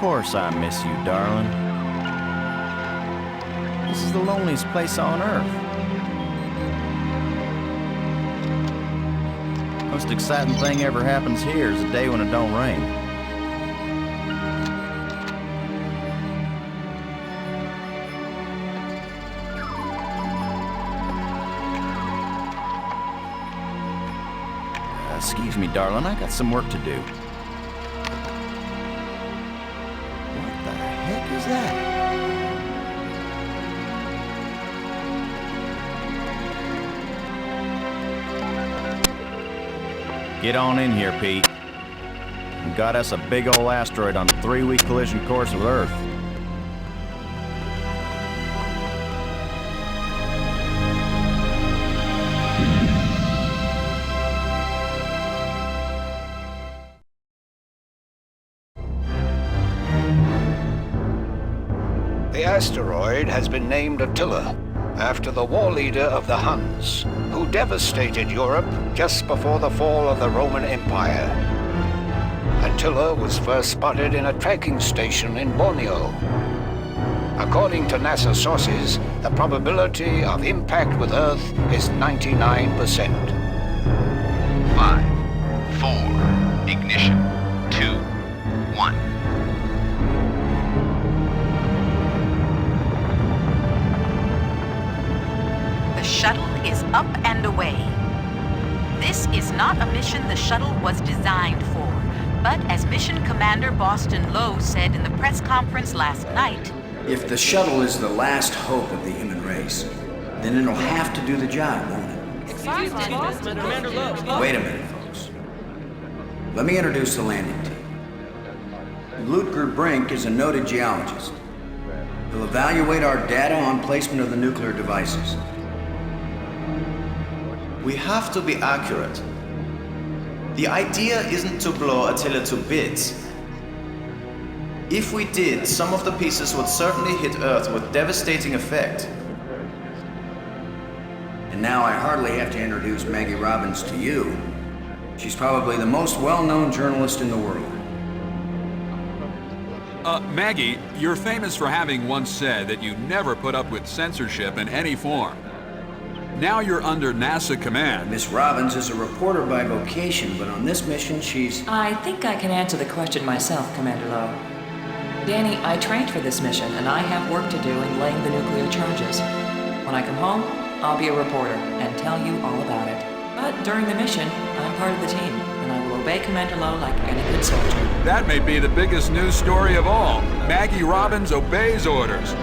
course I miss you, darling. This is the loneliest place on Earth. Most exciting thing ever happens here is the day when it don't rain. Excuse me, darling, I got some work to do. What the heck is that? Get on in here, Pete. We got us a big ol' asteroid on a 3-week collision course with Earth. The asteroid has been named Attila, after the war leader of the Huns, who devastated Europe just before the fall of the Roman Empire. Attila was first spotted in a tracking station in Borneo. According to NASA sources, the probability of impact with Earth is 99%. 5, 4, ignition, 2, 1. The shuttle is up and away. This is not a mission the shuttle was designed for, but as Mission Commander Boston Lowe said in the press conference last night, if the shuttle is the last hope of the human race, then it'll have to do the job, won't it? Wait a minute, folks. Let me introduce the landing team. Ludger Brink is a noted geologist. He'll evaluate our data on placement of the nuclear devices. We have to be accurate. The idea isn't to blow Attila to bits. If we did, some of the pieces would certainly hit Earth with devastating effect. And now I hardly have to introduce Maggie Robbins to you. She's probably the most well-known journalist in the world. Maggie, you're famous for having once said that you never put up with censorship in any form. Now you're under NASA command. Miss Robbins is a reporter by vocation, but on this mission she's... I think I can answer the question myself, Commander Lowe. Danny, I trained for this mission, and I have work to do in laying the nuclear charges. When I come home, I'll be a reporter and tell you all about it. But during the mission, I'm part of the team, and I will obey Commander Lowe like any good soldier. That may be the biggest news story of all. Maggie Robbins obeys orders.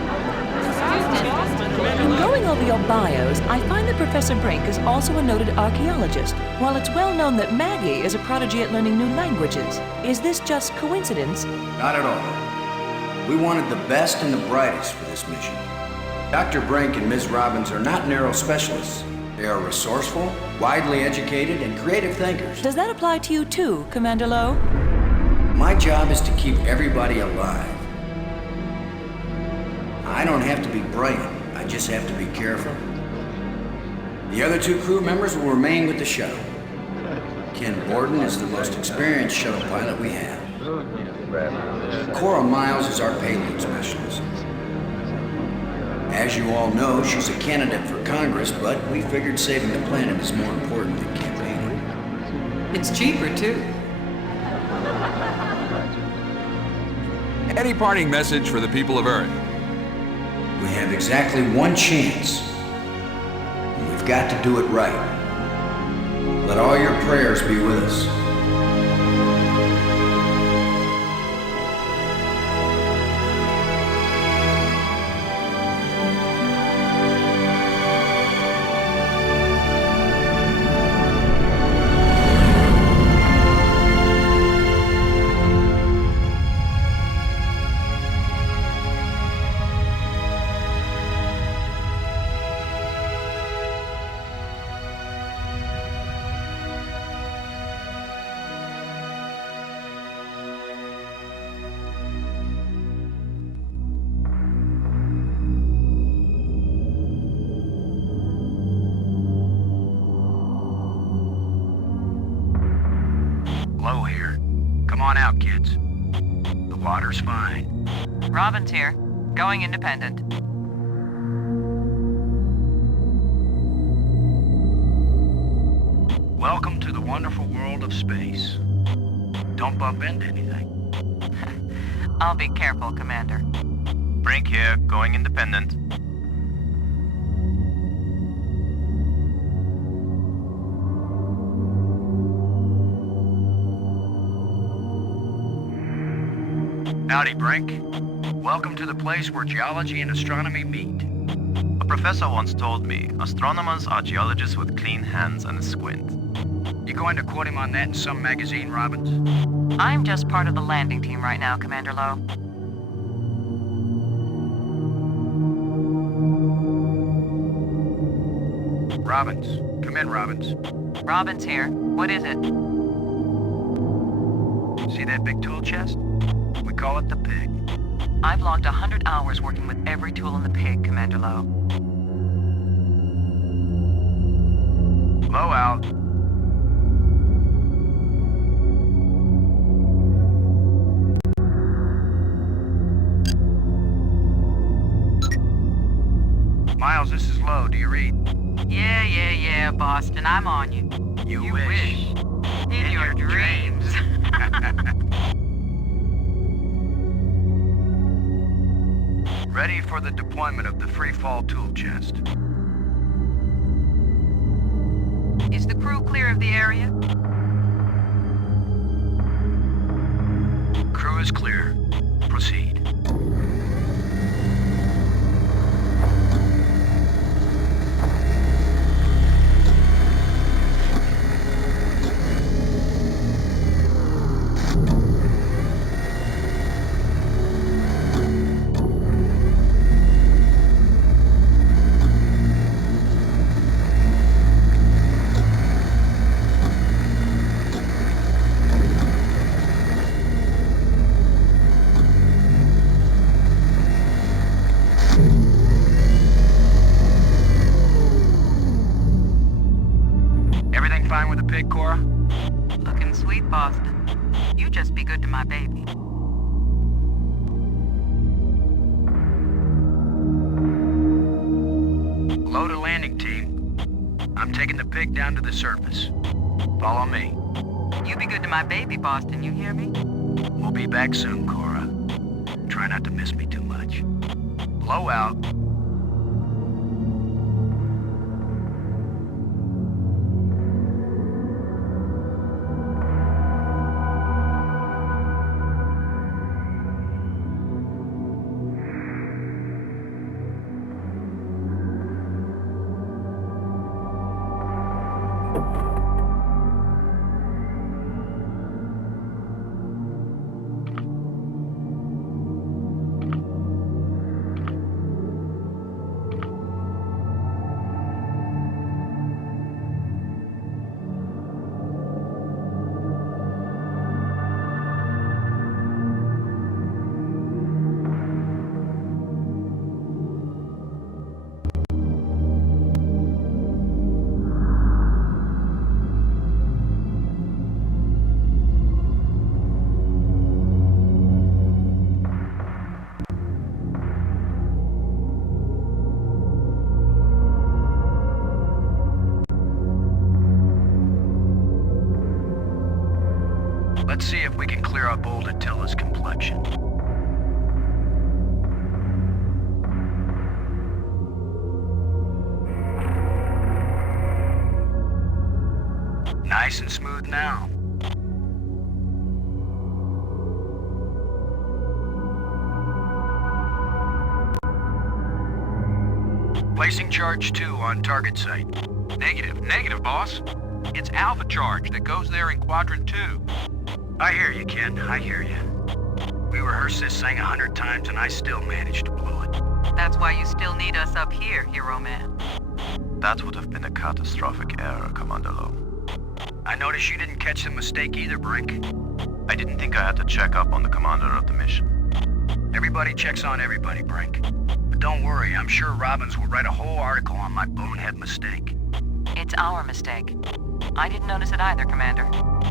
In going over your bios, I find that Professor Brink is also a noted archaeologist, while it's well known that Maggie is a prodigy at learning new languages. Is this just coincidence? Not at all. We wanted the best and the brightest for this mission. Dr. Brink and Ms. Robbins are not narrow specialists. They are resourceful, widely educated, and creative thinkers. Does that apply to you too, Commander Lowe? My job is to keep everybody alive. I don't have to be brilliant. I just have to be careful. The other 2 crew members will remain with the shuttle. Ken Borden is the most experienced shuttle pilot we have. Cora Miles is our payload specialist. As you all know, she's a candidate for Congress, but we figured saving the planet is more important than campaigning. It's cheaper, too. Any parting message for the people of Earth? We have exactly one chance. And we've got to do it right. Let all your prayers be with us. Low here. Come on out, kids. The The water's fine. Robin's here. Going independent. Welcome to the wonderful world of space. Don't bump into anything. I'll be careful, Commander. Brink here, going independent. Howdy, Brink. Welcome to the place where geology and astronomy meet. A professor once told me, astronomers are geologists with clean hands and a squint. You going to quote him on that in some magazine, Robbins? I'm just part of the landing team right now, Commander Lowe. Robbins. Come in, Robbins. Robin's here. What is it? See that big tool chest? We call it the Pig. I've logged 100 hours working with every tool in the Pig, Commander Lowe. Low out. Miles, this is Low. Do you read? Yeah, Boston, I'm on you. You wish. In your dreams. Ready for the deployment of the free fall tool chest. Is the crew clear of the area? Crew is clear. Proceed. Fine with the Pig, Cora? Looking sweet, Boston. You just be good to my baby. Low to landing team. I'm taking the Pig down to the surface. Follow me. You be good to my baby, Boston, you hear me? We'll be back soon, Cora. Try not to miss me too much. Low out. Let's see if we can clear up old Attila's complexion. Nice and smooth now. Placing charge 2 on target site. Negative, boss. It's Alpha Charge that goes there in Quadrant 2. I hear you, Ken. I hear you. We rehearsed this thing 100 times and I still managed to blow it. That's why you still need us up here, Hero Man. That would have been a catastrophic error, Commander Lowe. I noticed you didn't catch the mistake either, Brink. I didn't think I had to check up on the commander of the mission. Everybody checks on everybody, Brink. But don't worry, I'm sure Robbins will write a whole article on my bonehead mistake. It's our mistake. I didn't notice it either, Commander.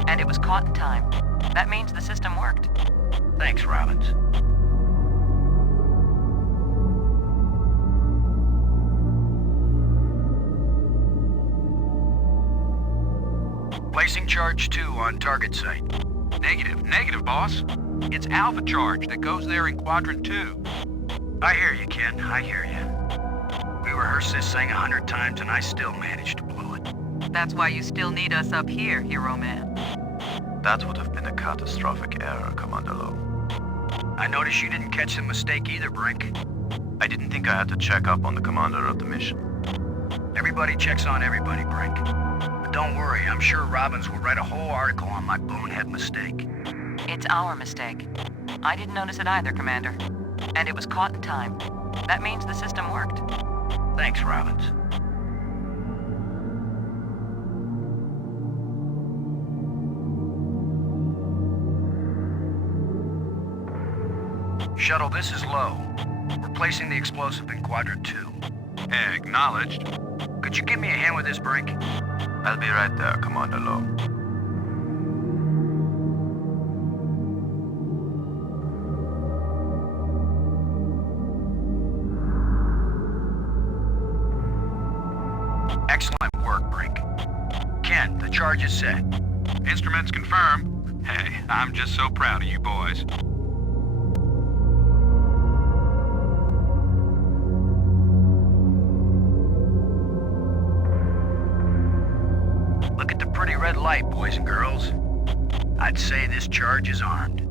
And it was caught in time. That means the system worked. Thanks, Robbins. Placing charge 2 on target site. Negative, boss. It's Alpha Charge that goes there in Quadrant 2. I hear you, Ken. I hear you. We rehearsed this thing 100 times and I still managed to blow it. That's why you still need us up here, Hero Man. That would have been a catastrophic error, Commander Lowe. I noticed you didn't catch the mistake either, Brink. I didn't think I had to check up on the commander of the mission. Everybody checks on everybody, Brink. But don't worry, I'm sure Robbins will write a whole article on my bonehead mistake. It's our mistake. I didn't notice it either, Commander. And it was caught in time. That means the system worked. Thanks, Robbins. Shuttle, this is Lowe. We're placing the explosive in Quadrant 2. Acknowledged. Could you give me a hand with this, Brink? I'll be right there, Commander Lowe. Excellent work, Brink. Ken, the charge is set. Instruments confirmed. Hey, I'm just so proud of you boys. Look at the pretty red light, boys and girls. I'd say this charge is armed.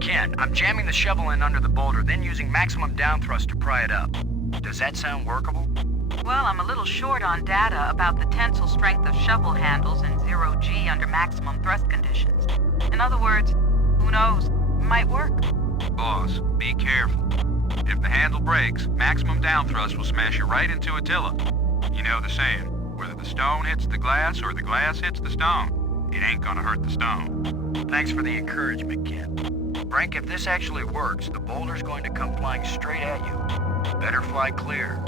Ken, I'm jamming the shovel in under the boulder, then using maximum down thrust to pry it up. Does that sound workable? Well, I'm a little short on data about the tensile strength of shovel handles in 0G under maximum thrust conditions. In other words, who knows? It might work. Boss, be careful. If the handle breaks, maximum down thrust will smash you right into Attila. You know the saying, whether the stone hits the glass or the glass hits the stone, it ain't gonna hurt the stone. Thanks for the encouragement, Ken. Brink, if this actually works, the boulder's going to come flying straight at you. Better fly clear.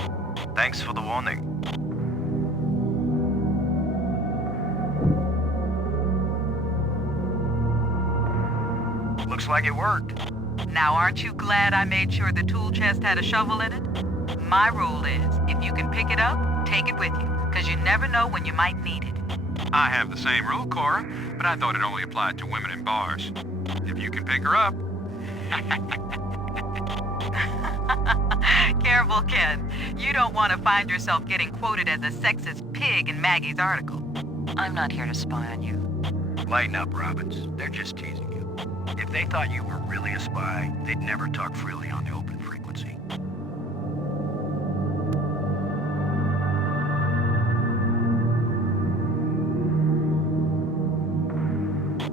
Thanks for the warning. Looks like it worked. Now, aren't you glad I made sure the tool chest had a shovel in it? My rule is, if you can pick it up, take it with you, because you never know when you might need it. I have the same rule, Cora, but I thought it only applied to women in bars. If you can pick her up. Careful, Ken. You don't want to find yourself getting quoted as a sexist pig in Maggie's article. I'm not here to spy on you. Lighten up, Robbins. They're just teasing you. If they thought you were really a spy, they'd never talk freely on the open frequency.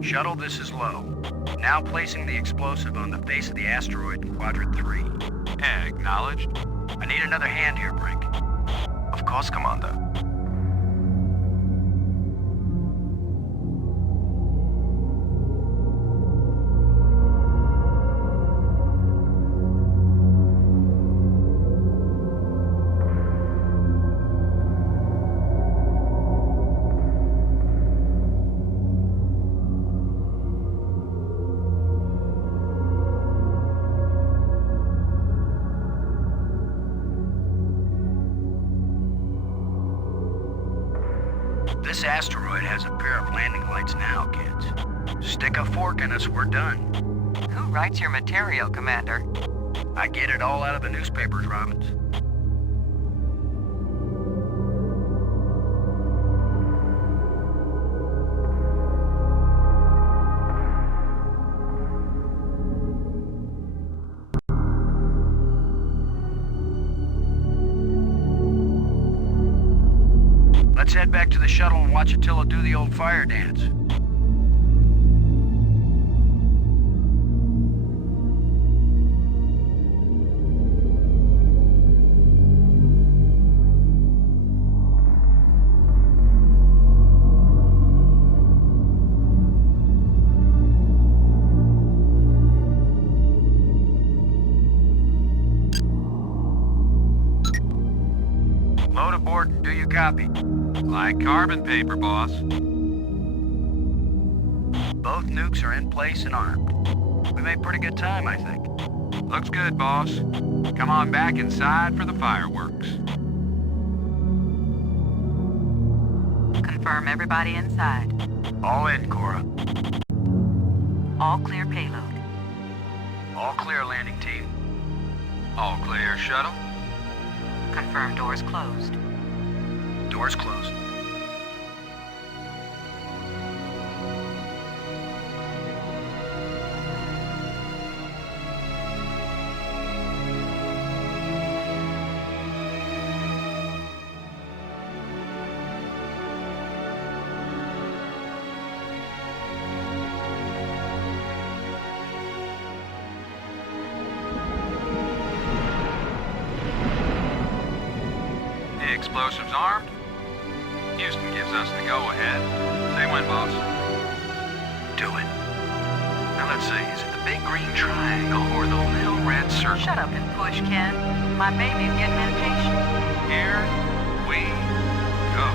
Shuttle, this is Lowe. Now placing the explosive on the face of the asteroid in Quadrant 3. Acknowledged. I need another hand here, Brink. Of course, Commander. This asteroid has a pair of landing lights now, kids. Stick a fork in us, we're done. Who writes your material, Commander? I get it all out of the newspapers, Robbins. Let's head back to the shuttle and watch Attila do the old fire dance. Load aboard and do you copy? Like carbon paper, boss. Both nukes are in place and armed. We made pretty good time, I think. Looks good, boss. Come on back inside for the fireworks. Confirm everybody inside. All in, Cora. All clear payload. All clear, landing team. All clear, shuttle. Confirm doors closed. Doors closed. The explosives armed. Houston gives us the go-ahead. Say when, boss. Do it. Now let's see, is it the big green triangle or the little red circle? Shut up and push, Ken. My baby's getting impatient. Here we go.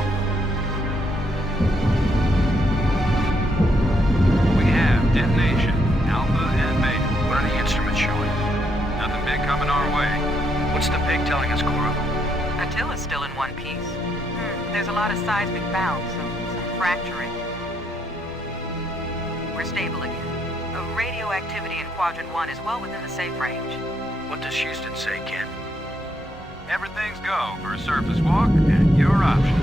We have detonation, Alpha and Beta. What are the instruments showing? Nothing big coming our way. What's the pig telling us, Cora? Attila's still in one piece. There's a lot of seismic bounce, some fracturing. We're stable again. Radioactivity in Quadrant 1 is well within the safe range. What does Houston say, Ken? Everything's go for a surface walk at your option.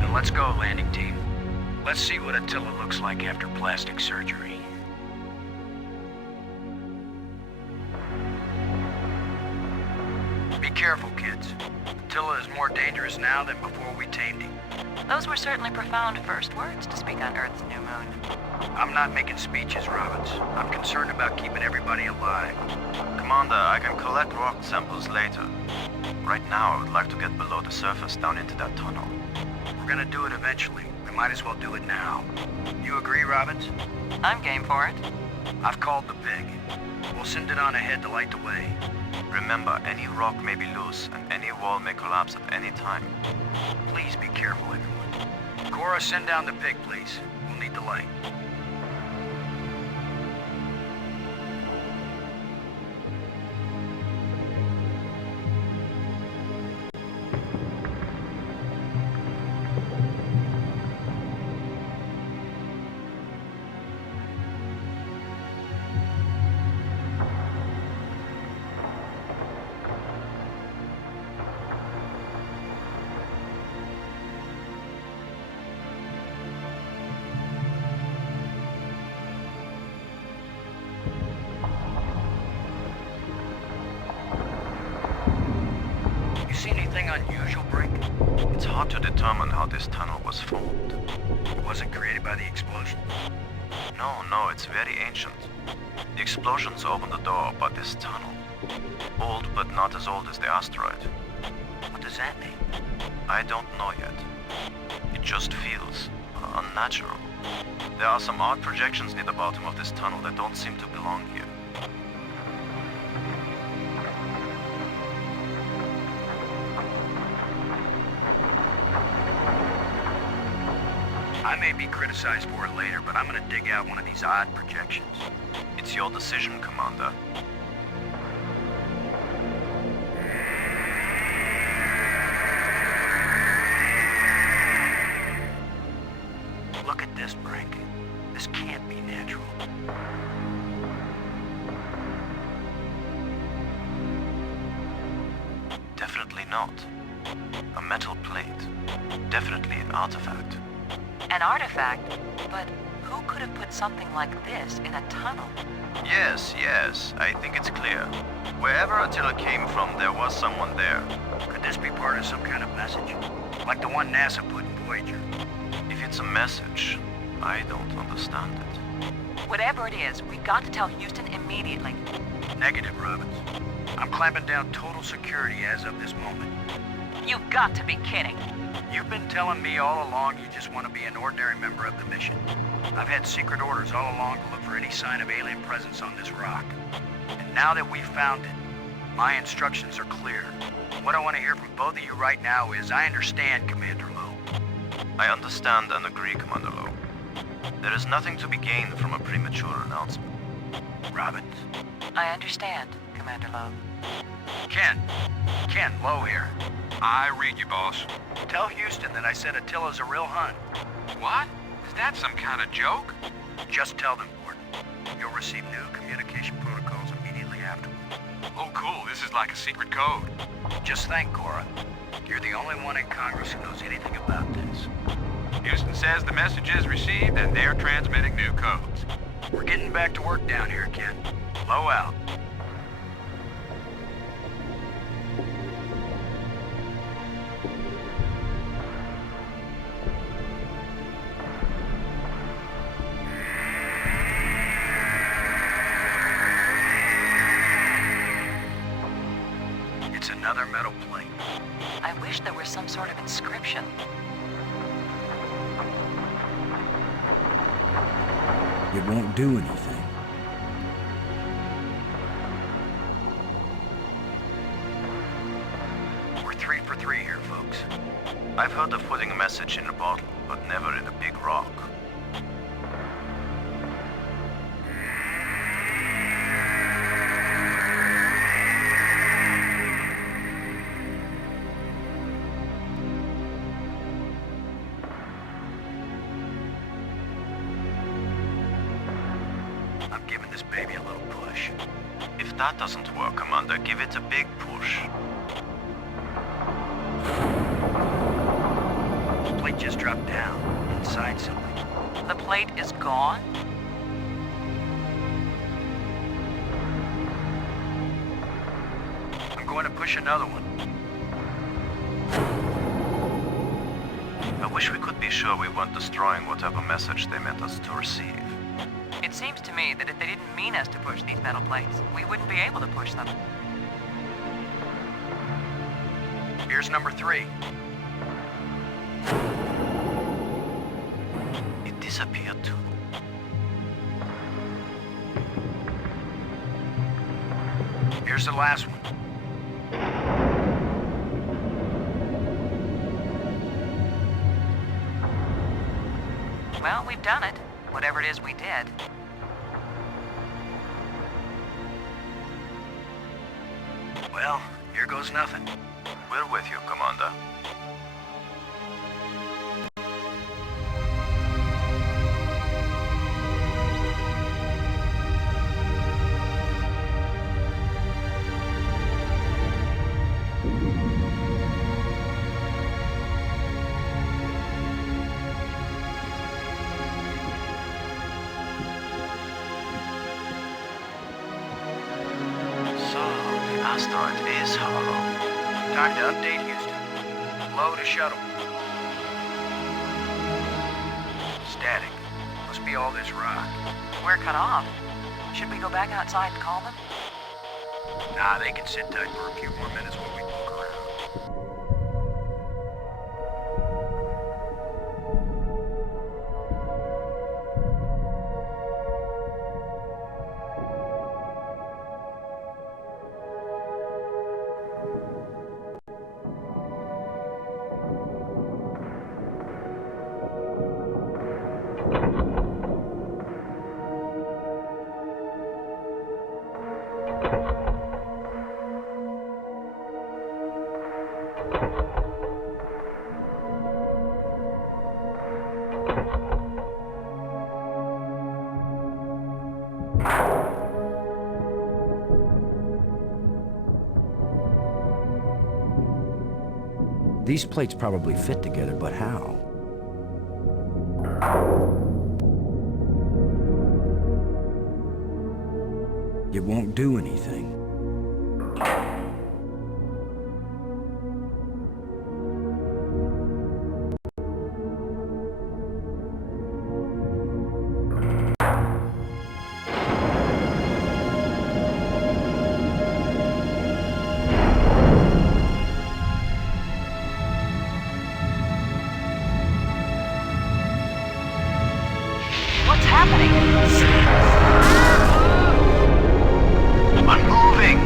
Then let's go, landing team. Let's see what Attila looks like after plastic surgery. Be careful, kids. Attila is more dangerous now than before we tamed him. Those were certainly profound first words to speak on Earth's new moon. I'm not making speeches, Robbins. I'm concerned about keeping everybody alive. Commander, I can collect rock samples later. Right now, I would like to get below the surface down into that tunnel. We're gonna do it eventually. We might as well do it now. You agree, Robbins? I'm game for it. I've called the pig. We'll send it on ahead to light the way. Remember, any rock may be loose, and any wall may collapse at any time. Please be careful, everyone. Cora, send down the pig, please. We'll need the light. See anything unusual, Brink? It's hard to determine how this tunnel was formed. It wasn't created by the explosion. No, it's very ancient. The explosions opened the door, but this tunnel... Old, but not as old as the asteroid. What does that mean? I don't know yet. It just feels unnatural. There are some odd projections near the bottom of this tunnel that don't seem to belong here. I may be criticized for it later, but I'm gonna dig out one of these odd projections. It's your decision, Commander. Look at this, Brink. This can't be natural. Definitely not. A metal plate. Definitely an artifact. An artifact? But who could have put something like this in a tunnel? Yes, I think it's clear. Wherever Attila came from, there was someone there. Could this be part of some kind of message? Like the one NASA put in Voyager? If it's a message, I don't understand it. Whatever it is, we've got to tell Houston immediately. Negative, Robbins. I'm clamping down total security as of this moment. You've got to be kidding. You've been telling me all along you just want to be an ordinary member of the mission. I've had secret orders all along to look for any sign of alien presence on this rock. And now that we've found it, my instructions are clear. What I want to hear from both of you right now is, I understand, Commander Lowe. I understand and agree, Commander Lowe. There is nothing to be gained from a premature announcement. Robbins. I understand, Commander Lowe. Ken, Lowe here. I read you, boss. Tell Houston that I said Attila's a real Hun. What? Is that some kind of joke? Just tell them, Gordon. You'll receive new communication protocols immediately afterward. Oh, cool. This is like a secret code. Just think, Cora. You're the only one in Congress who knows anything about this. Houston says the message is received and they're transmitting new codes. We're getting back to work down here, Ken. Low out. It's another metal plate. I wish there was some sort of inscription. It won't do anything. We're 3 for 3 here, folks. I've heard of putting a message in a bottle, but never in a big rock. I'm giving this baby a little push. If that doesn't work, Commander, give it a big push. The plate just dropped down, inside something. The plate is gone? I'm going to push another one. I wish we could be sure we weren't destroying whatever message they meant us to receive. It seems to me that if they didn't mean us to push these metal plates, we wouldn't be able to push them. Here's number 3. It disappeared too. Here's the last one. Well, we've done it. Whatever it is we did. Well, here goes nothing. We're with you, Commander. Asteroid is hollow. Time to update Houston. Low to shuttle. Static. Must be all this rock. We're cut off. Should we go back outside and call them? Nah, they can sit tight for a few more minutes while we poke around. These plates probably fit together, but how? It won't do anything. What's happening? Unmoving!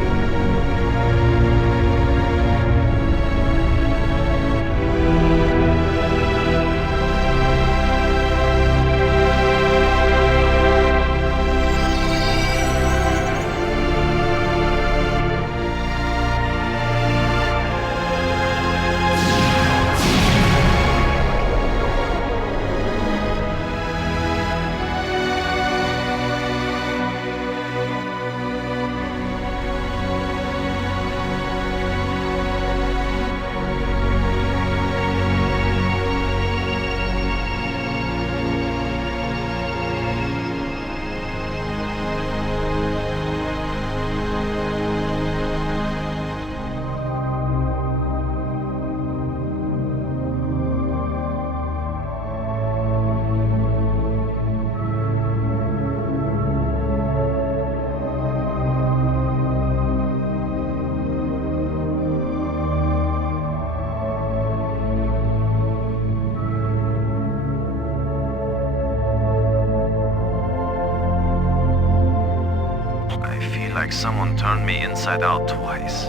Like someone turned me inside out twice.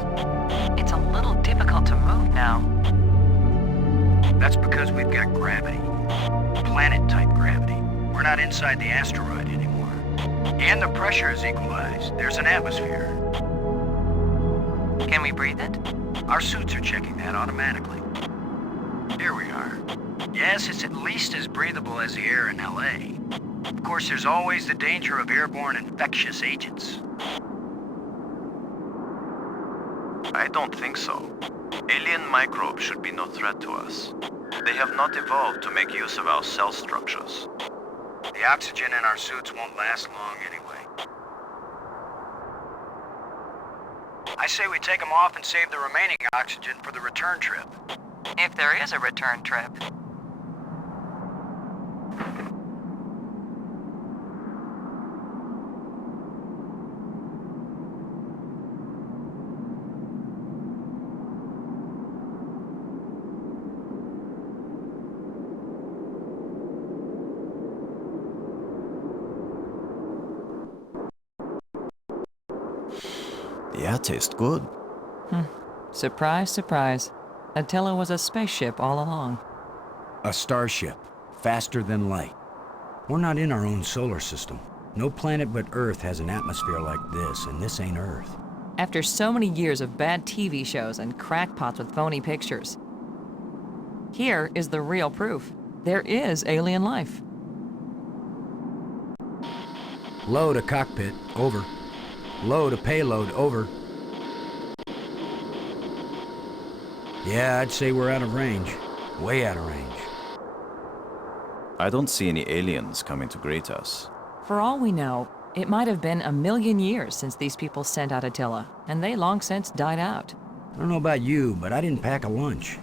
It's a little difficult to move now. That's because we've got gravity. Planet-type gravity. We're not inside the asteroid anymore. And the pressure is equalized. There's an atmosphere. Can we breathe it? Our suits are checking that automatically. Here we are. Yes, it's at least as breathable as the air in LA. Of course, there's always the danger of airborne infectious agents. I don't think so. Alien microbes should be no threat to us. They have not evolved to make use of our cell structures. The oxygen in our suits won't last long anyway. I say we take them off and save the remaining oxygen for the return trip. If there is a return trip. The air tastes good. Surprise, surprise. Attila was a spaceship all along. A starship, faster than light. We're not in our own solar system. No planet but Earth has an atmosphere like this, and this ain't Earth. After so many years of bad TV shows and crackpots with phony pictures, here is the real proof. There is alien life. Low to cockpit, over. Low to payload, over. Yeah, I'd say we're out of range. Way out of range. I don't see any aliens coming to greet us. For all we know, it might have been 1,000,000 years since these people sent out Attila, and they long since died out. I don't know about you, but I didn't pack a lunch.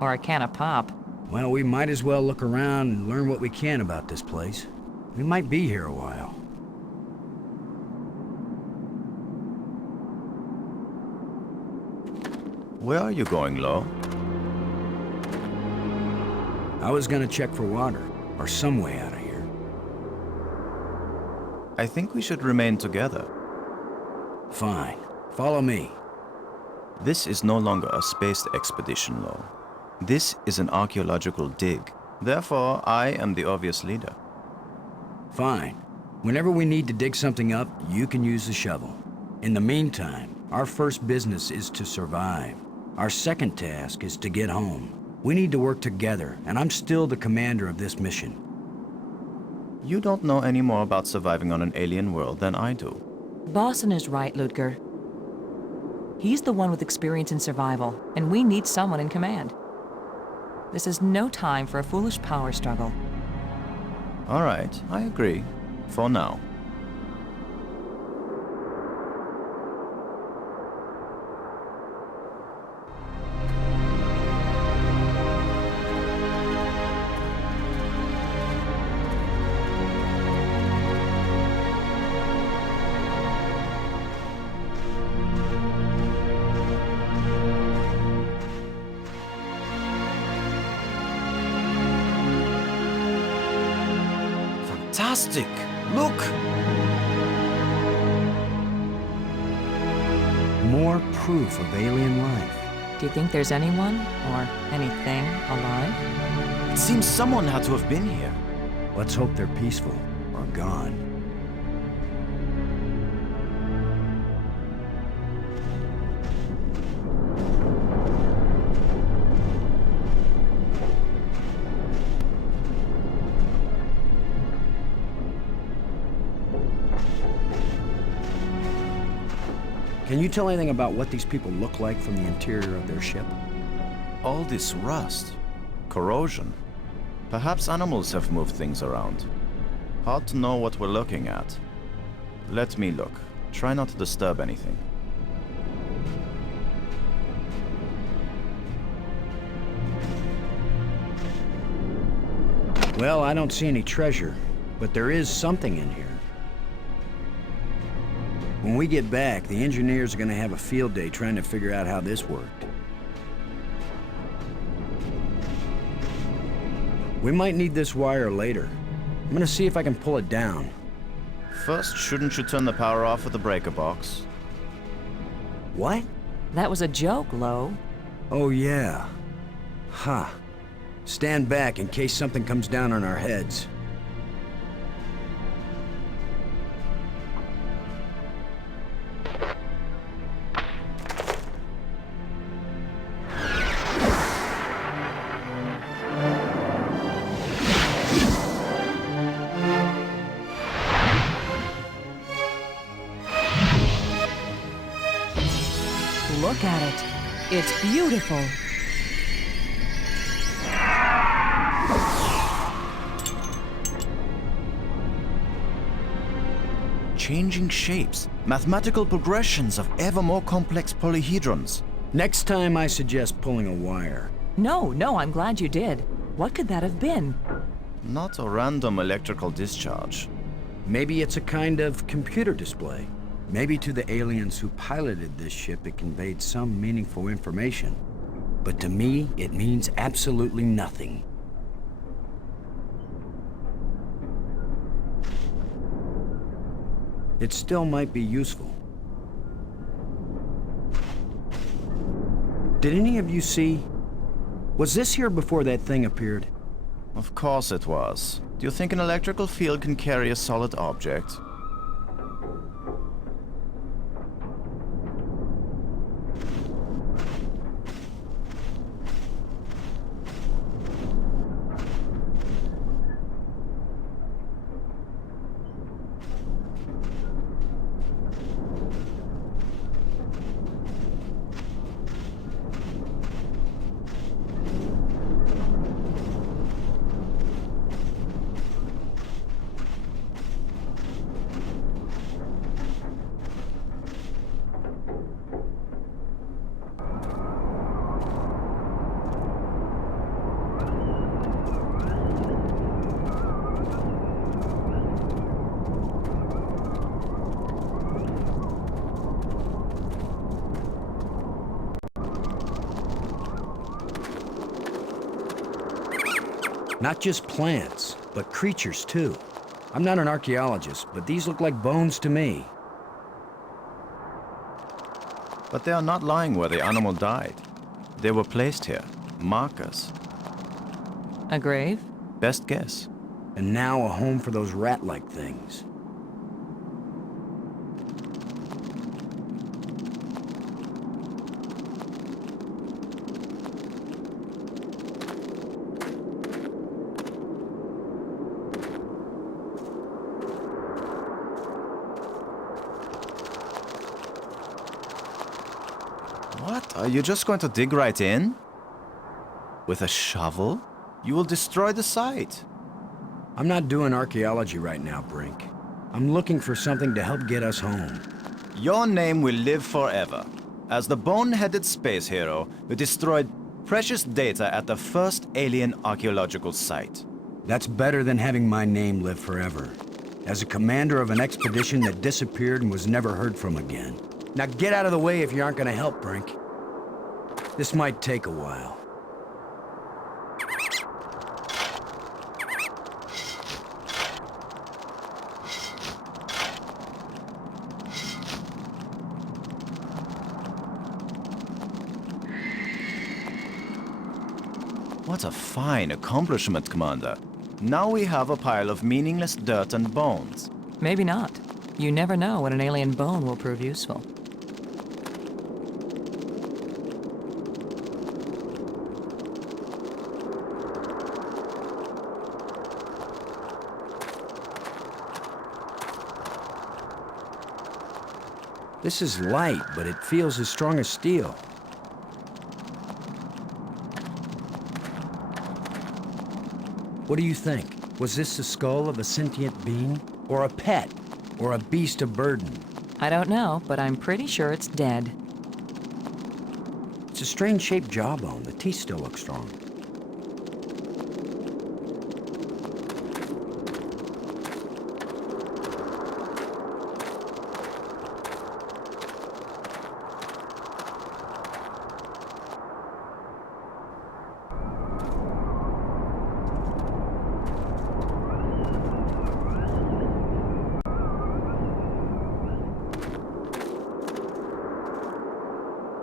Or a can of pop. Well, we might as well look around and learn what we can about this place. We might be here a while. Where are you going, Lo? I was gonna check for water, or some way out of here. I think we should remain together. Fine. Follow me. This is no longer a space expedition, Lo. This is an archaeological dig. Therefore, I am the obvious leader. Fine. Whenever we need to dig something up, you can use the shovel. In the meantime, our first business is to survive. Our second task is to get home. We need to work together, and I'm still the commander of this mission. You don't know any more about surviving on an alien world than I do. Boston is right, Ludger. He's the one with experience in survival, and we need someone in command. This is no time for a foolish power struggle. All right, I agree. For now. fantastic! Look! More proof of alien life. Do you think there's anyone or anything alive? It seems someone had to have been here. Let's hope they're peaceful or gone. Can you tell anything about what these people look like from the interior of their ship? All this rust, corrosion. Perhaps animals have moved things around. Hard to know what we're looking at. Let me look. Try not to disturb anything. Well, I don't see any treasure, but there is something in here. When we get back, the engineers are gonna have a field day trying to figure out how this worked. We might need this wire later. I'm gonna see if I can pull it down. First, shouldn't you turn the power off with the breaker box? What? That was a joke, Lo. Oh, yeah. Huh. Stand back in case something comes down on our heads. Look at it. It's beautiful. Changing shapes, mathematical progressions of ever more complex polyhedrons. Next time, I suggest pulling a wire. No, I'm glad you did. What could that have been? Not a random electrical discharge. Maybe it's a kind of computer display. Maybe to the aliens who piloted this ship, it conveyed some meaningful information. But to me, it means absolutely nothing. It still might be useful. Did any of you see? Was this here before that thing appeared? Of course it was. Do you think an electrical field can carry a solid object? Not just plants, but creatures too. I'm not an archaeologist, but these look like bones to me. But they are not lying where the animal died. They were placed here. Markers. A grave? Best guess. And now a home for those rat-like things. What? Are you just going to dig right in? With a shovel? You will destroy the site. I'm not doing archaeology right now, Brink. I'm looking for something to help get us home. Your name will live forever. As the bone-headed space hero who destroyed precious data at the first alien archaeological site. That's better than having my name live forever. As a commander of an expedition that disappeared and was never heard from again. Now get out of the way if you aren't gonna help, Brink. This might take a while. What a fine accomplishment, Commander. Now we have a pile of meaningless dirt and bones. Maybe not. You never know when an alien bone will prove useful. This is light, but it feels as strong as steel. What do you think? Was this the skull of a sentient being? Or a pet? Or a beast of burden? I don't know, but I'm pretty sure it's dead. It's a strange-shaped jawbone. The teeth still look strong.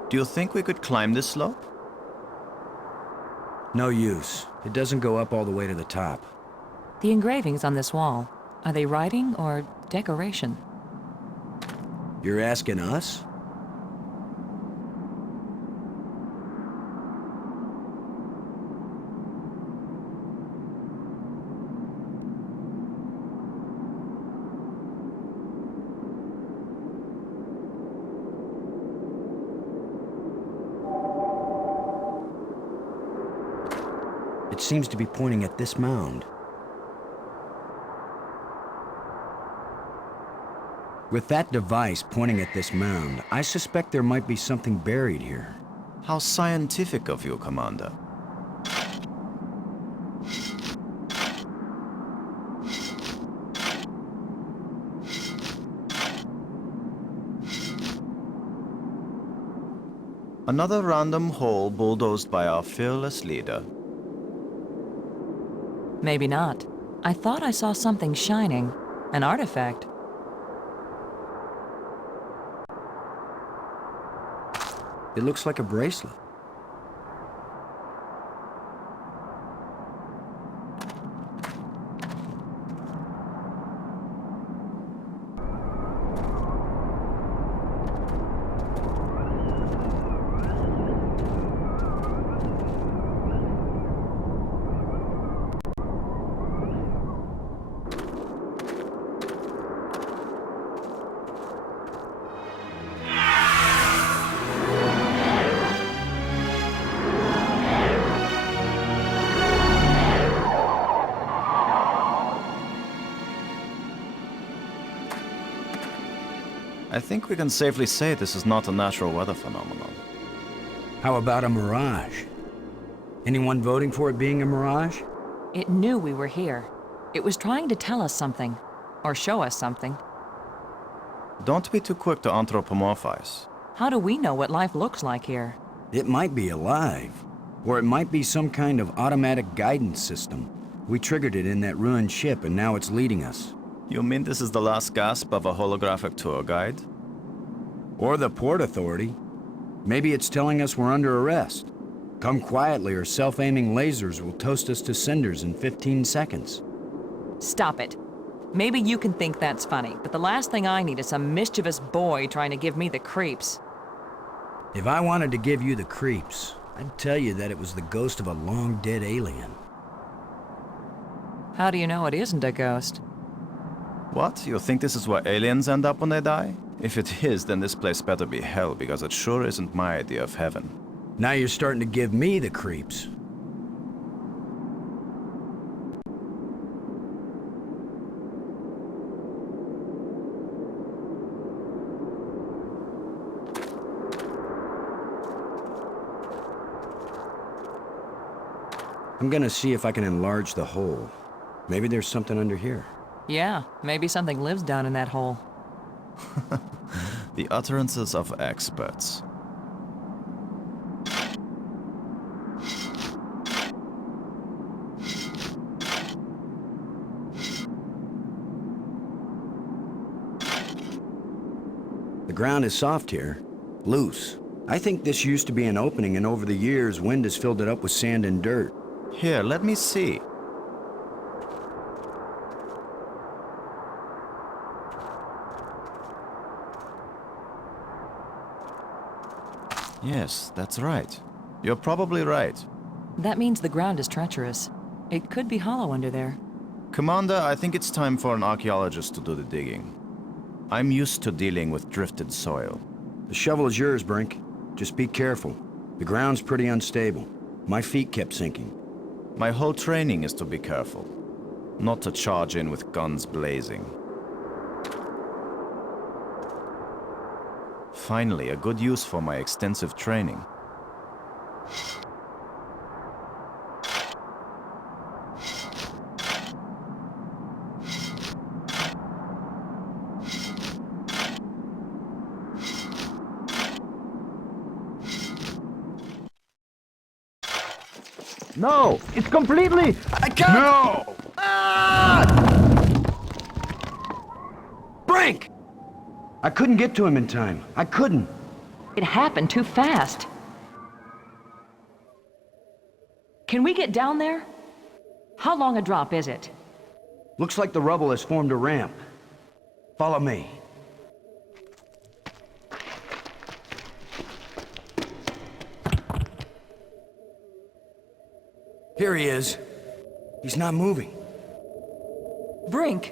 Do you think we could climb this slope? No use. It doesn't go up all the way to the top. The engravings on this wall, are they writing or decoration? You're asking us? It seems to be pointing at this mound. With that device pointing at this mound, I suspect there might be something buried here. How scientific of you, Commander. Another random hole bulldozed by our fearless leader. Maybe not. I thought I saw something shining. An artifact. It looks like a bracelet. I think we can safely say this is not a natural weather phenomenon. How about a mirage? Anyone voting for it being a mirage? It knew we were here. It was trying to tell us something. Or show us something. Don't be too quick to anthropomorphize. How do we know what life looks like here? It might be alive. Or it might be some kind of automatic guidance system. We triggered it in that ruined ship and now it's leading us. You mean this is the last gasp of a holographic tour guide? Or the Port Authority. Maybe it's telling us we're under arrest. Come quietly or self-aiming lasers will toast us to cinders in 15 seconds. Stop it. Maybe you can think that's funny, but the last thing I need is some mischievous boy trying to give me the creeps. If I wanted to give you the creeps, I'd tell you that it was the ghost of a long-dead alien. How do you know it isn't a ghost? What? You think this is where aliens end up when they die? If it is, then this place better be hell, because it sure isn't my idea of heaven. Now you're starting to give me the creeps. I'm gonna see if I can enlarge the hole. Maybe there's something under here. Yeah, maybe something lives down in that hole. The utterances of experts. The ground is soft here, loose. I think this used to be an opening, and over the years, wind has filled it up with sand and dirt. Here, let me see. Yes, that's right. You're probably right. That means the ground is treacherous. It could be hollow under there. Commander, I think it's time for an archaeologist to do the digging. I'm used to dealing with drifted soil. The shovel is yours, Brink. Just be careful. The ground's pretty unstable. My feet kept sinking. My whole training is to be careful, not to charge in with guns blazing. Finally, a good use for my extensive training. No! It's completely... I can't... No! Ah! Brink! I couldn't get to him in time. I couldn't. It happened too fast. Can we get down there? How long a drop is it? Looks like the rubble has formed a ramp. Follow me. Here he is. He's not moving. Brink!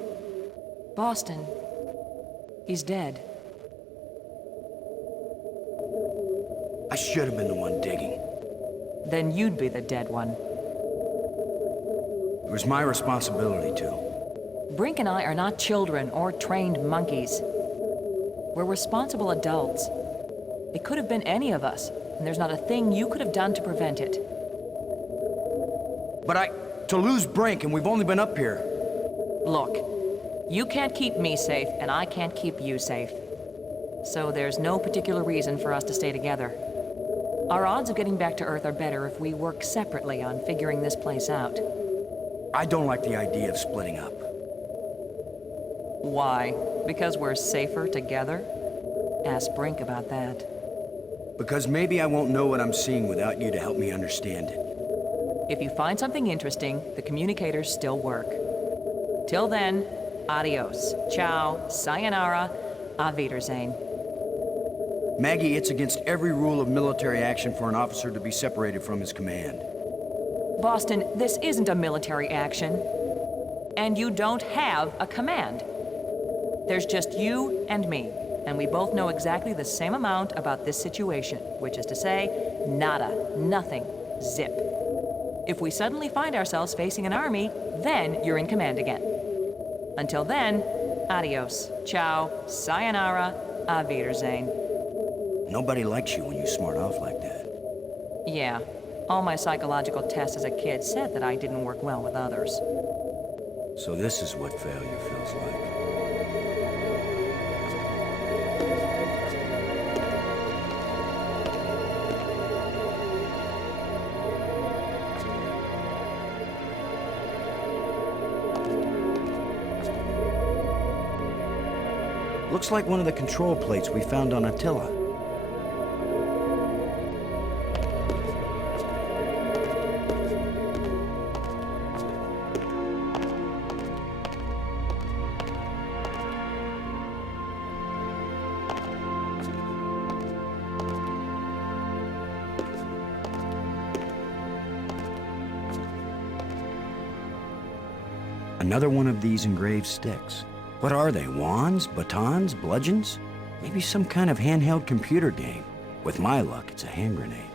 Boston. He's dead. I should have been the one digging. Then you'd be the dead one. It was my responsibility to. Brink and I are not children or trained monkeys. We're responsible adults. It could have been any of us, and there's not a thing you could have done to prevent it. But to lose Brink, and we've only been up here. Look, you can't keep me safe, and I can't keep you safe. So there's no particular reason for us to stay together. Our odds of getting back to Earth are better if we work separately on figuring this place out. I don't like the idea of splitting up. Why? Because we're safer together? Ask Brink about that. Because maybe I won't know what I'm seeing without you to help me understand it. If you find something interesting, the communicators still work. Till then, adios, ciao, sayonara, auf Wiedersehen. Maggie, it's against every rule of military action for an officer to be separated from his command. Boston, this isn't a military action. And you don't have a command. There's just you and me, and we both know exactly the same amount about this situation, which is to say, nada, nothing, zip. If we suddenly find ourselves facing an army, then you're in command again. Until then, adios, ciao, sayonara, auf Wiedersehen. Nobody likes you when you smart off like that. Yeah, all my psychological tests as a kid said that I didn't work well with others. So this is what failure feels like. Looks like one of the control plates we found on Attila. Another one of these engraved sticks. What are they, wands, batons, bludgeons? Maybe some kind of handheld computer game. With my luck, it's a hand grenade.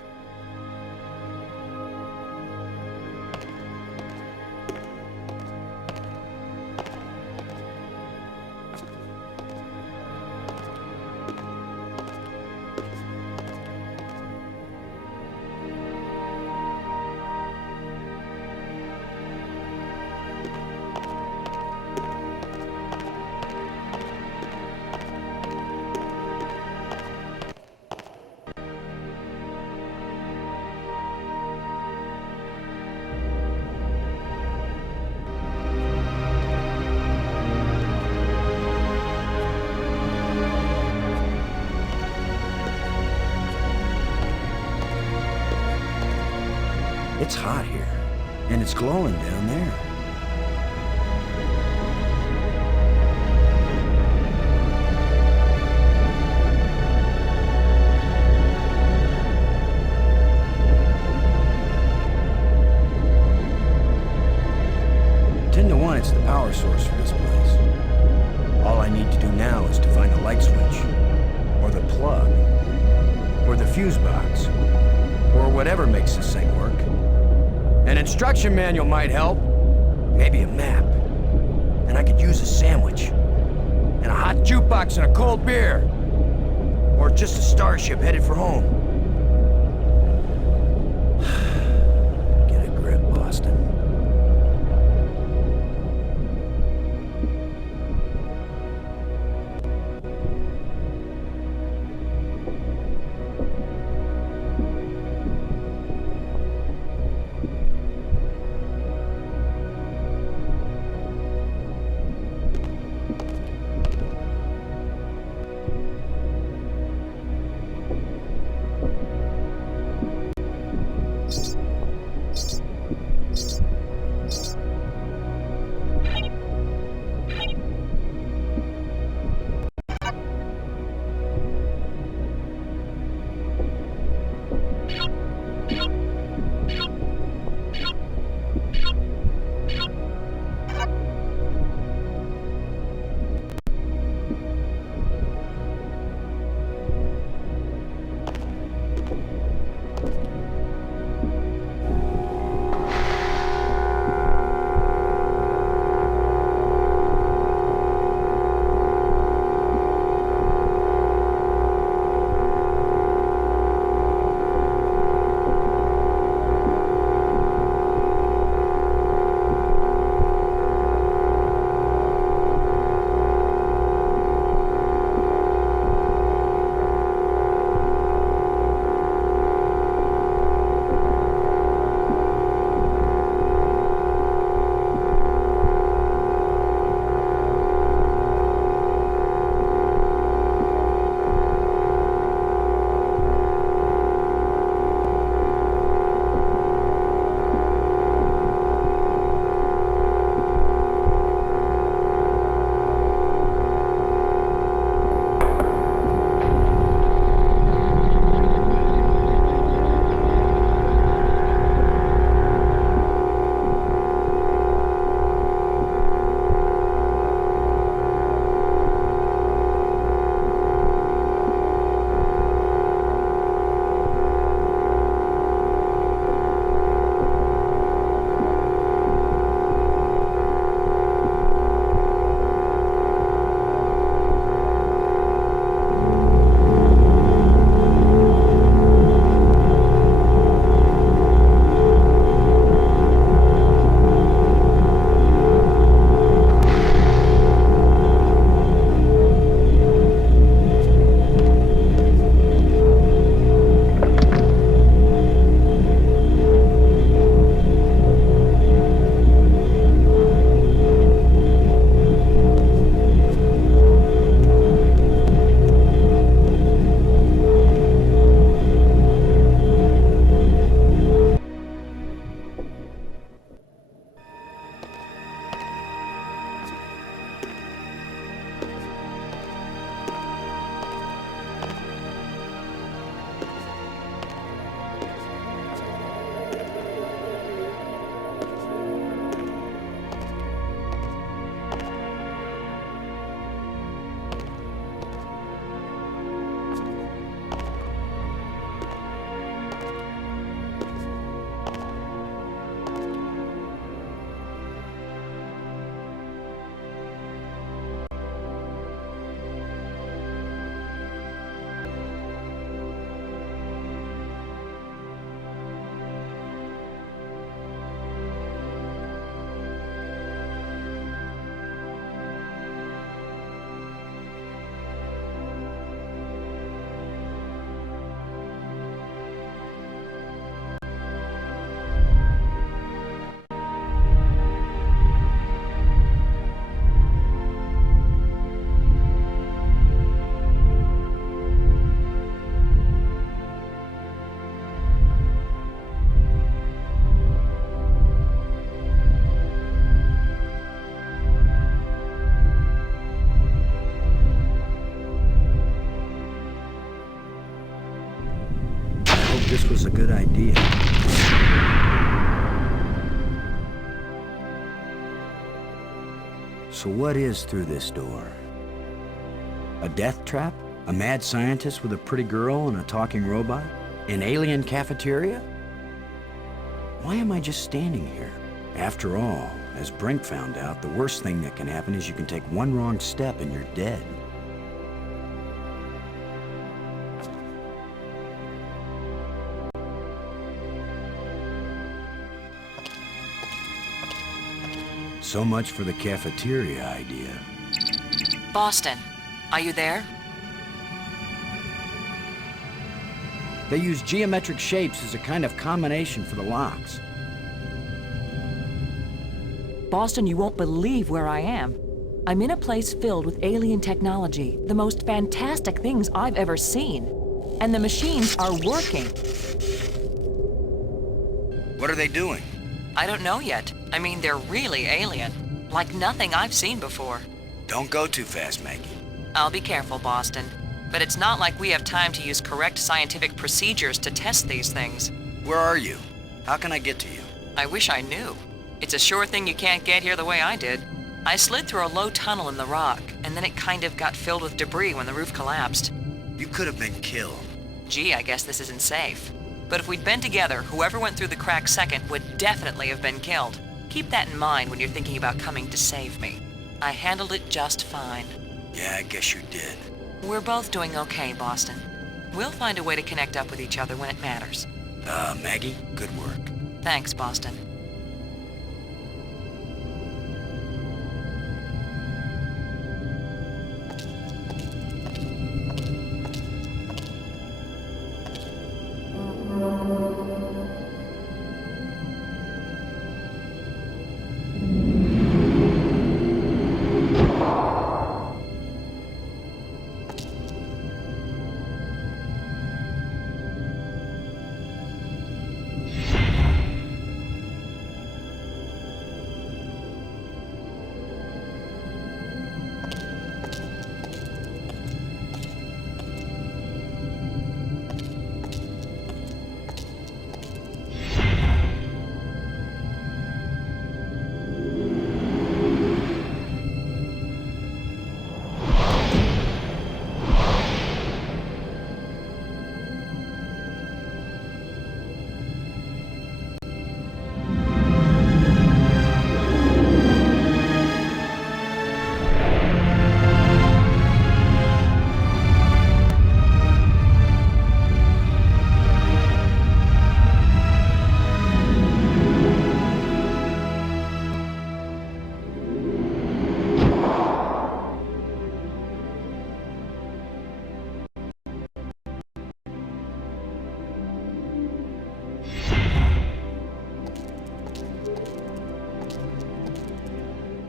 It's hot here. And it's glowing down there. It's the power source for this place. All I need to do now is to find the light switch, or the plug, or the fuse box, or whatever makes this thing work. An instruction manual might help. Maybe a map. And I could use a sandwich. And a hot jukebox and a cold beer. Or just a starship headed for home. Get a grip, Boston. this was a good idea. So what is through this door? A death trap? A mad scientist with a pretty girl and a talking robot? An alien cafeteria? Why am I just standing here? After all, as Brink found out, the worst thing that can happen is you can take one wrong step and you're dead. So much for the cafeteria idea. Boston, are you there? They use geometric shapes as a kind of combination for the locks. Boston, you won't believe where I am. I'm in a place filled with alien technology, the most fantastic things I've ever seen. And the machines are working. What are they doing? I don't know yet. I mean, they're really alien. Like nothing I've seen before. Don't go too fast, Maggie. I'll be careful, Boston. But it's not like we have time to use correct scientific procedures to test these things. Where are you? How can I get to you? I wish I knew. It's a sure thing you can't get here the way I did. I slid through a low tunnel in the rock, and then it kind of got filled with debris when the roof collapsed. You could have been killed. Gee, I guess this isn't safe. But if we'd been together, whoever went through the crack second would definitely have been killed. Keep that in mind when you're thinking about coming to save me. I handled it just fine. Yeah, I guess you did. We're both doing okay, Boston. We'll find a way to connect up with each other when it matters. Maggie, good work. Thanks, Boston.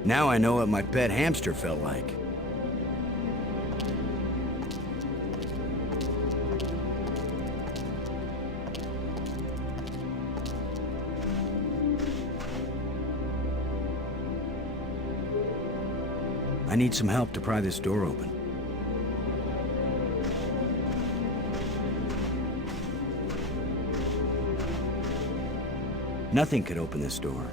Now I know what my pet hamster felt like. I need some help to pry this door open. Nothing could open this door.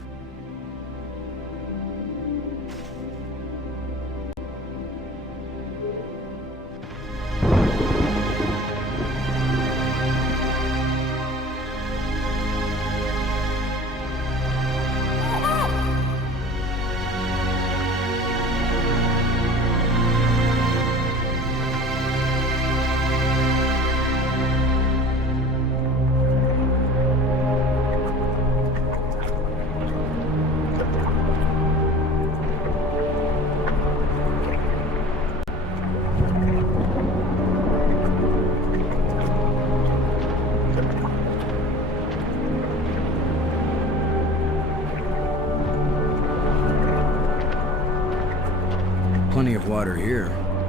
Plenty of water here.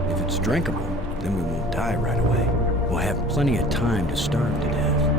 If it's drinkable, then we won't die right away. We'll have plenty of time to starve to death.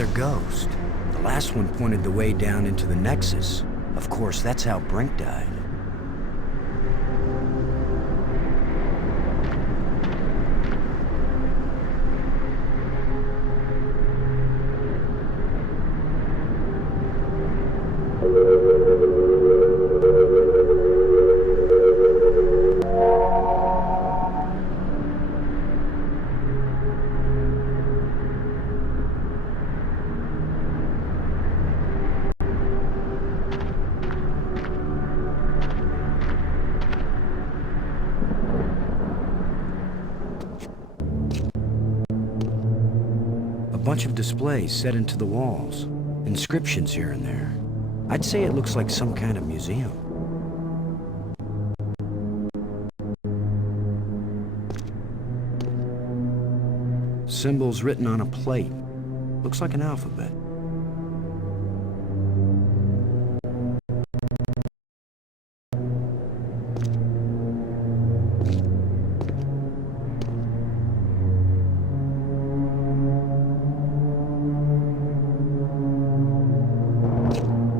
another ghost. The last one pointed the way down into the Nexus. Of course, that's how Brink died. A bunch of displays set into the walls. Inscriptions here and there. I'd say it looks like some kind of museum. Symbols written on a plate. Looks like an alphabet.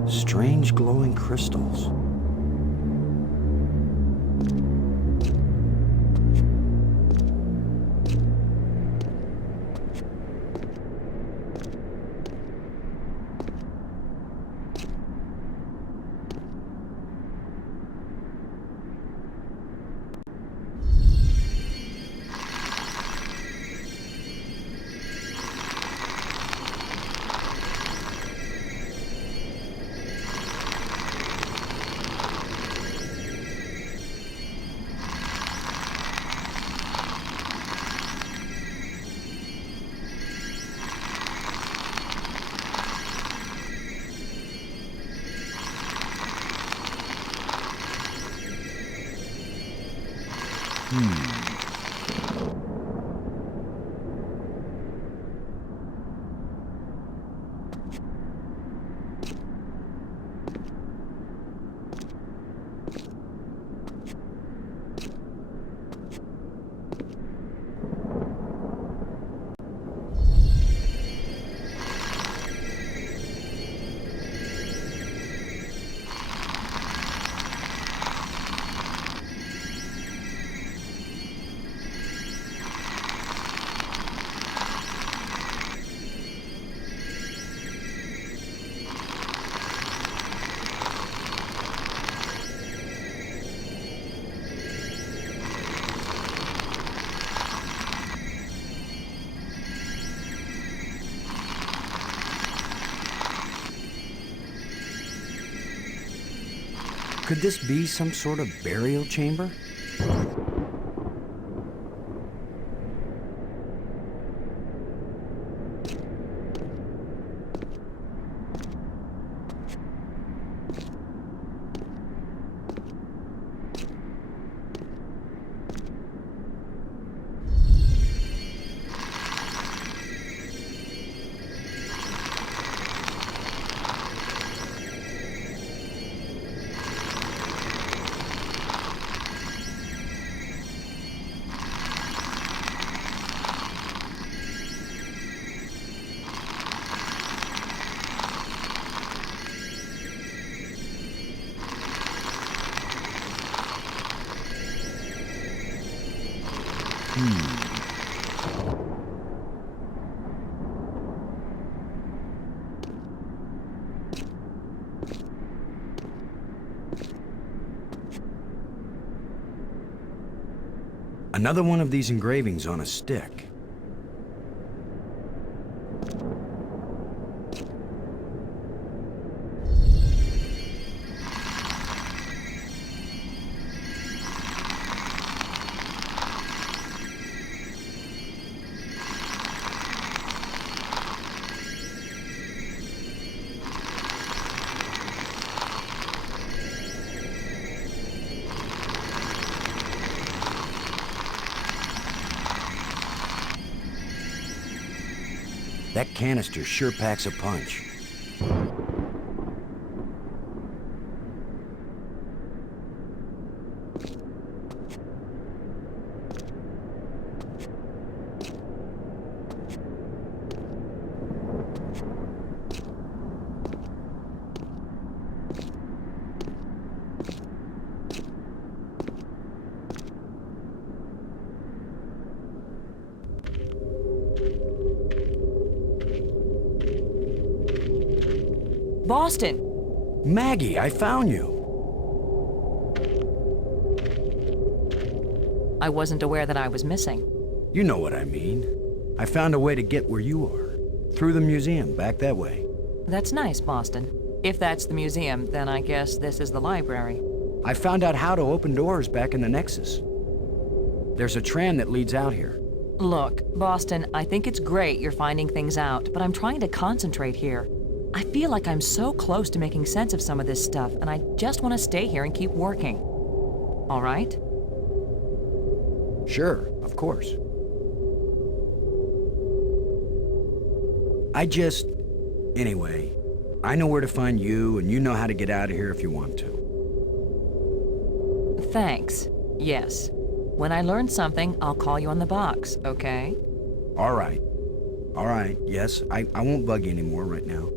Strange glowing crystals. Could this be some sort of burial chamber? Another one of these engravings on a stick. That canister sure packs a punch. Boston! Maggie, I found you. I wasn't aware that I was missing. You know what I mean. I found a way to get where you are. Through the museum, back that way. That's nice, Boston. If that's the museum, then I guess this is the library. I found out how to open doors back in the Nexus. There's a tram that leads out here. Look, Boston, I think it's great you're finding things out, but I'm trying to concentrate here. I feel like I'm so close to making sense of some of this stuff, and I just want to stay here and keep working. All right? Sure, of course. Anyway, I know where to find you, and you know how to get out of here if you want to. Thanks. Yes. When I learn something, I'll call you on the box, okay? All right. All right, yes, I won't bug you anymore right now.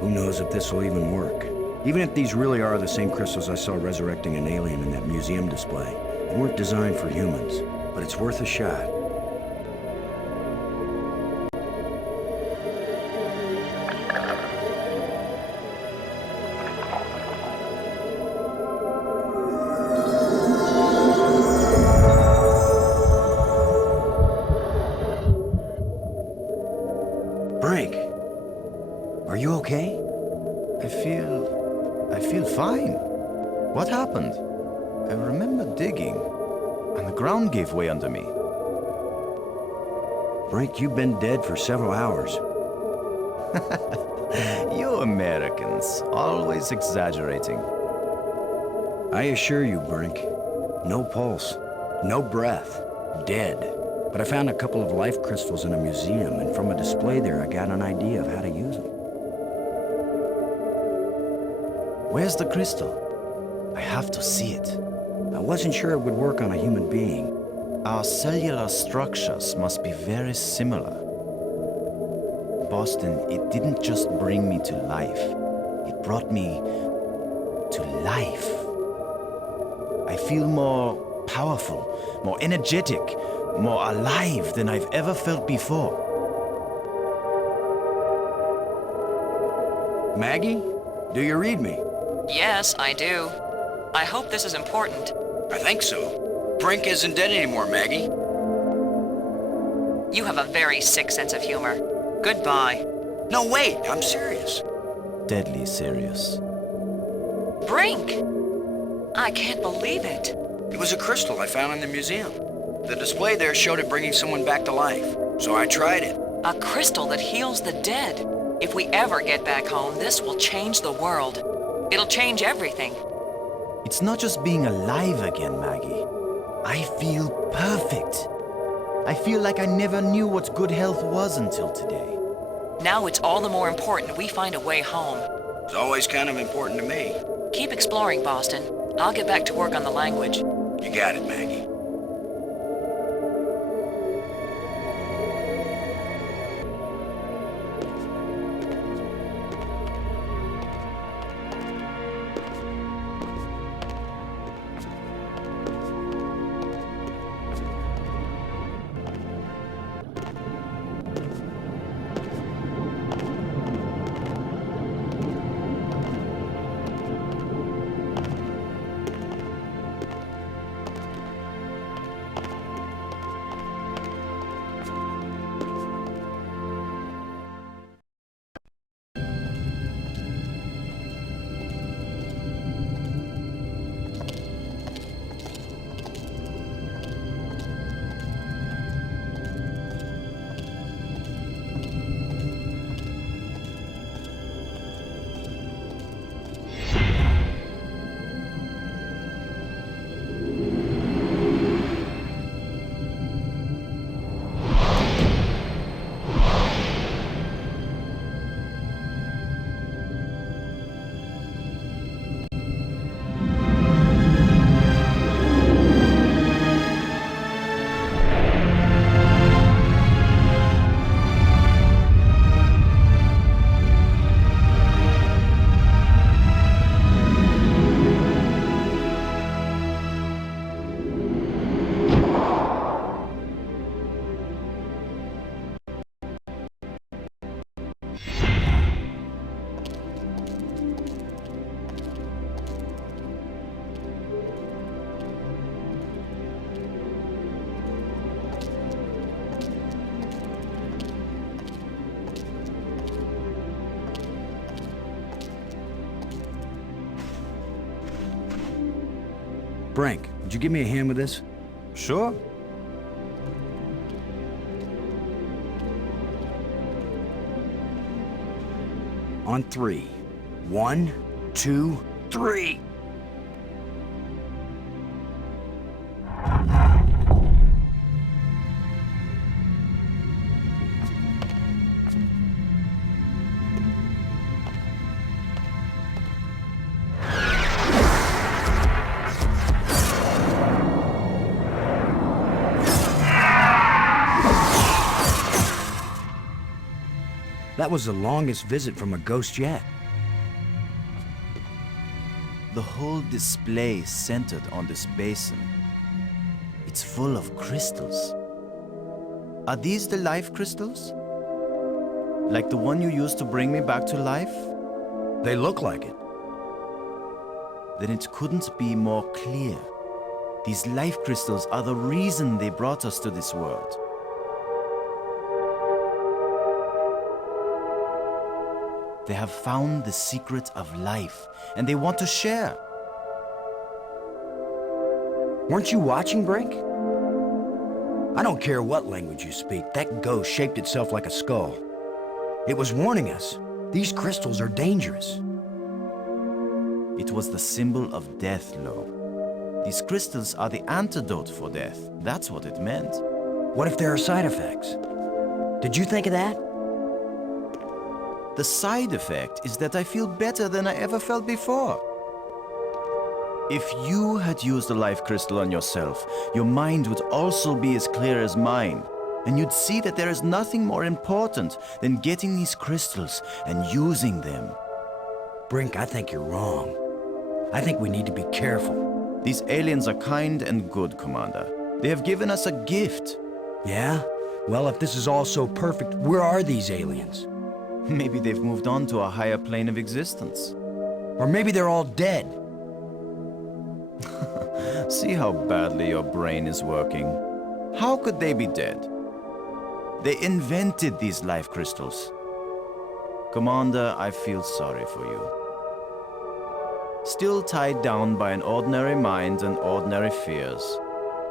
Who knows if this will even work? Even if these really are the same crystals I saw resurrecting an alien in that museum display, they weren't designed for humans, but it's worth a shot. Frank, are you okay? I feel fine. What happened? I remember digging, and the ground gave way under me. Frank, you've been dead for several hours. You Americans, always exaggerating. I assure you, Brink, no pulse, no breath, dead. But I found a couple of life crystals in a museum, and from a display there, I got an idea of how to use them. Where's the crystal? I have to see it. I wasn't sure it would work on a human being. Our cellular structures must be very similar. Boston, it didn't just bring me to life. It brought me to life. I feel more powerful, more energetic, more alive than I've ever felt before. Maggie, do you read me? Yes, I do. I hope this is important. I think so. Brink isn't dead anymore, Maggie. You have a very sick sense of humor. Goodbye. No, wait, I'm serious. Deadly serious. Brink! I can't believe it. It was a crystal I found in the museum. The display there showed it bringing someone back to life, so I tried it. A crystal that heals the dead. If we ever get back home, this will change the world. It'll change everything. It's not just being alive again, Maggie. I feel perfect. I feel like I never knew what good health was until today. Now it's all the more important we find a way home. It's always kind of important to me. Keep exploring, Boston. I'll get back to work on the language. You got it, Maggie. Brink, would you give me a hand with this? Sure. On three. 1, 2, 3. That was the longest visit from a ghost yet. The whole display centered on this basin. It's full of crystals. Are these the life crystals? Like the one you used to bring me back to life? They look like it. Then it couldn't be more clear. These life crystals are the reason they brought us to this world. They have found the secret of life, and they want to share. Weren't you watching, Brink? I don't care what language you speak, that ghost shaped itself like a skull. It was warning us. These crystals are dangerous. It was the symbol of death, Lo. These crystals are the antidote for death. That's what it meant. What if there are side effects? Did you think of that? The side effect is that I feel better than I ever felt before. If you had used a life crystal on yourself, your mind would also be as clear as mine. And you'd see that there is nothing more important than getting these crystals and using them. Brink, I think you're wrong. I think we need to be careful. These aliens are kind and good, Commander. They have given us a gift. Yeah? Well, if this is all so perfect, where are these aliens? Maybe they've moved on to a higher plane of existence. Or maybe they're all dead. See how badly your brain is working. How could they be dead? They invented these life crystals. Commander, I feel sorry for you. Still tied down by an ordinary mind and ordinary fears.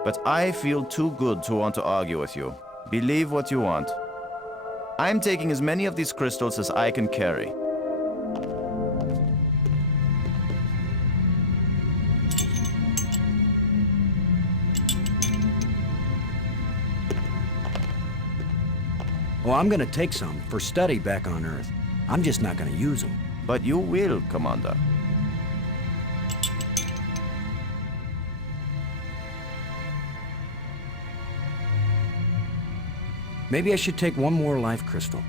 But I feel too good to want to argue with you. Believe what you want. I'm taking as many of these crystals as I can carry. Well, I'm gonna take some for study back on Earth. I'm just not gonna use them. But you will, Commander. Maybe I should take one more life crystal.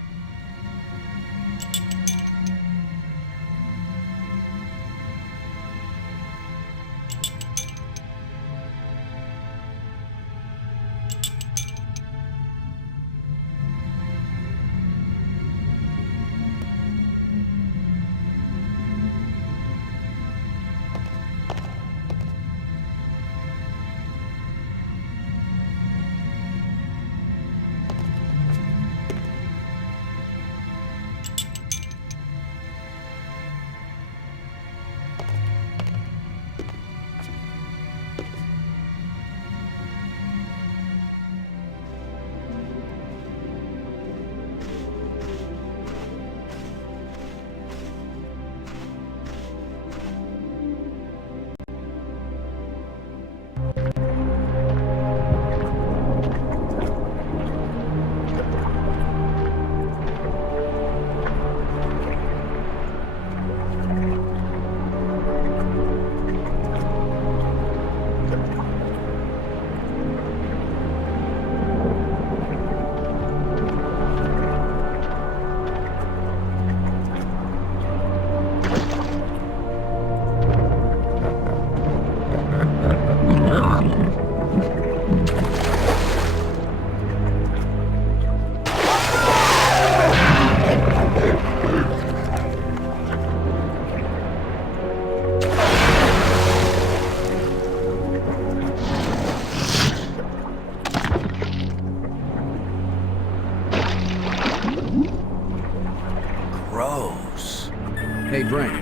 Hey, Brink,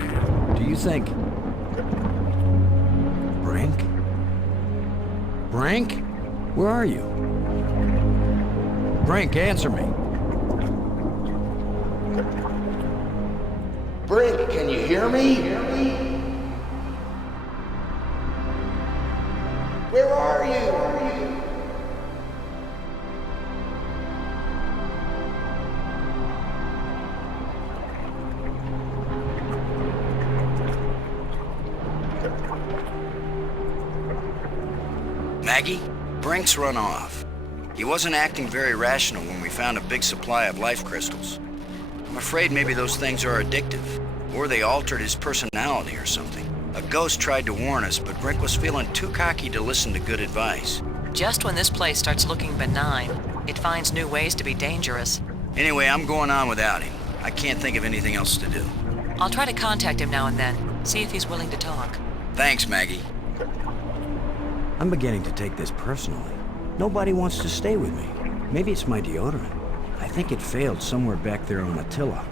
do you think... Brink? Brink? Where are you? Brink, answer me. Brink, can you hear me? Where are you? Maggie, Brink's run off. He wasn't acting very rational when we found a big supply of life crystals. I'm afraid maybe those things are addictive, or they altered his personality or something. A ghost tried to warn us, but Brink was feeling too cocky to listen to good advice. Just when this place starts looking benign, it finds new ways to be dangerous. Anyway, I'm going on without him. I can't think of anything else to do. I'll try to contact him now and then, see if he's willing to talk. Thanks, Maggie. I'm beginning to take this personally. Nobody wants to stay with me. Maybe it's my deodorant. I think it failed somewhere back there on Attila.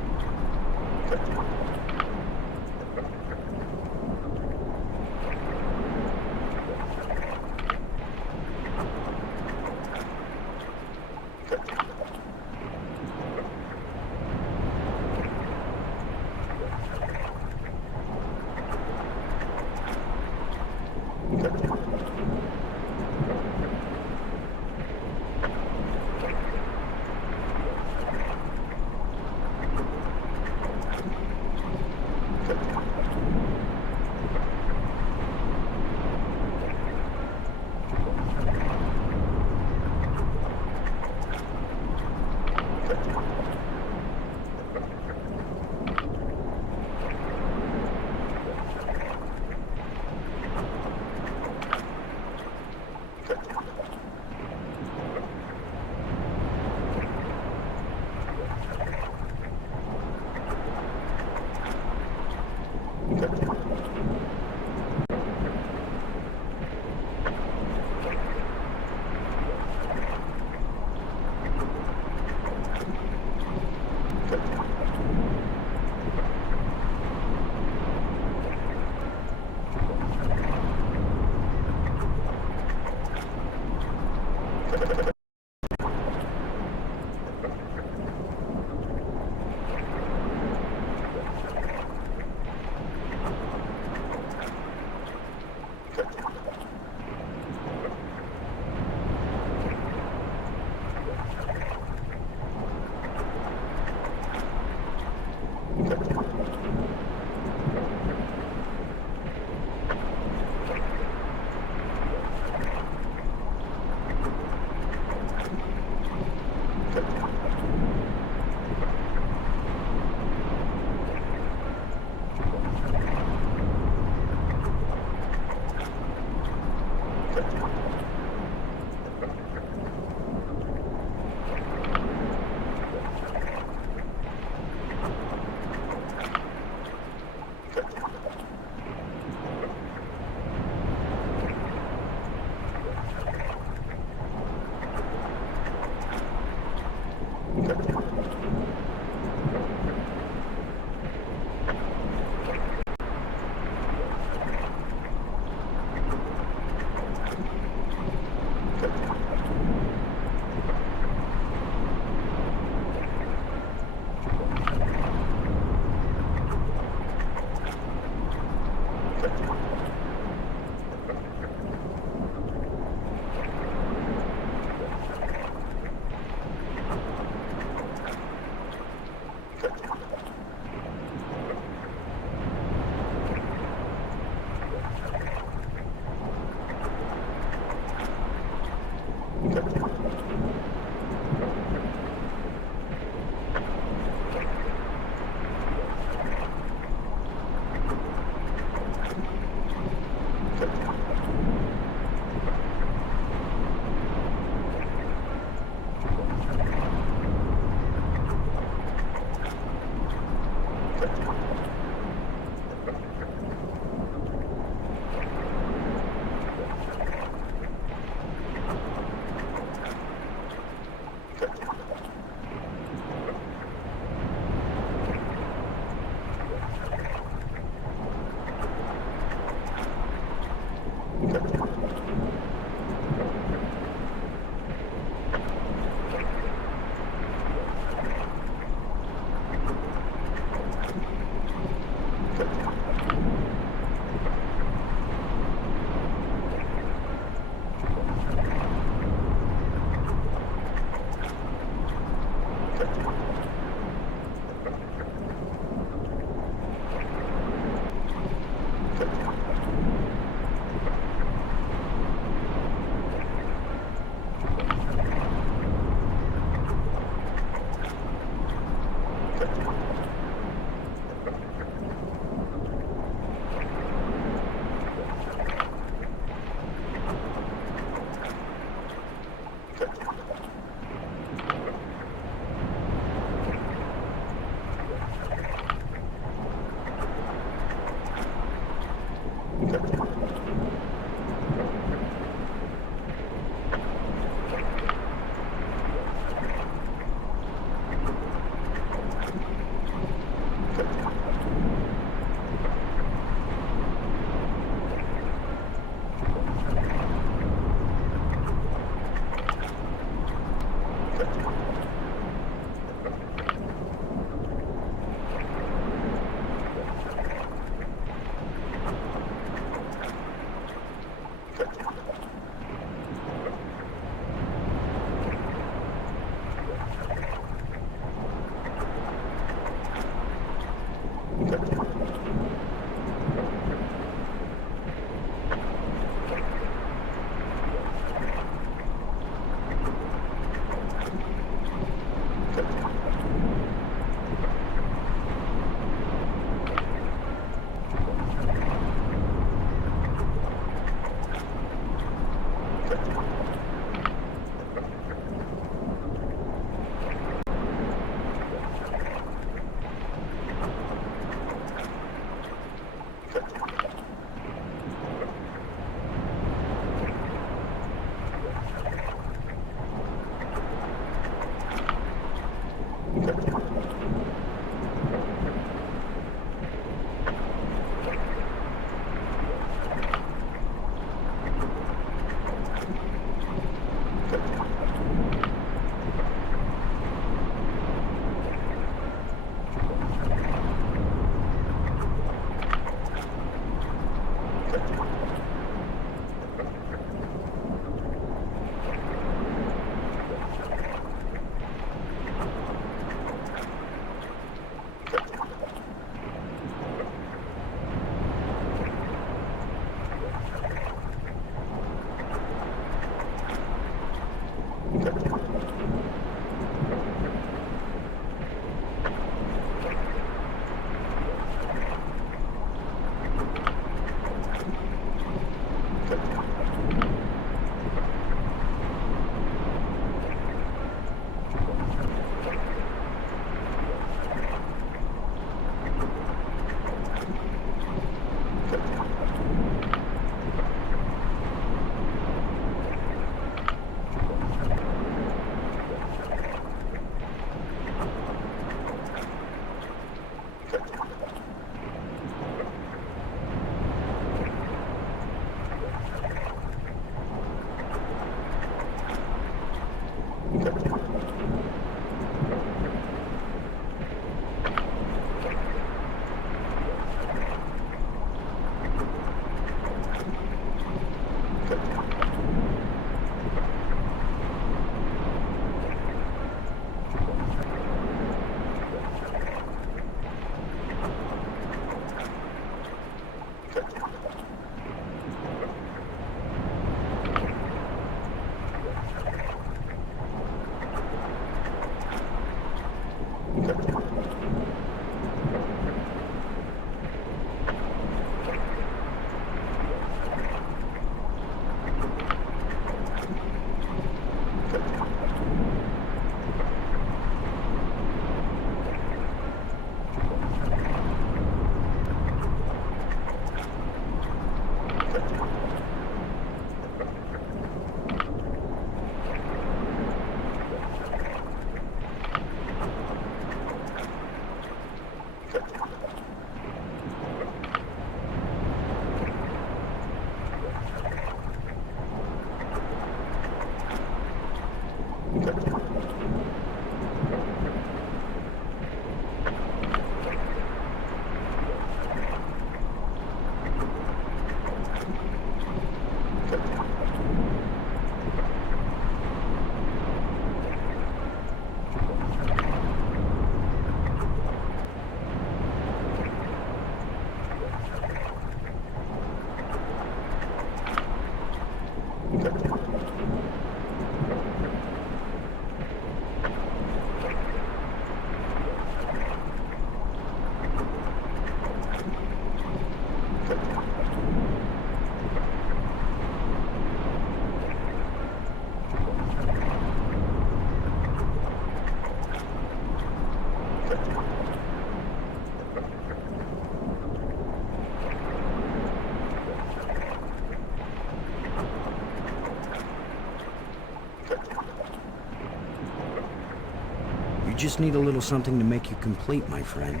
You just need a little something to make you complete, my friend.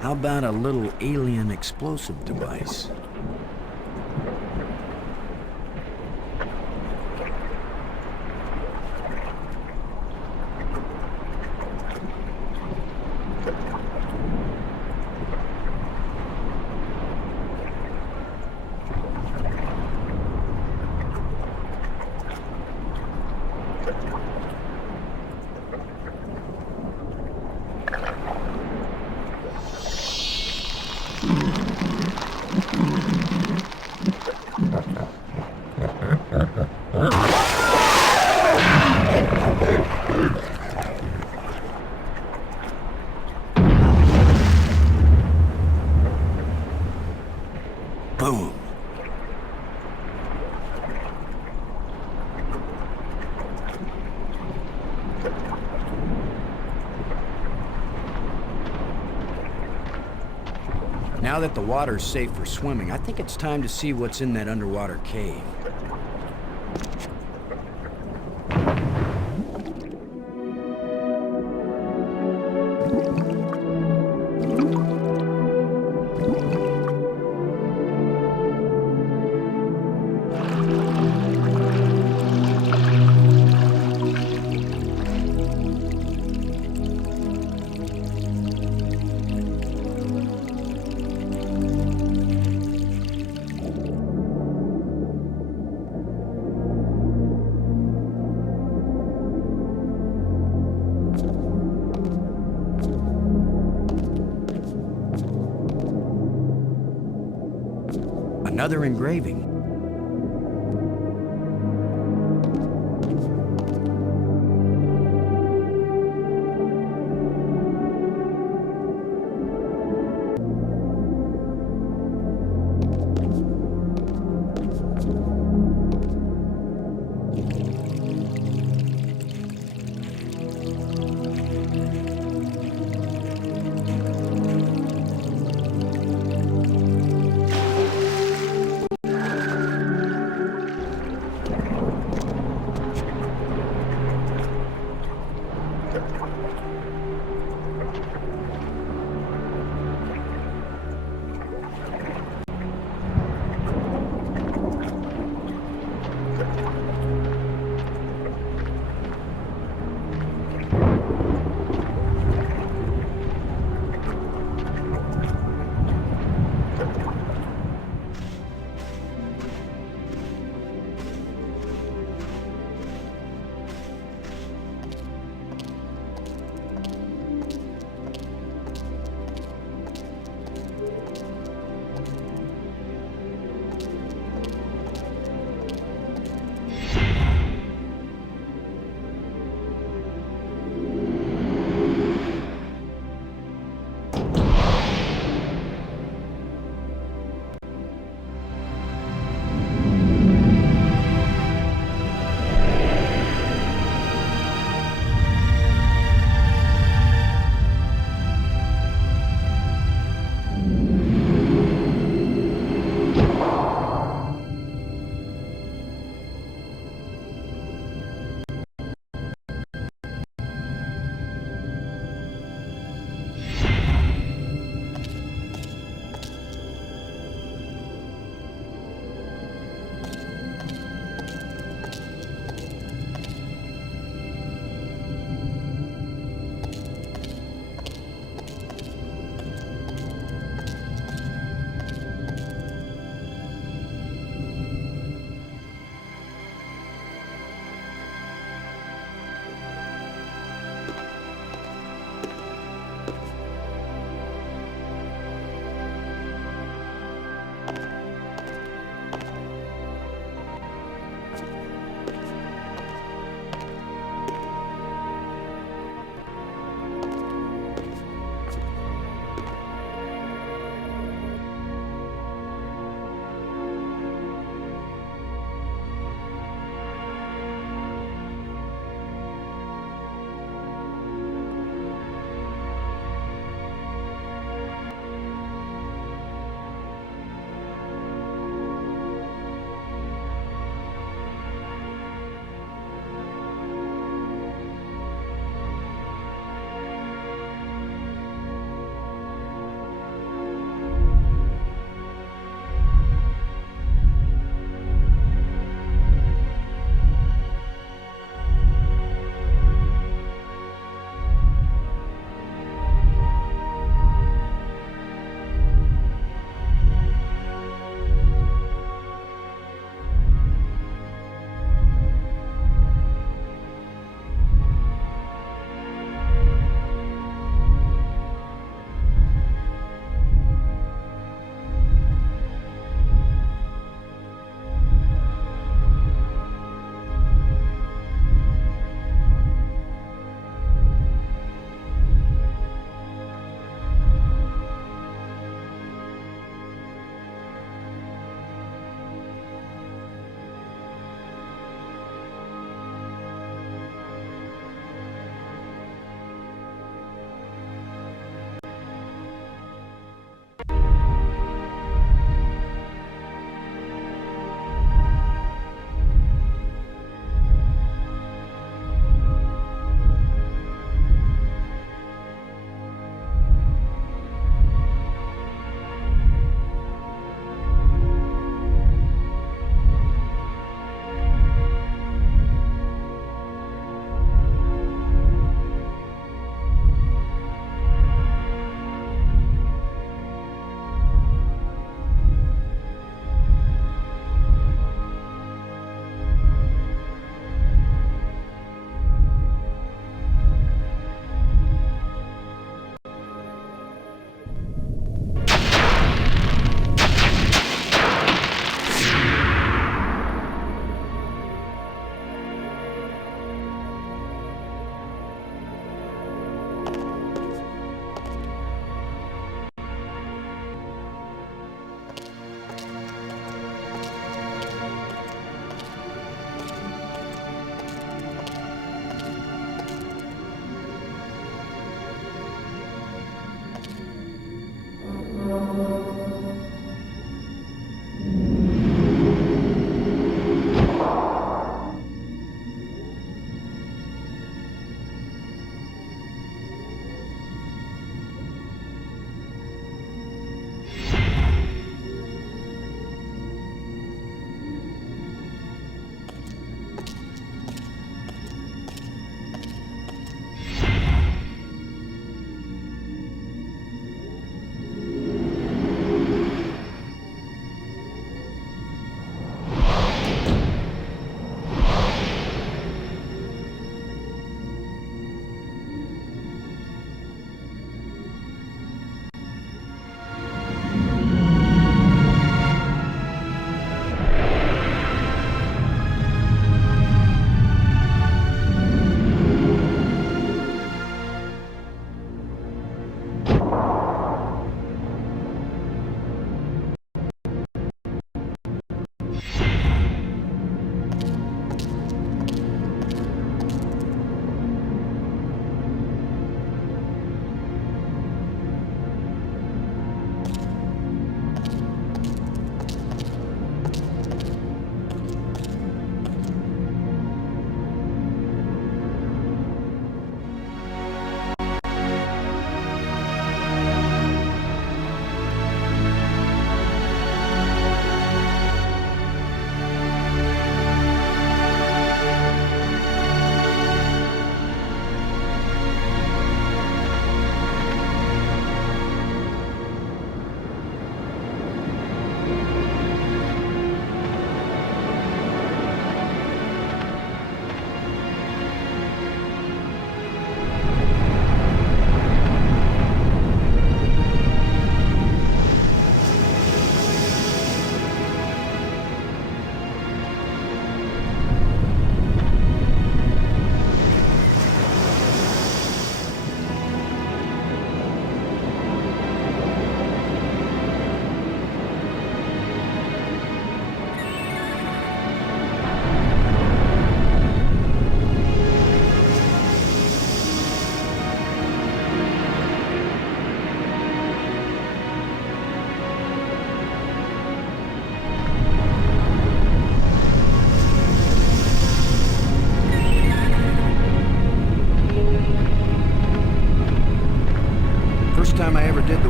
How about a little alien explosive device? Boom. Now that the water's safe for swimming, I think it's time to see what's in that underwater cave. Another engraving.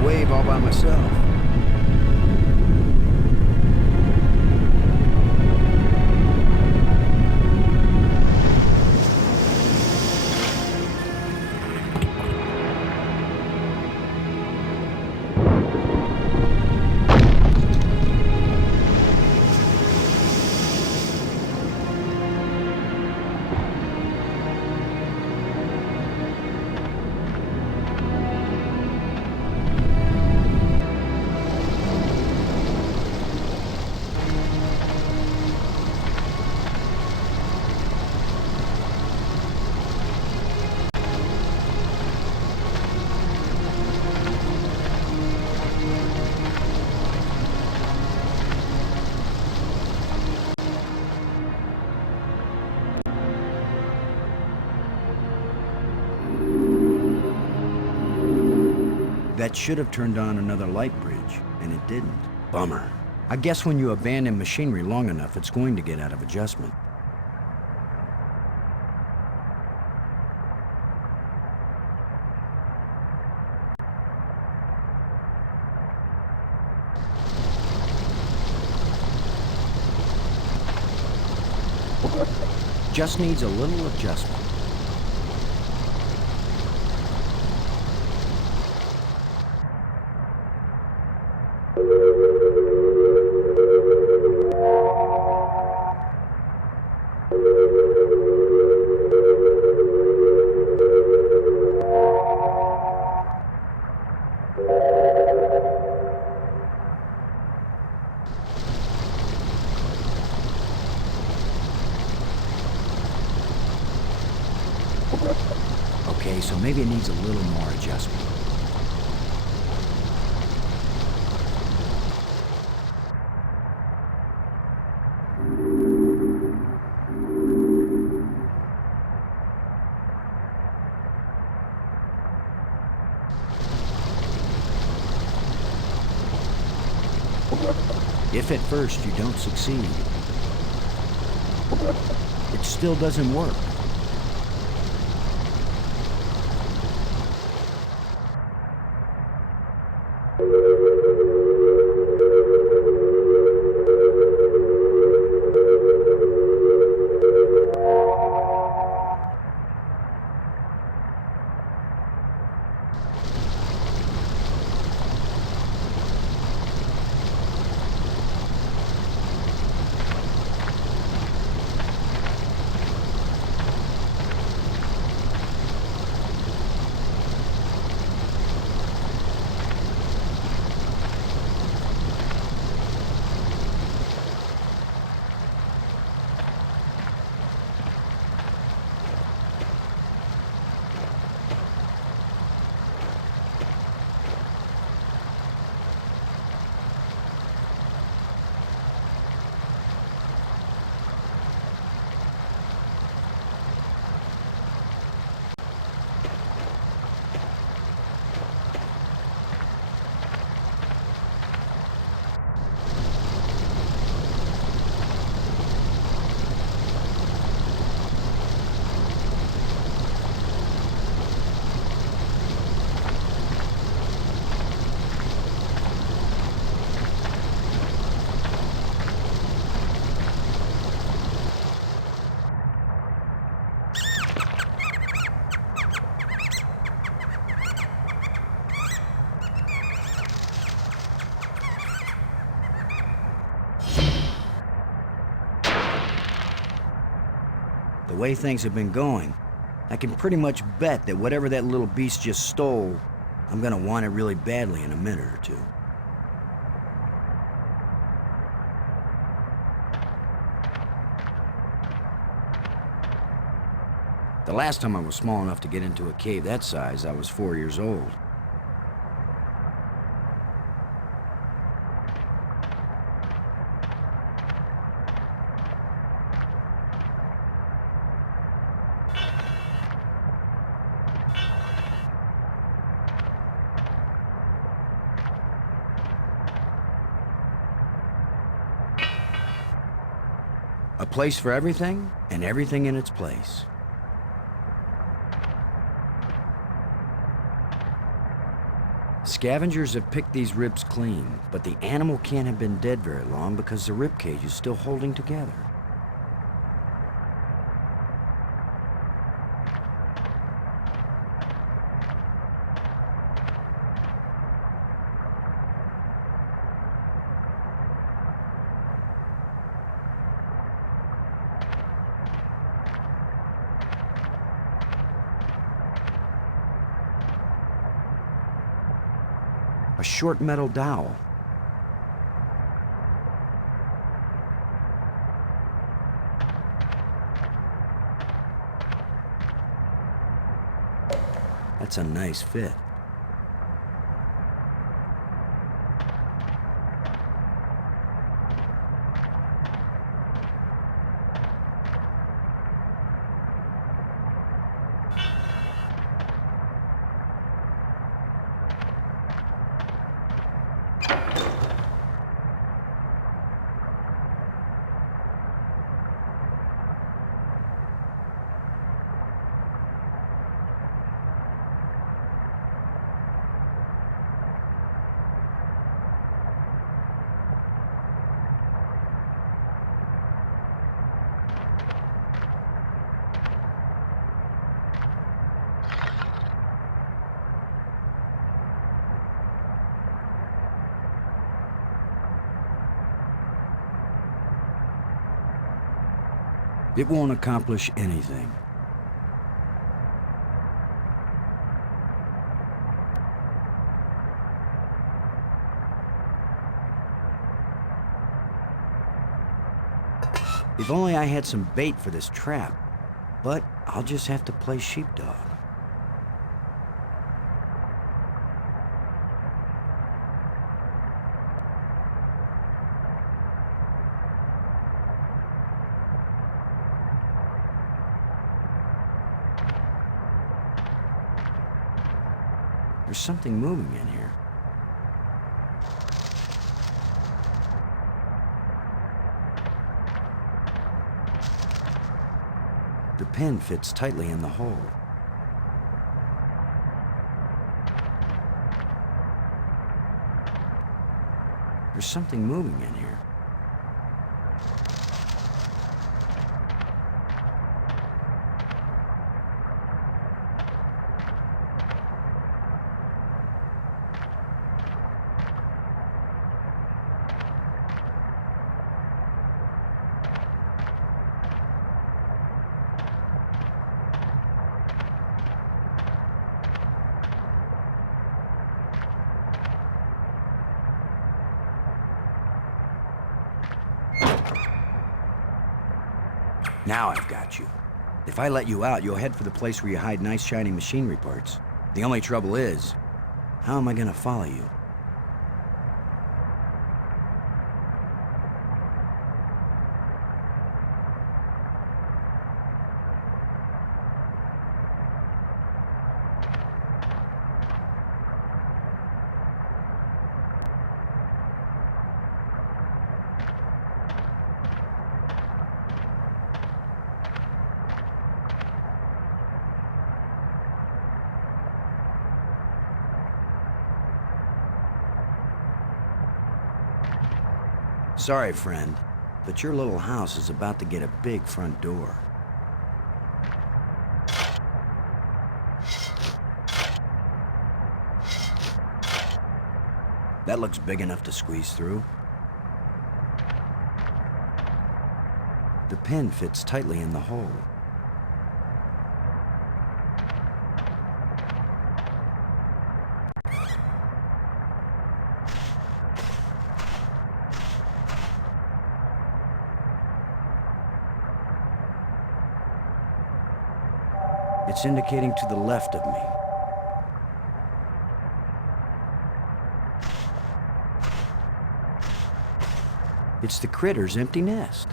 wave all by myself. That should have turned on another light bridge, and it didn't. Bummer. I guess when you abandon machinery long enough, it's going to get out of adjustment. Just needs a little adjustment. Okay, so maybe it needs a little more adjustment. If at first you don't succeed, it still doesn't work. The way things have been going, I can pretty much bet that whatever that little beast just stole, I'm gonna want it really badly in a minute or two. The last time I was small enough to get into a cave that size, I was 4 years old. A place for everything, and everything in its place. Scavengers have picked these ribs clean, but the animal can't have been dead very long because the rib cage is still holding together. A short metal dowel. That's a nice fit. It won't accomplish anything. If only I had some bait for this trap, but I'll just have to play sheepdog. There's something moving in here. The pin fits tightly in the hole. There's something moving in here. Now I've got you. If I let you out, you'll head for the place where you hide nice shiny machinery parts. The only trouble is, how am I gonna follow you? Sorry, friend, but your little house is about to get a big front door. That looks big enough to squeeze through. The pin fits tightly in the hole. It's indicating to the left of me. It's the critter's empty nest.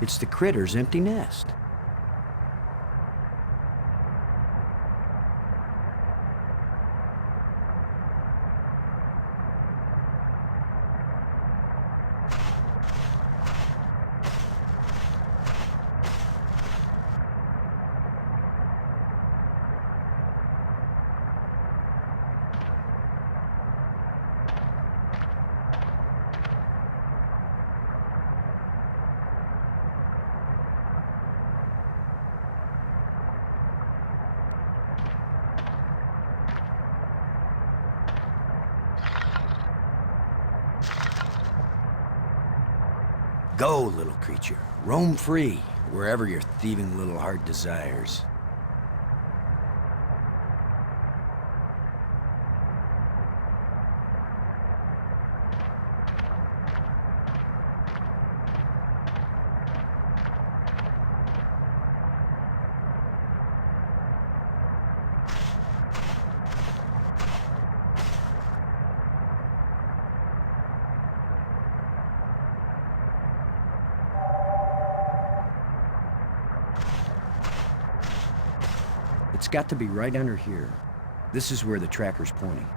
It's the critter's empty nest. Go, little creature. Roam free, wherever your thieving little heart desires. It's got to be right under here. This is where the tracker's pointing.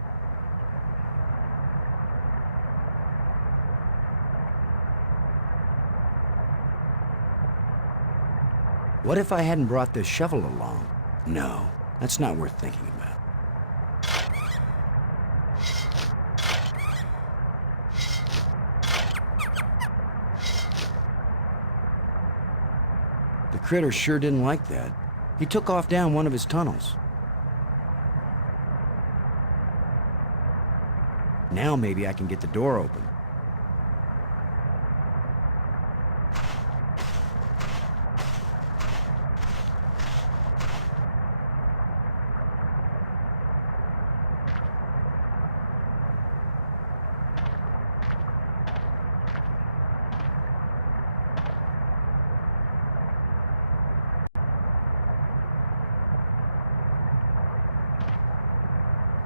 What if I hadn't brought this shovel along? No, that's not worth thinking about. The critter sure didn't like that. He took off down one of his tunnels. Now maybe I can get the door open.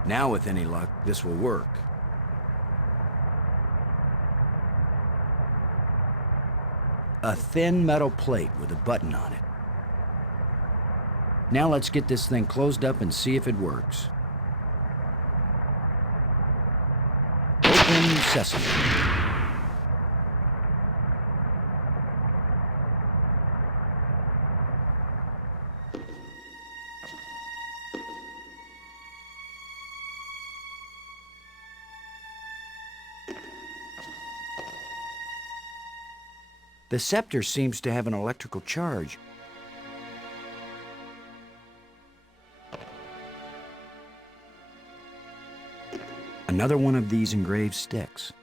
Now, with any luck, this will work. A thin metal plate with a button on it. Now let's get this thing closed up and see if it works. Open sesame. The scepter seems to have an electrical charge. Another one of these engraved sticks.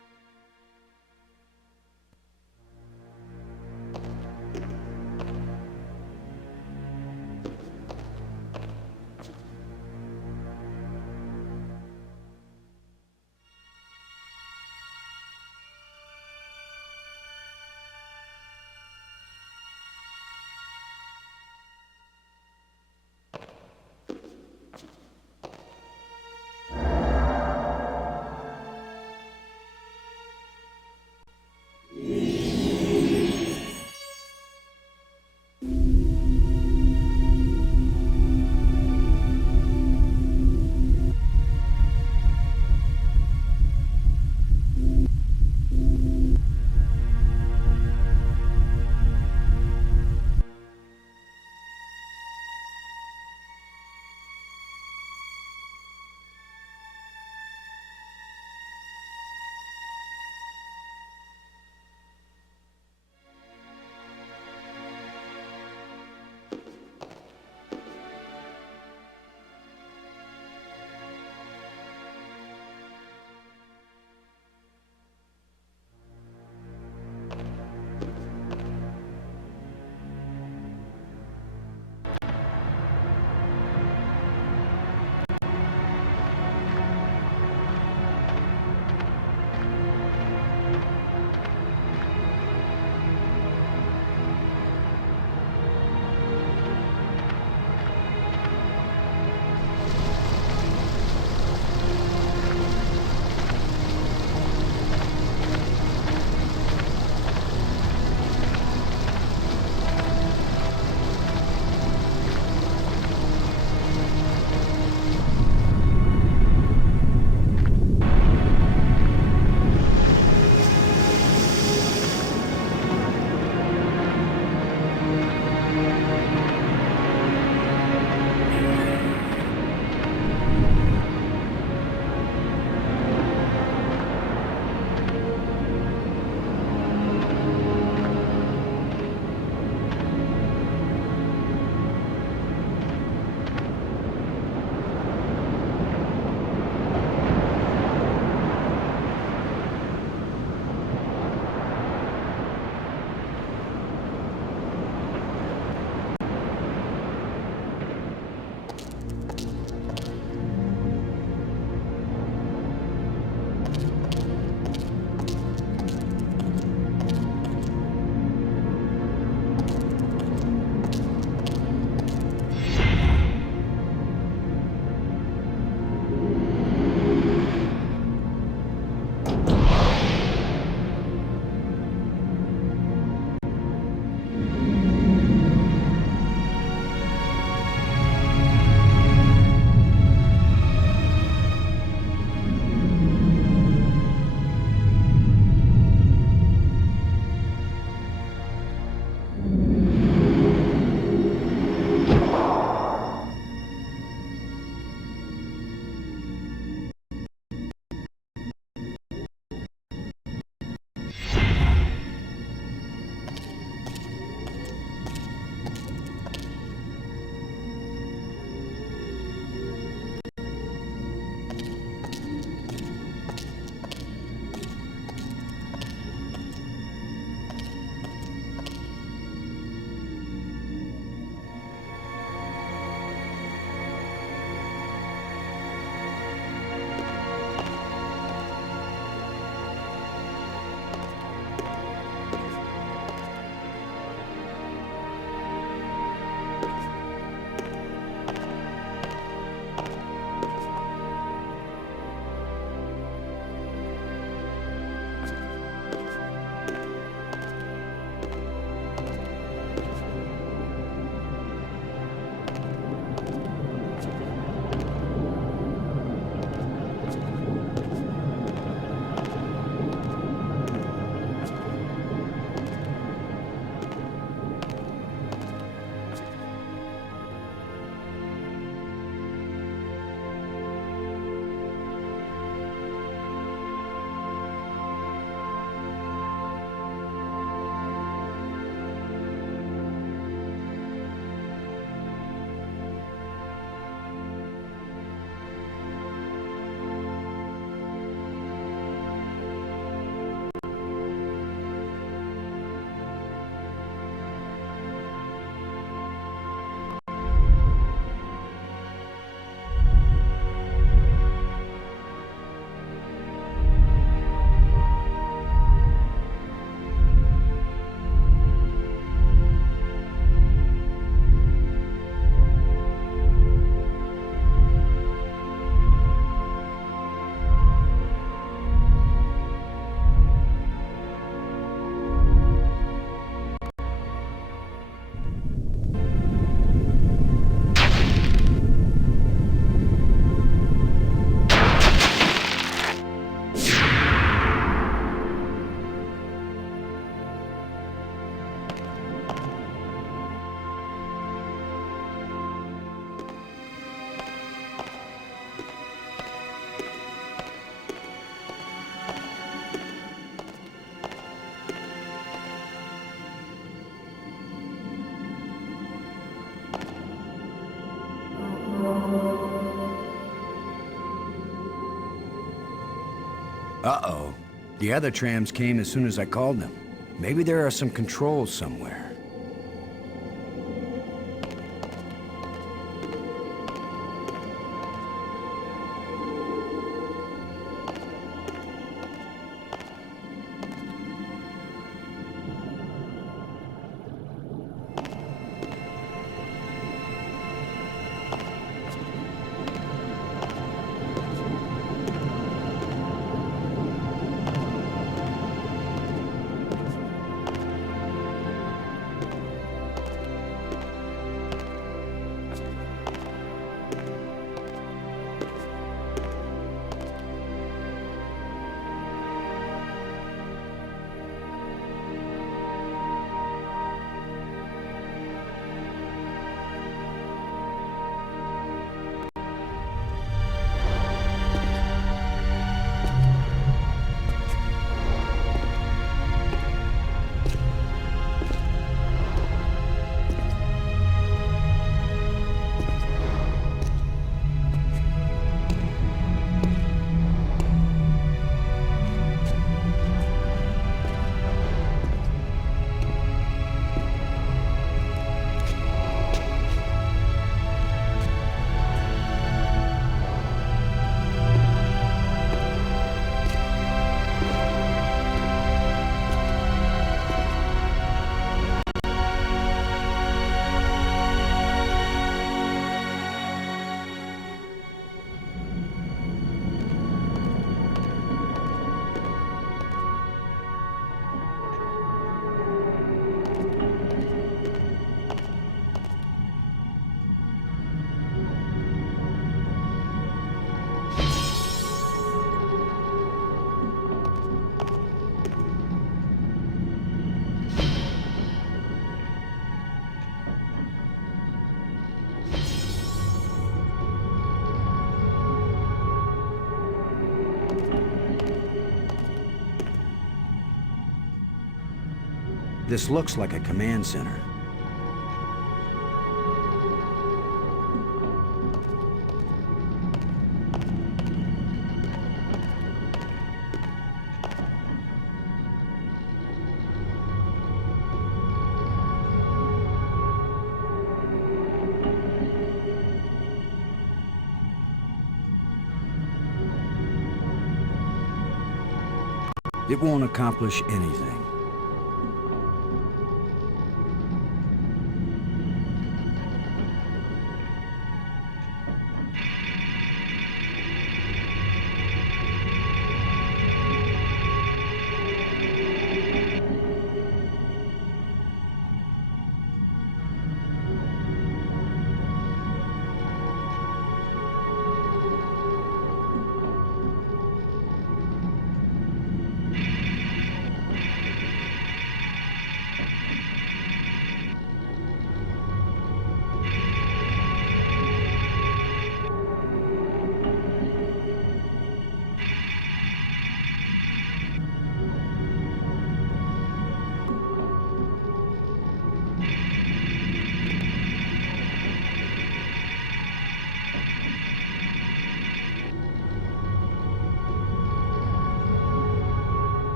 Uh-oh. The other trams came as soon as I called them. Maybe there are some controls somewhere. This looks like a command center. It won't accomplish anything.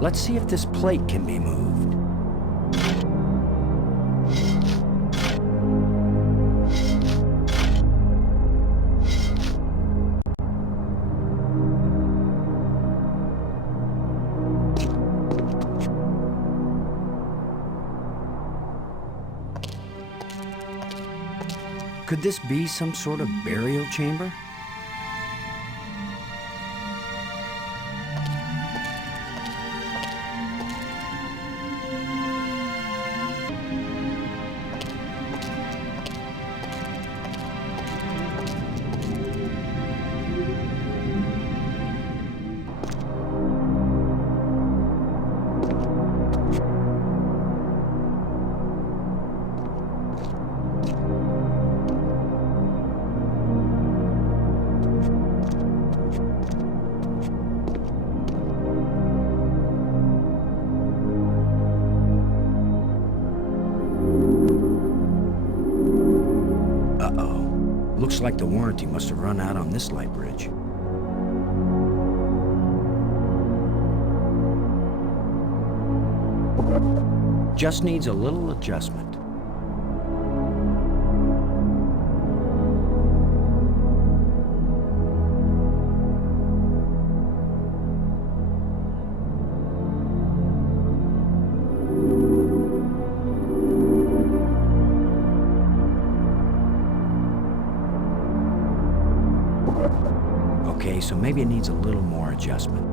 Let's see if this plate can be moved. Could this be some sort of burial chamber? Looks like the warranty must have run out on this light bridge. Just needs a little adjustment. Okay, so maybe it needs a little more adjustment.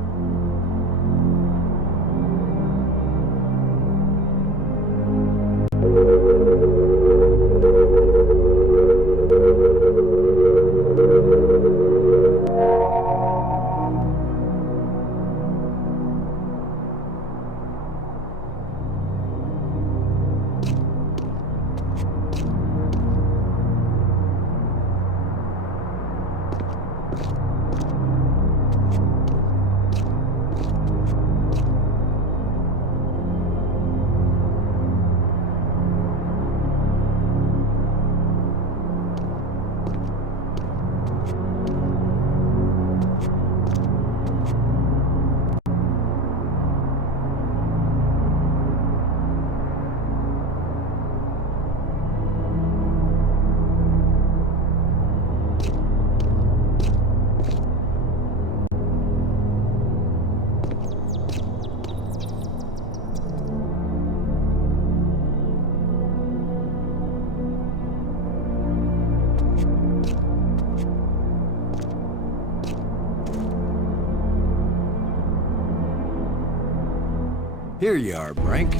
Here you are, Brink.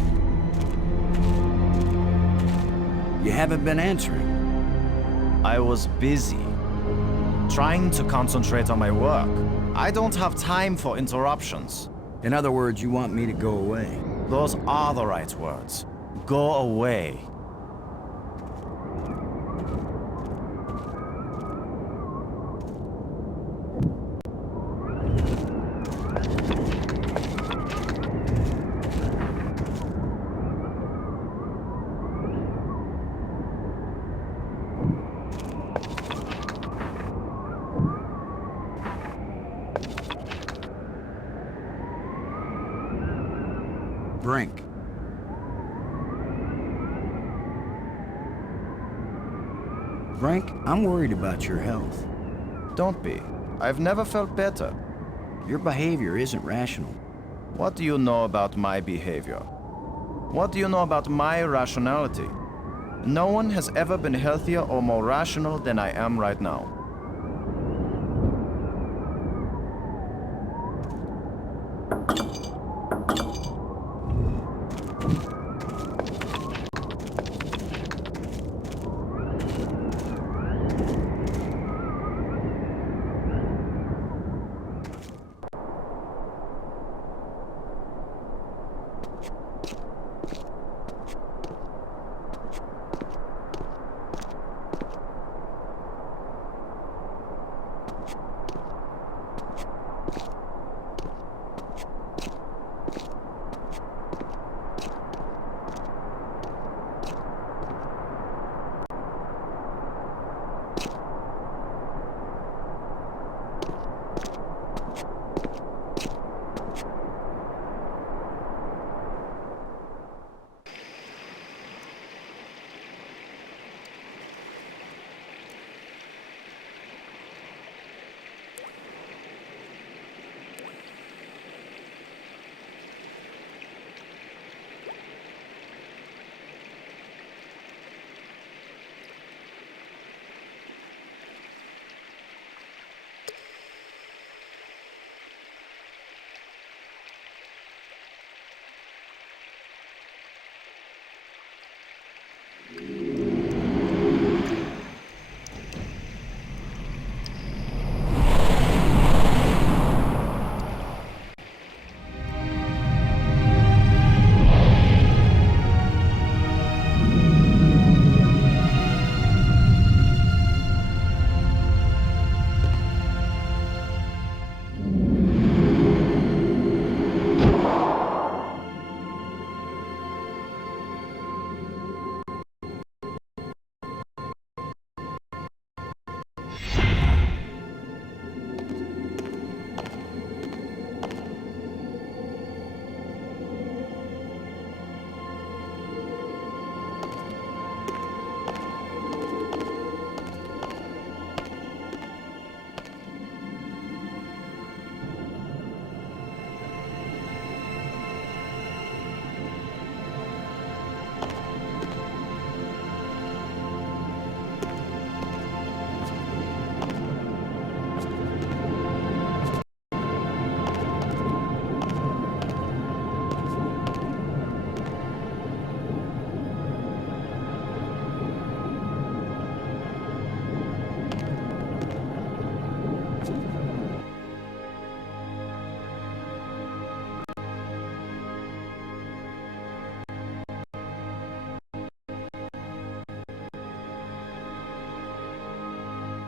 You haven't been answering. I was busy, trying to concentrate on my work. I don't have time for interruptions. In other words, you want me to go away. Those are the right words. Go away. Brink. Brink, I'm worried about your health. Don't be. I've never felt better. Your behavior isn't rational. What do you know about my behavior? What do you know about my rationality? No one has ever been healthier or more rational than I am right now.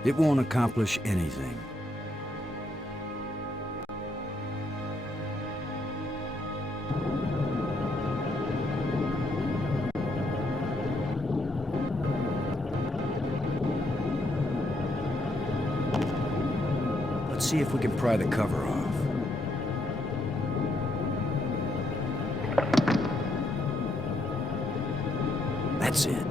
It won't accomplish anything. Let's see if we can pry the cover off. That's it.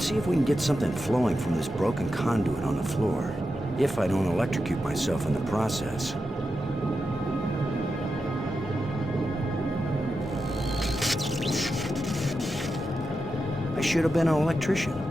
Let's see if we can get something flowing from this broken conduit on the floor. If I don't electrocute myself in the process. I should have been an electrician.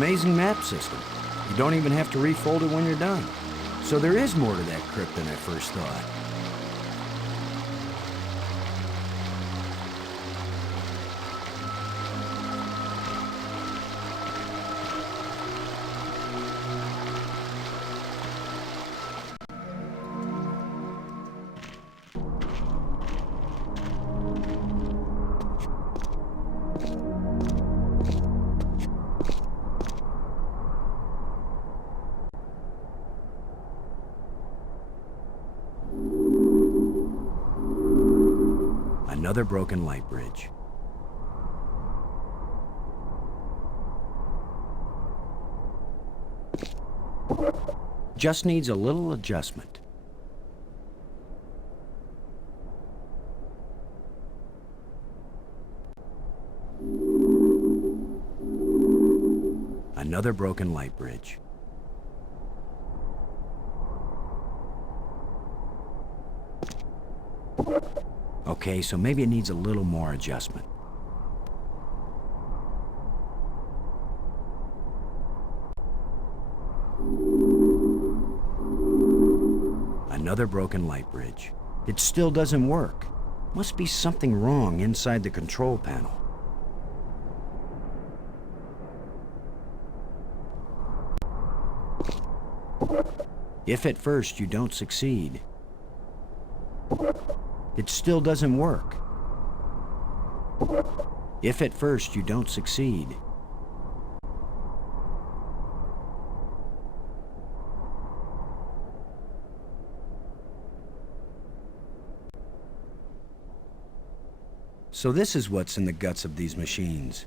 Amazing map system. You don't even have to refold it when you're done. So there is more to that crypt than I first thought. Another broken light bridge. Just needs a little adjustment. Another broken light bridge. Okay, so maybe it needs a little more adjustment. Another broken light bridge. It still doesn't work. Must be something wrong inside the control panel. If at first you don't succeed, it still doesn't work. If at first you don't succeed, so this is what's in the guts of these machines.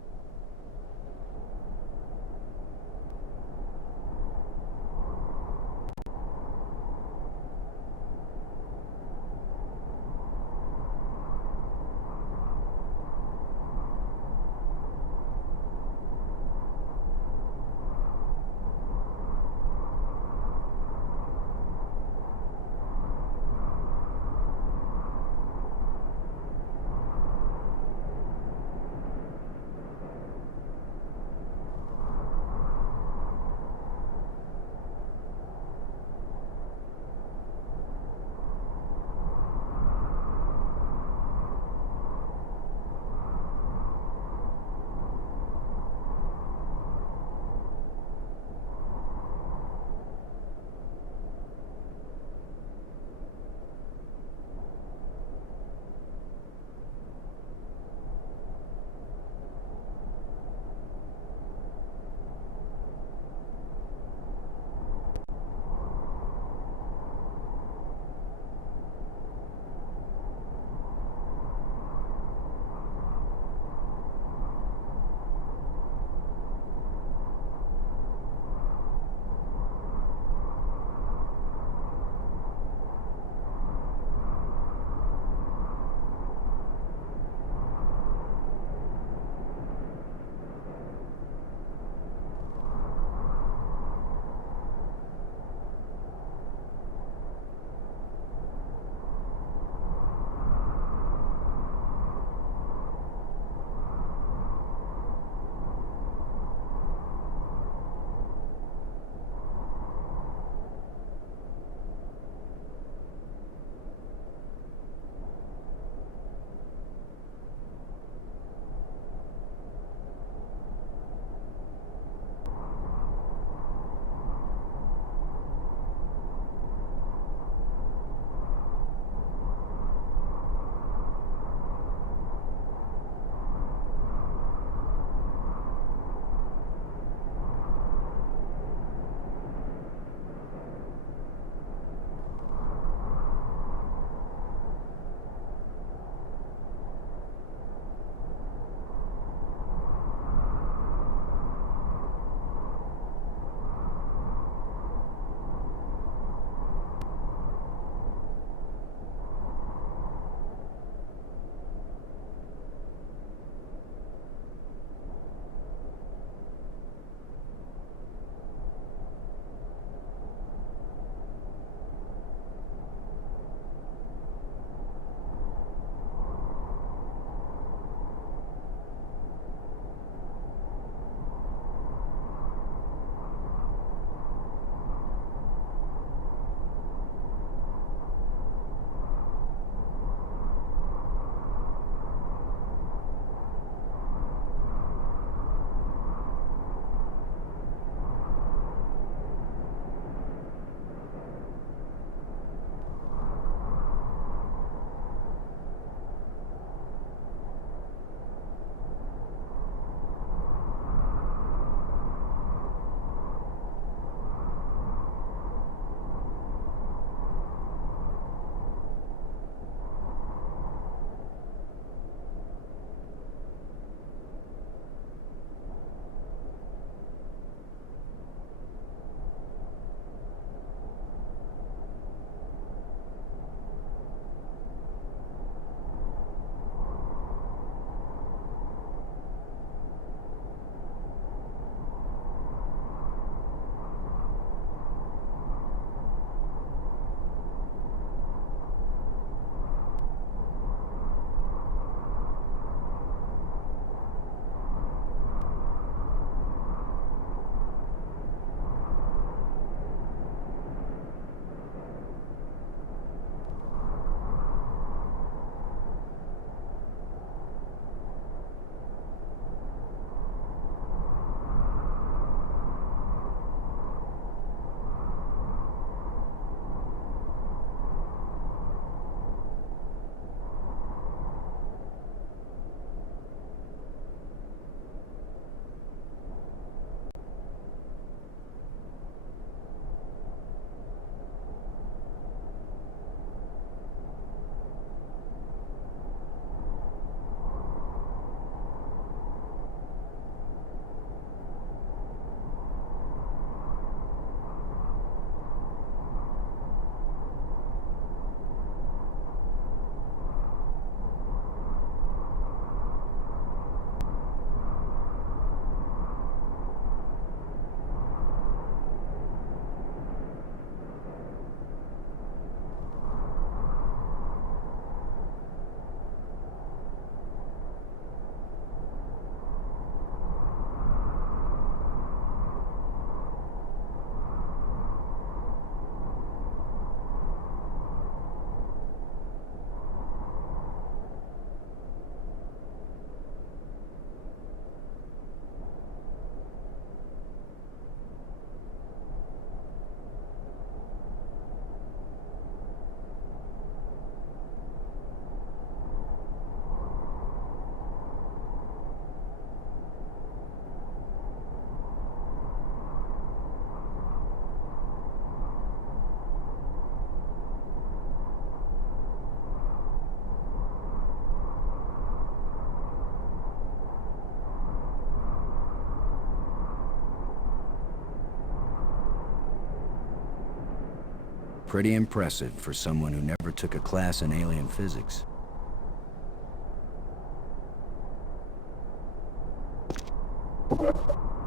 pretty impressive for someone who never took a class in alien physics.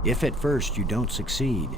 If at first you don't succeed,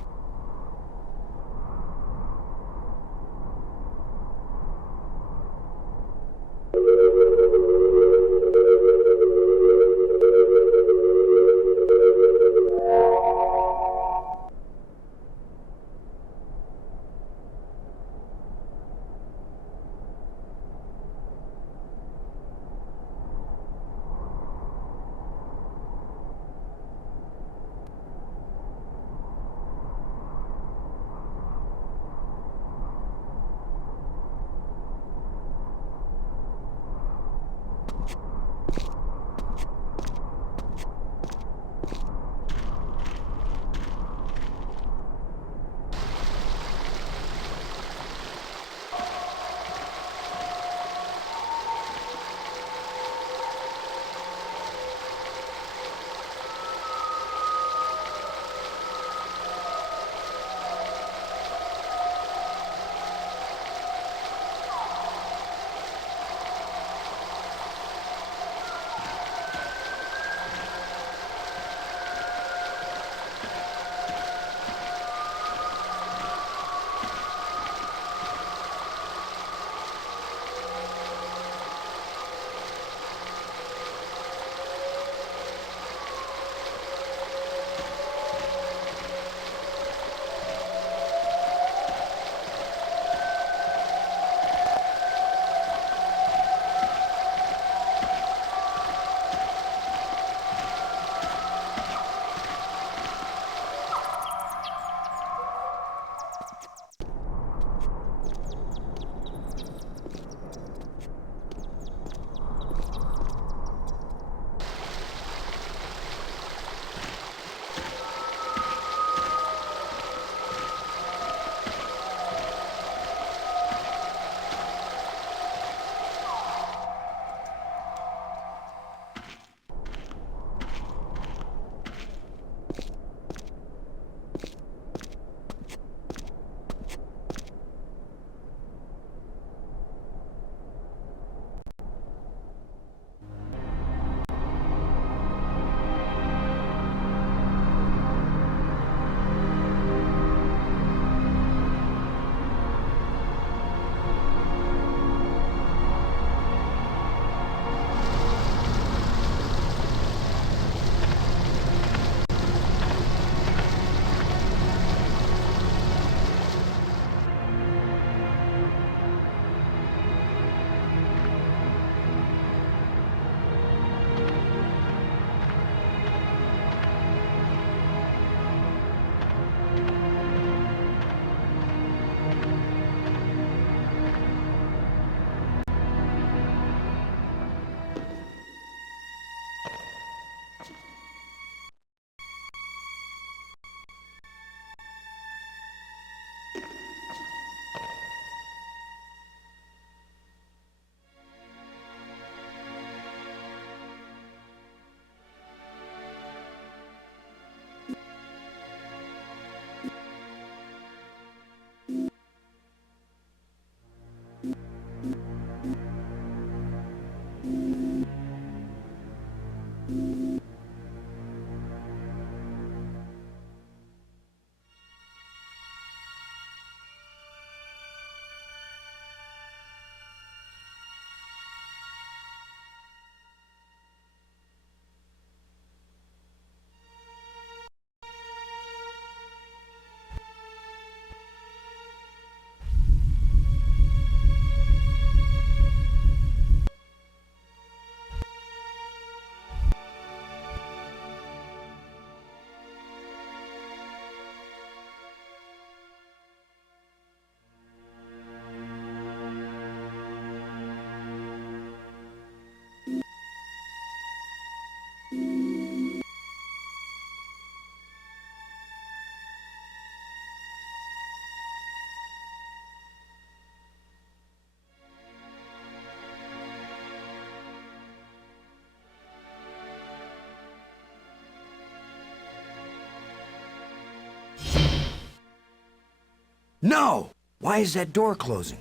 No! Why is that door closing?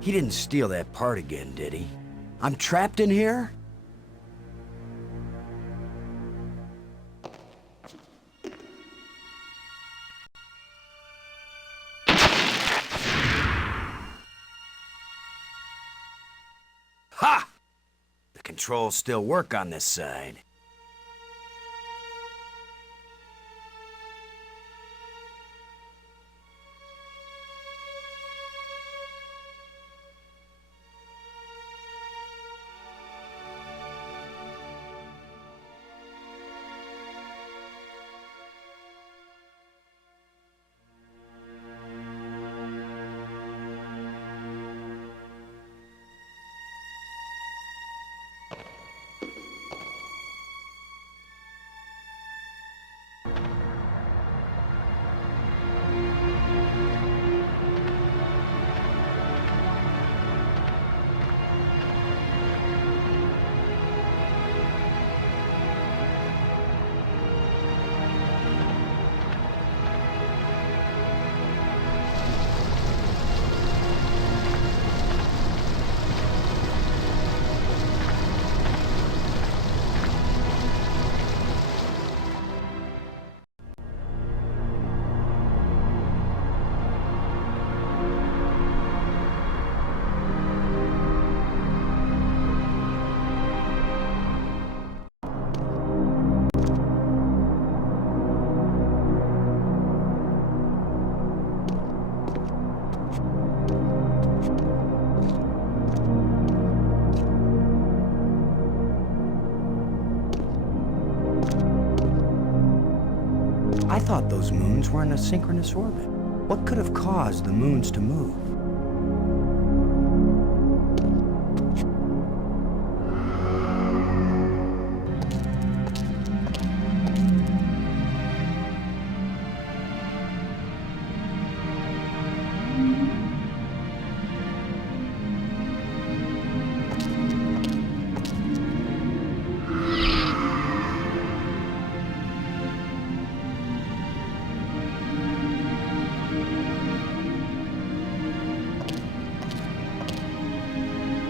He didn't steal that part again, did he? I'm trapped in here? Ha! The controls still work on this side. I thought those moons were in a synchronous orbit. What could have caused the moons to move?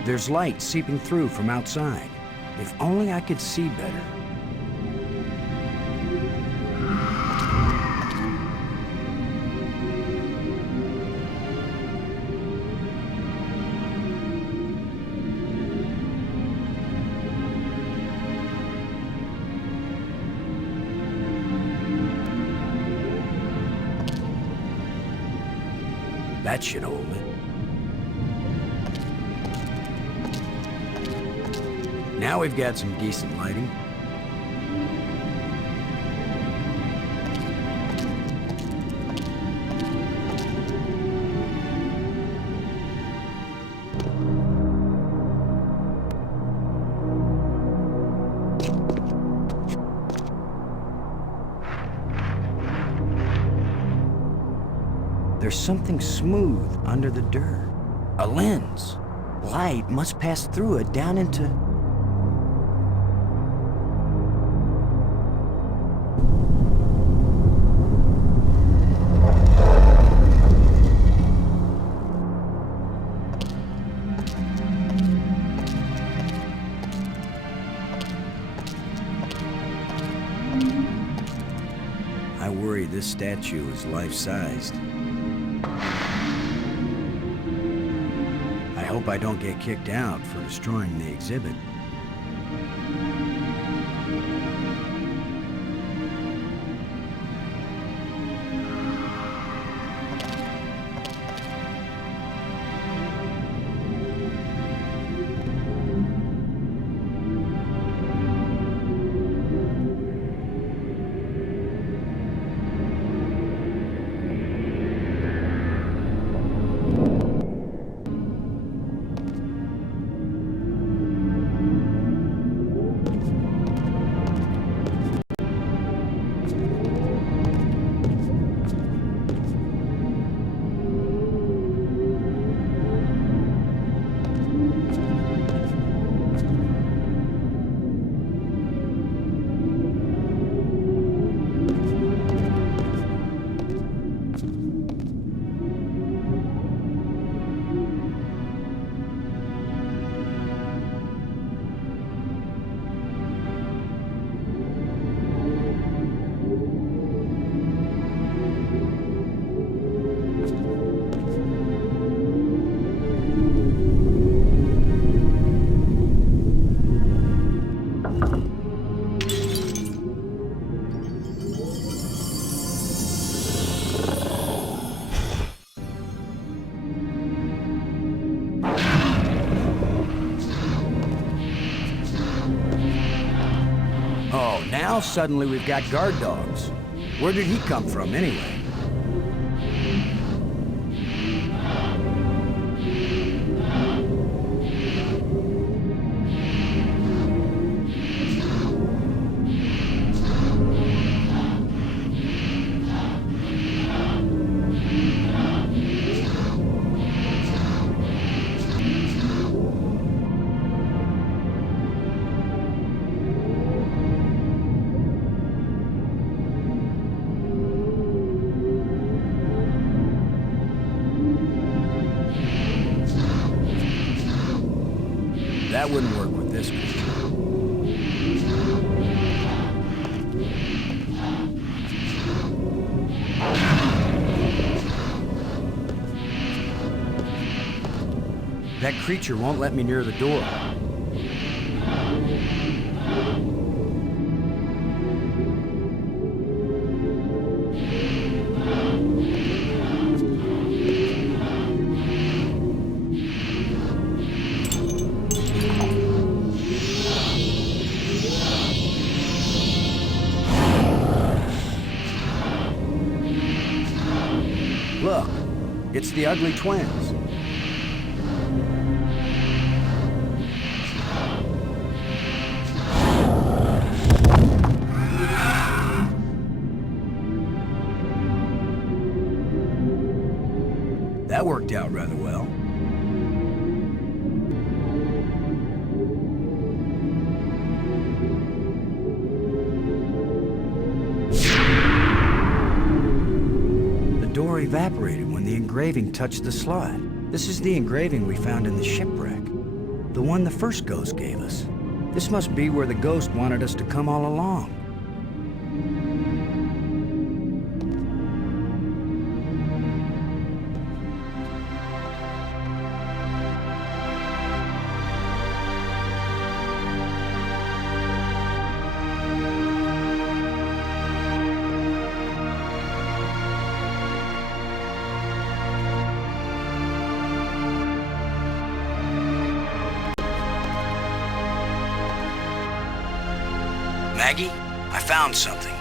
There's light seeping through from outside. If only I could see better. That should hold it. Now we've got some decent lighting. There's something smooth under the dirt. A lens. Light must pass through it down into... I worry this statue is life-sized. I hope I don't get kicked out for destroying the exhibit. now suddenly we've got guard dogs. Where did he come from, anyway? That wouldn't work with this creature. That creature won't let me near the door. Look, it's the Ugly Twins. That worked out rather well. The door evaporated when the engraving touched the slot. This is the engraving we found in the shipwreck. The one the first ghost gave us. This must be where the ghost wanted us to come all along. Maggie, I found something.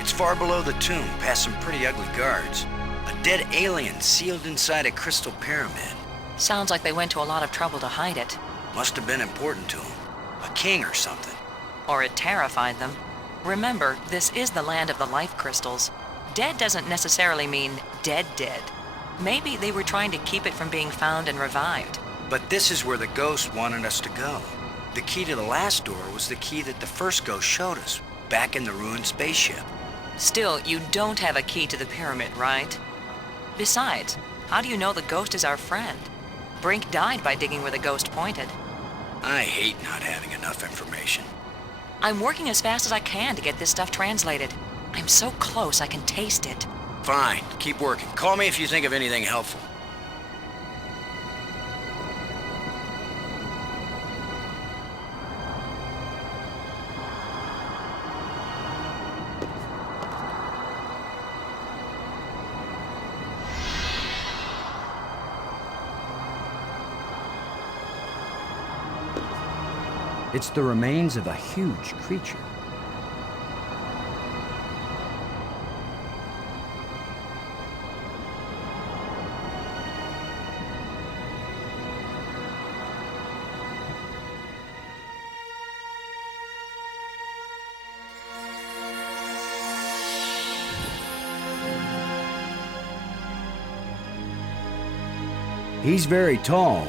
It's far below the tomb, past some pretty ugly guards. A dead alien sealed inside a crystal pyramid. Sounds like they went to a lot of trouble to hide it. Must have been important to him. A king or something. Or it terrified them. Remember, this is the land of the life crystals. Dead doesn't necessarily mean dead. Maybe they were trying to keep it from being found and revived. But this is where the ghost wanted us to go. The key to the last door was the key that the first ghost showed us, back in the ruined spaceship. Still, you don't have a key to the pyramid, right? Besides, how do you know the ghost is our friend? Brink died by digging where the ghost pointed. I hate not having enough information. I'm working as fast as I can to get this stuff translated. I'm so close I can taste it. Fine, keep working. Call me if you think of anything helpful. It's the remains of a huge creature. He's very tall.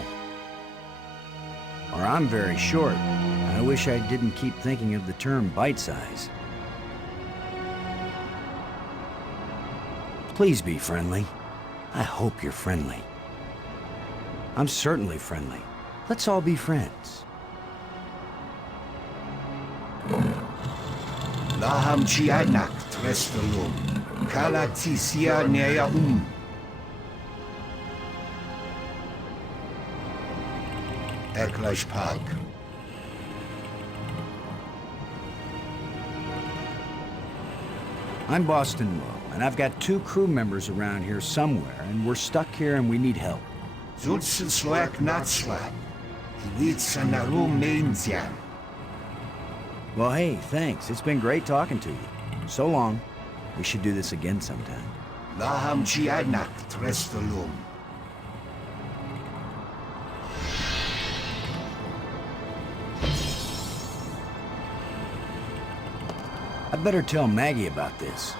Or I'm very short. I wish I didn't keep thinking of the term bite-size. Please be friendly. I hope you're friendly. I'm certainly friendly. Let's all be friends. Laham Chianak Trestalum. Kalatisia Neaum. Eklash Park. I'm Boston Lowe, and I've got 2 crew members around here somewhere, and we're stuck here and we need help. Zulsloak Natslak. Ilitsanarum Mainzian. Well, hey, thanks. It's been great talking to you. So long. We should do this again sometime. Laham Chianak Trestalum. I'd better tell Maggie about this.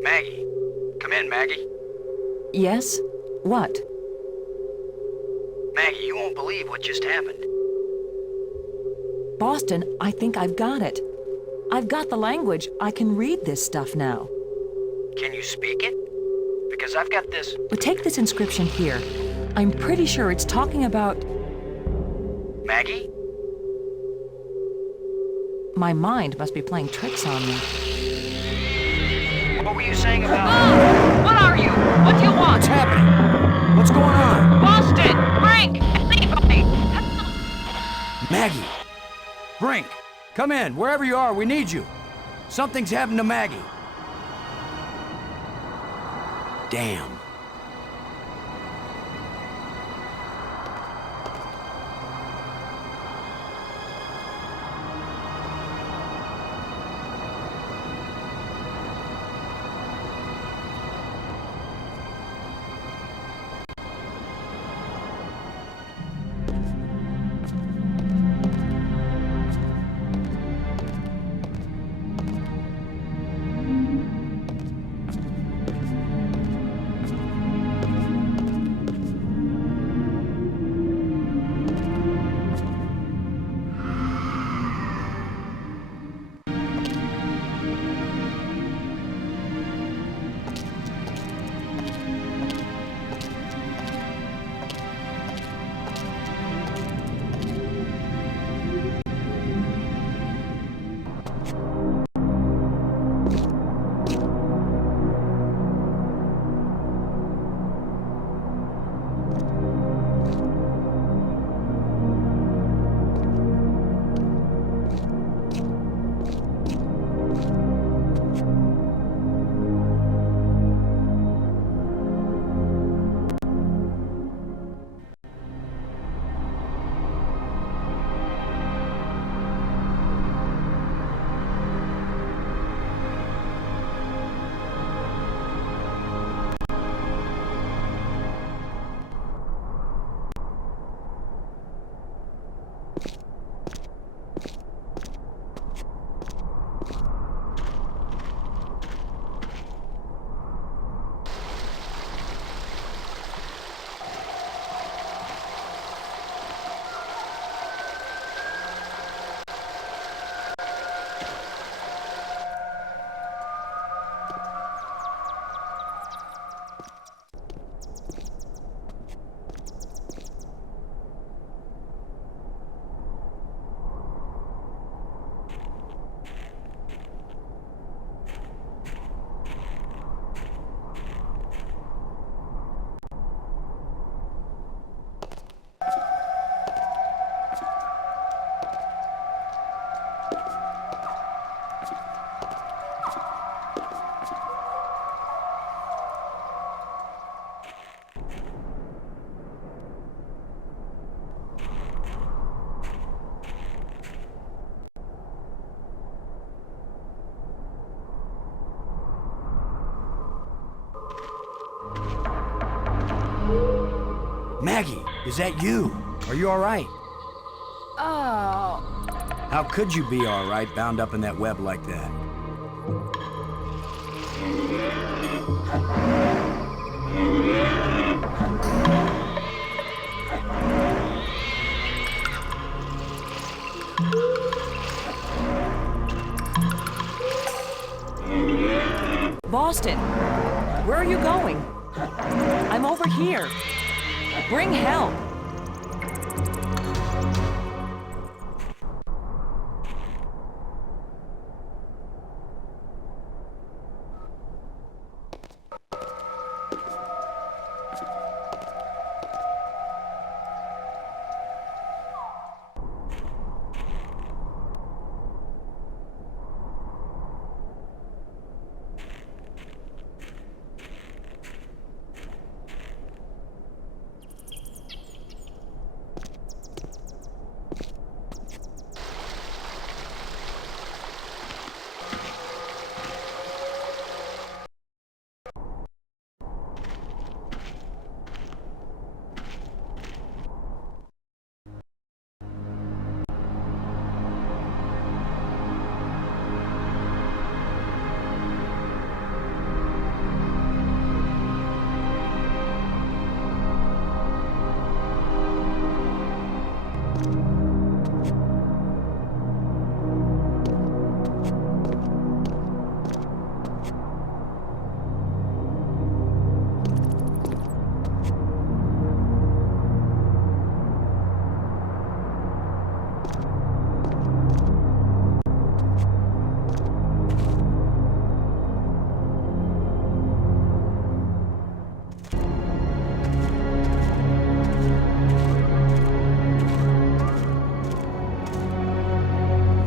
Maggie. Come in, Maggie. Yes? What? Maggie, you won't believe what just happened. Boston, I think I've got it. I've got the language. I can read this stuff now. Can you speak it? Because I've got this... But take this inscription here. I'm pretty sure it's talking about... Maggie? My mind must be playing tricks on me. What were you saying about... Ah! What are you? What do you want? What's happening? What's going on? Boston! Brink! Anybody! Maggie! Brink! Come in, wherever you are, we need you. Something's happened to Maggie. Damn. Maggie, is that you? Are you all right? Oh. How could you be all right bound up in that web like that? Boston, where are you going? I'm over here. Bring help.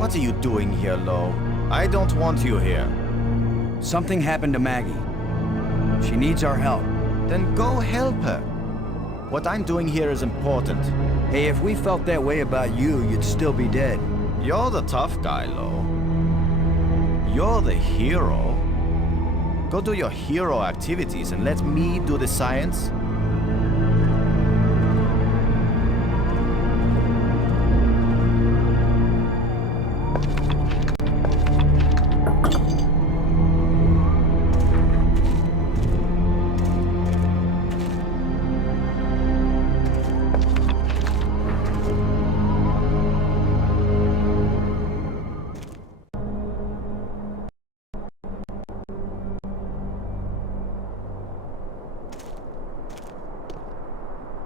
What are you doing here, Lo? I don't want you here. Something happened to Maggie. She needs our help. Then go help her. What I'm doing here is important. Hey, if we felt that way about you, you'd still be dead. You're the tough guy, Lo. You're the hero. Go do your hero activities and let me do the science.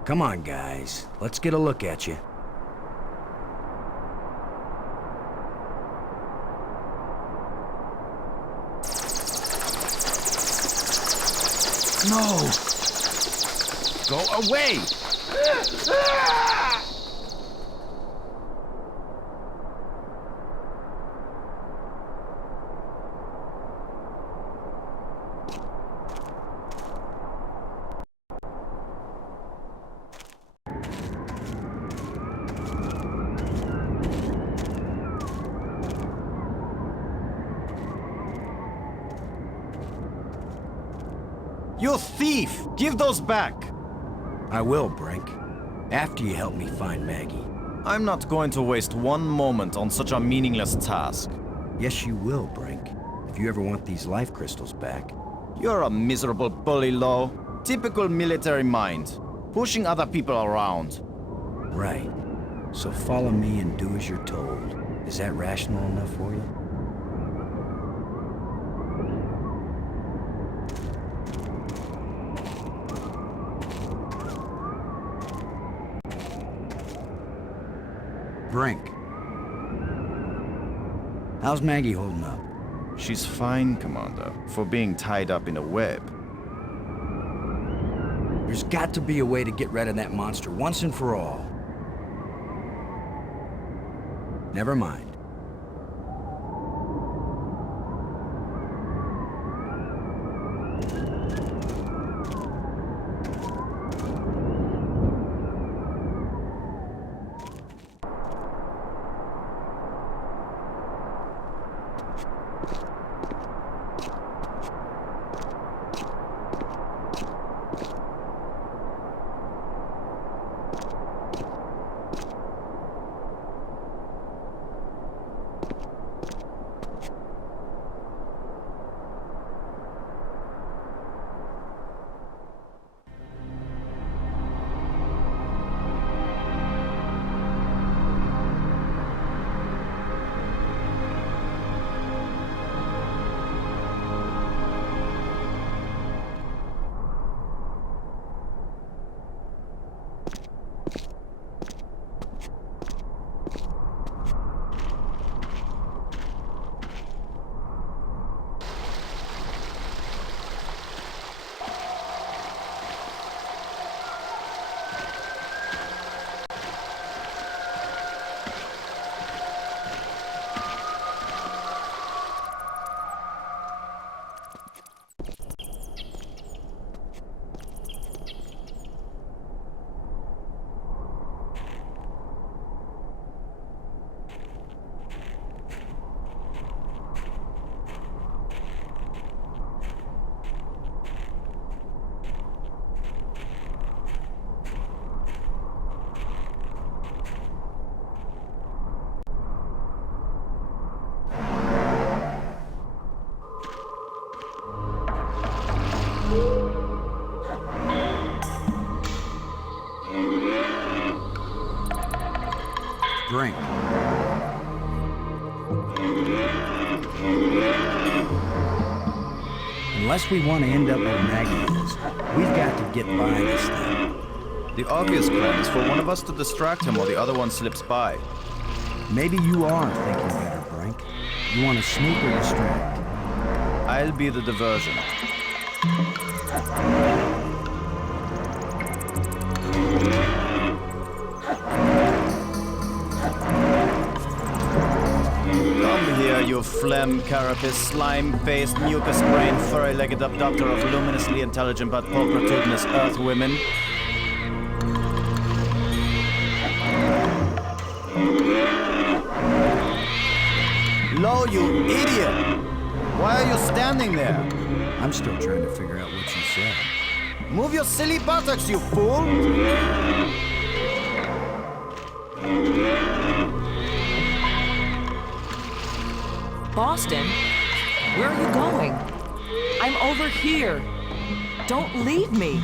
Come on, guys. Let's get a look at you. No! Go away! You thief! Give those back! I will, Brink. After you help me find Maggie. I'm not going to waste one moment on such a meaningless task. Yes, you will, Brink. If you ever want these life crystals back. You're a miserable bully, Lo. Typical military mind. Pushing other people around. Right. So follow me and do as you're told. Is that rational enough for you? Brink. How's Maggie holding up? She's fine, Commander, for being tied up in a web. There's got to be a way to get rid of that monster once and for all. Never mind. Brink. Unless we want to end up where Maggie is, we've got to get by this thing. The obvious plan is for one of us to distract him while the other one slips by. Maybe you are thinking better, Brink. You want to sneak or distract? I'll be the diversion. Come here, you phlegm carapace, slime-faced, mucus-brained, furry-legged abductor of luminously intelligent but pulchritudinous earth women. Lo, you idiot! Why are you standing there? I'm still trying to figure out what you said. Move your silly buttocks, you fool! Boston? Where are you going? I'm over here. Don't leave me.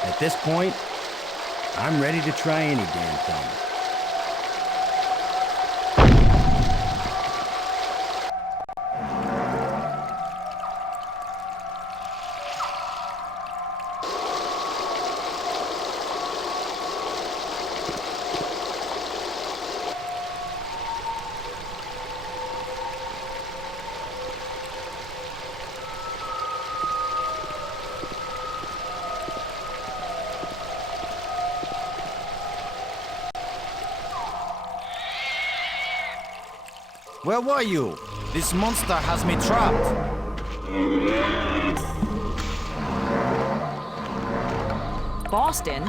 At this point, I'm ready to try any damn thing. Where were you? This monster has me trapped. Boston?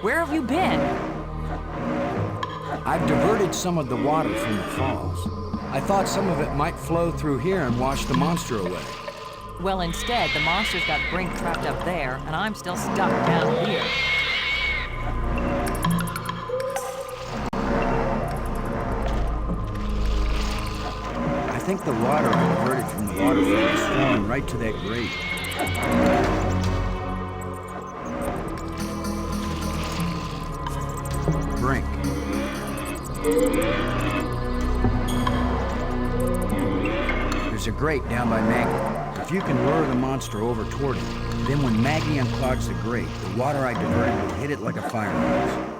Where have you been? I've diverted some of the water from the falls. I thought some of it might flow through here and wash the monster away. Well, instead, the monster's got Brink trapped up there, and I'm still stuck down here. I think the water I diverted from the waterfall is flowing right to that grate. Brink. There's a grate down by Maggie. If you can lure the monster over toward it, then when Maggie unclogs the grate, the water I diverted will hit it like a fire hose.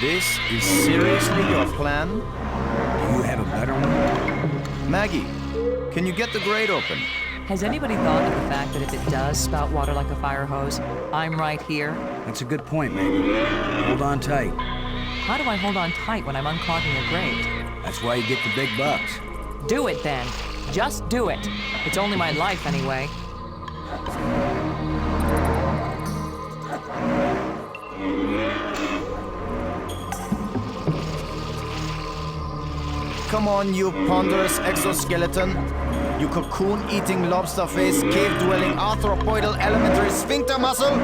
This is seriously your plan? Do you have a better one? Maggie, can you get the grate open? Has anybody thought of the fact that if it does spout water like a fire hose, I'm right here? That's a good point, Maggie. Hold on tight. How do I hold on tight when I'm unclogging a grate? That's why you get the big bucks. Do it then. Just do it. It's only my life anyway. Come on, you ponderous exoskeleton. You cocoon-eating, lobster-faced, cave-dwelling, arthropoidal elementary sphincter muscle.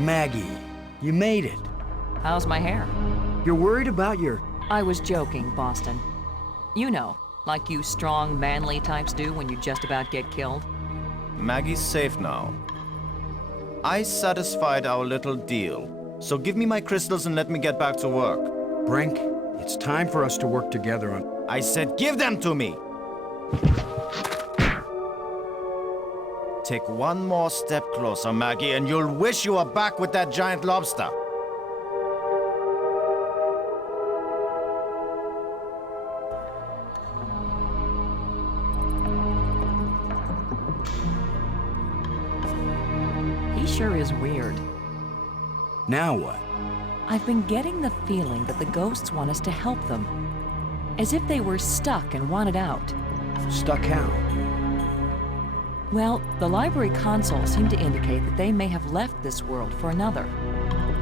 Maggie, you made it. How's my hair? You're worried about your... I was joking, Boston. You know, like you strong, manly types do when you just about get killed. Maggie's safe now. I satisfied our little deal. So give me my crystals and let me get back to work. Brink, it's time for us to work together on... I said give them to me! Take one more step closer, Maggie, and you'll wish you were back with that giant lobster. He sure is weird. Now what? I've been getting the feeling that the ghosts want us to help them. As if they were stuck and wanted out. Stuck how? Well, the library console seemed to indicate that they may have left this world for another.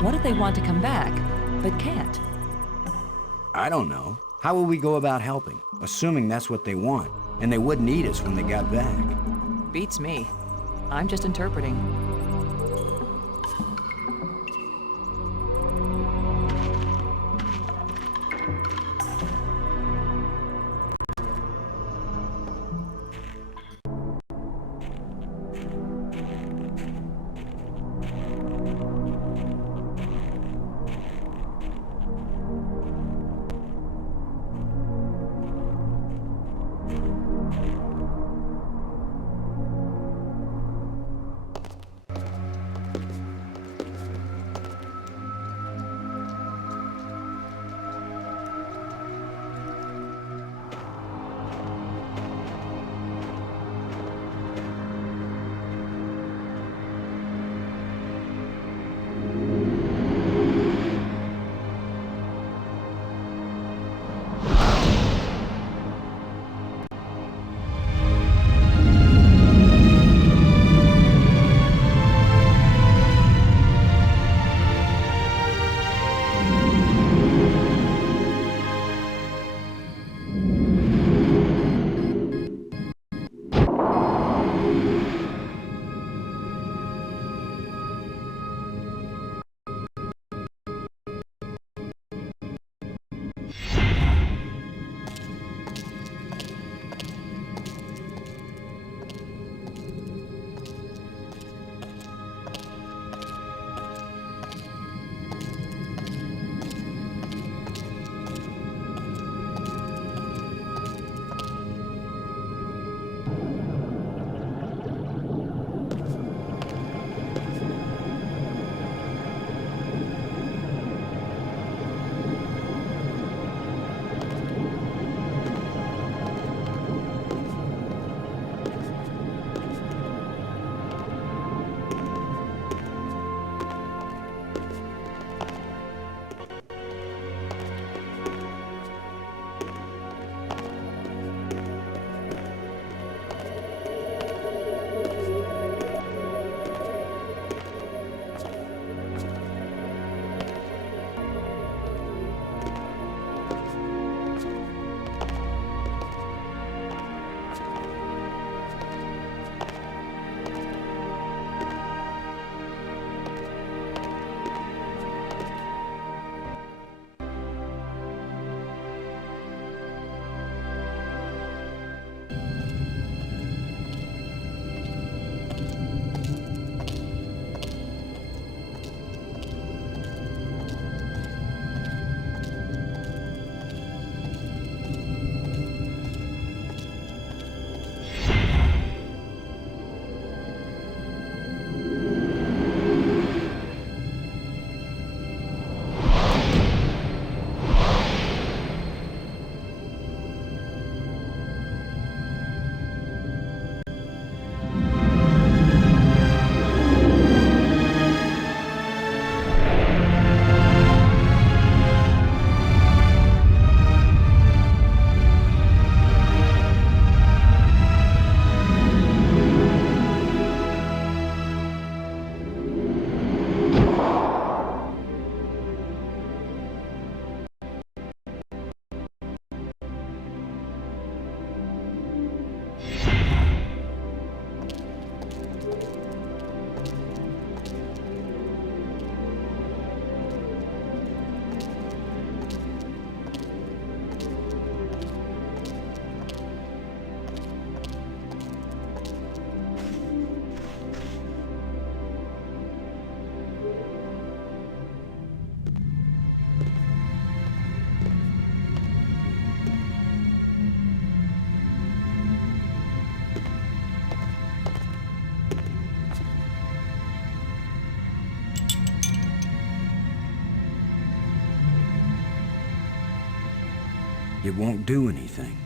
What if they want to come back, but can't? I don't know. How will we go about helping, assuming that's what they want, and they wouldn't eat us when they got back? Beats me. I'm just interpreting. It won't do anything.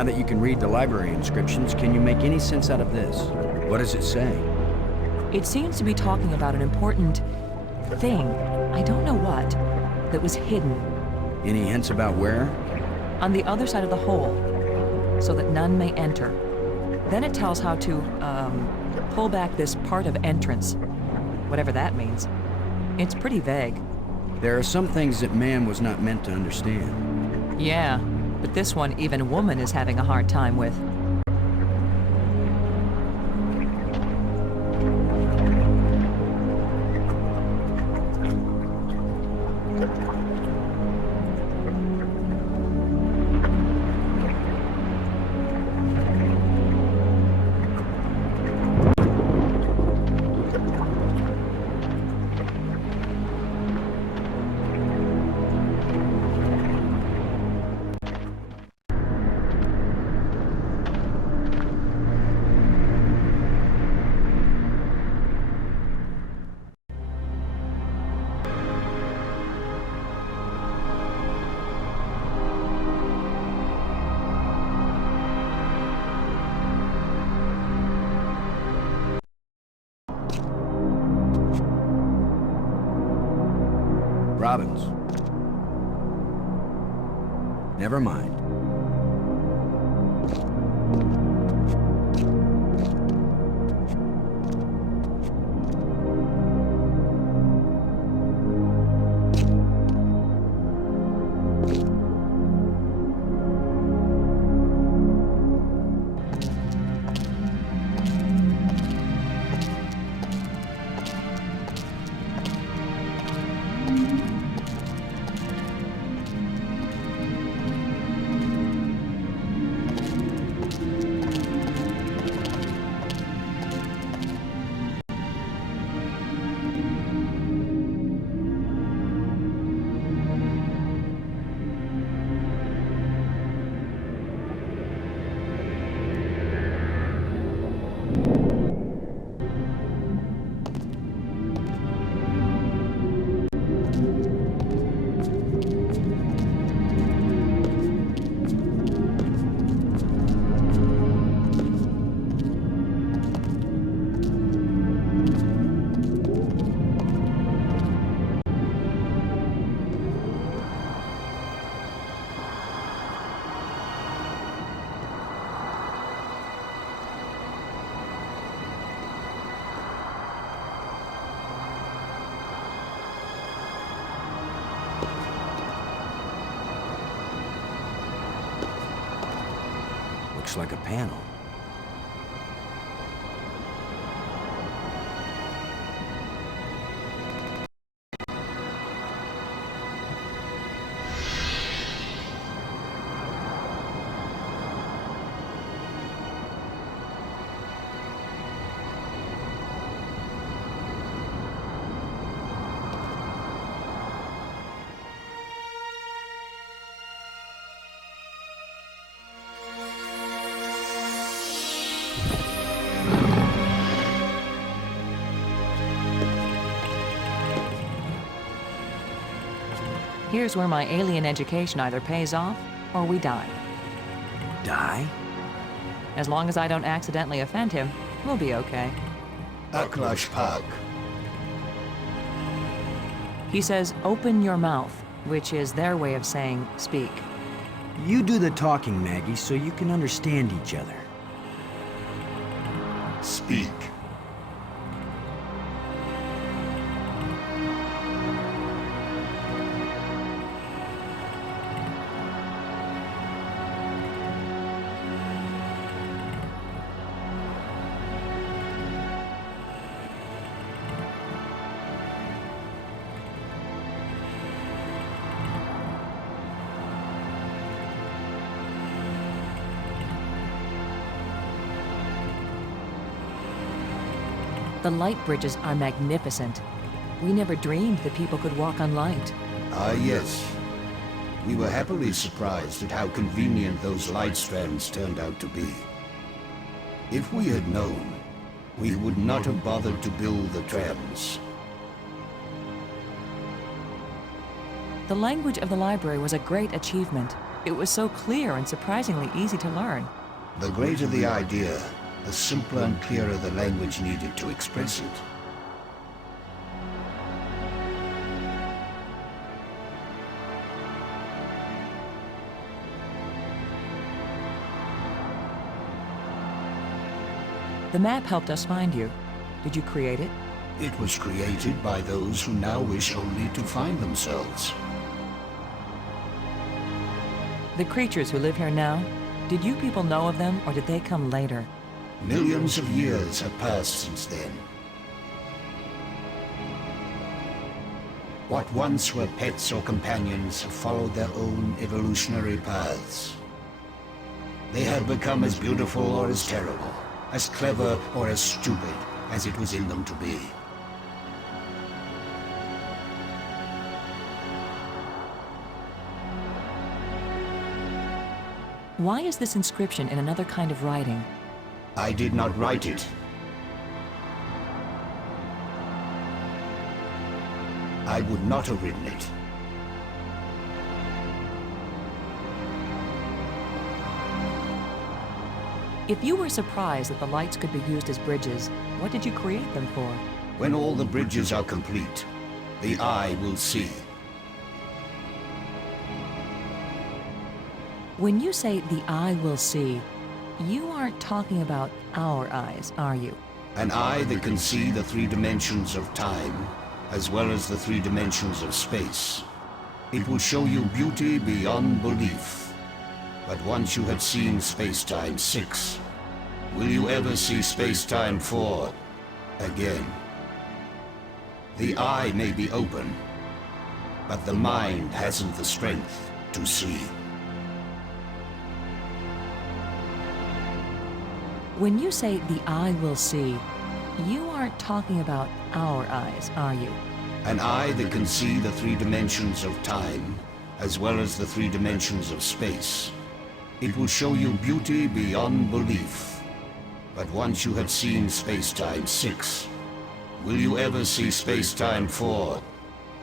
Now that you can read the library inscriptions, can you make any sense out of this? What does it say? It seems to be talking about an important thing, I don't know what, that was hidden. Any hints about where? On the other side of the hole, so that none may enter. Then it tells how to, pull back this part of entrance, whatever that means. It's pretty vague. There are some things that man was not meant to understand. Yeah, but this one even woman is having a hard time with. Robbins. Never mind. Looks like a panel. Here's where my alien education either pays off, or we die. Die? As long as I don't accidentally offend him, we'll be okay. Aklash Park. He says, open your mouth, which is their way of saying, speak. You do the talking, Maggie, so you can understand each other. Speak. The light bridges are magnificent. We never dreamed that people could walk on light. Ah, yes. We were happily surprised at how convenient those light strands turned out to be. If we had known, we would not have bothered to build the trams. The language of the library was a great achievement. It was so clear and surprisingly easy to learn. The greater the idea, the simpler and clearer the language needed to express it. The map helped us find you. Did you create it? It was created by those who now wish only to find themselves. The creatures who live here now, did you people know of them, or did they come later? Millions of years have passed since then. What once were pets or companions have followed their own evolutionary paths. They have become as beautiful or as terrible, as clever or as stupid as it was in them to be. Why is this inscription in another kind of writing? I did not write it. I would not have written it. If you were surprised that the lights could be used as bridges, what did you create them for? When all the bridges are complete, the eye will see. When you say the eye will see, you aren't talking about our eyes, are you? An eye that can see the 3 dimensions of time, as well as the 3 dimensions of space. It will show you beauty beyond belief. But once you have seen Space-Time 6, will you ever see Space-Time 4 again? The eye may be open, but the mind hasn't the strength to see. When you say the eye will see, you aren't talking about our eyes, are you? An eye that can see the 3 dimensions of time, as well as the 3 dimensions of space. It will show you beauty beyond belief. But once you have seen Space-Time 6, will you ever see Space-Time 4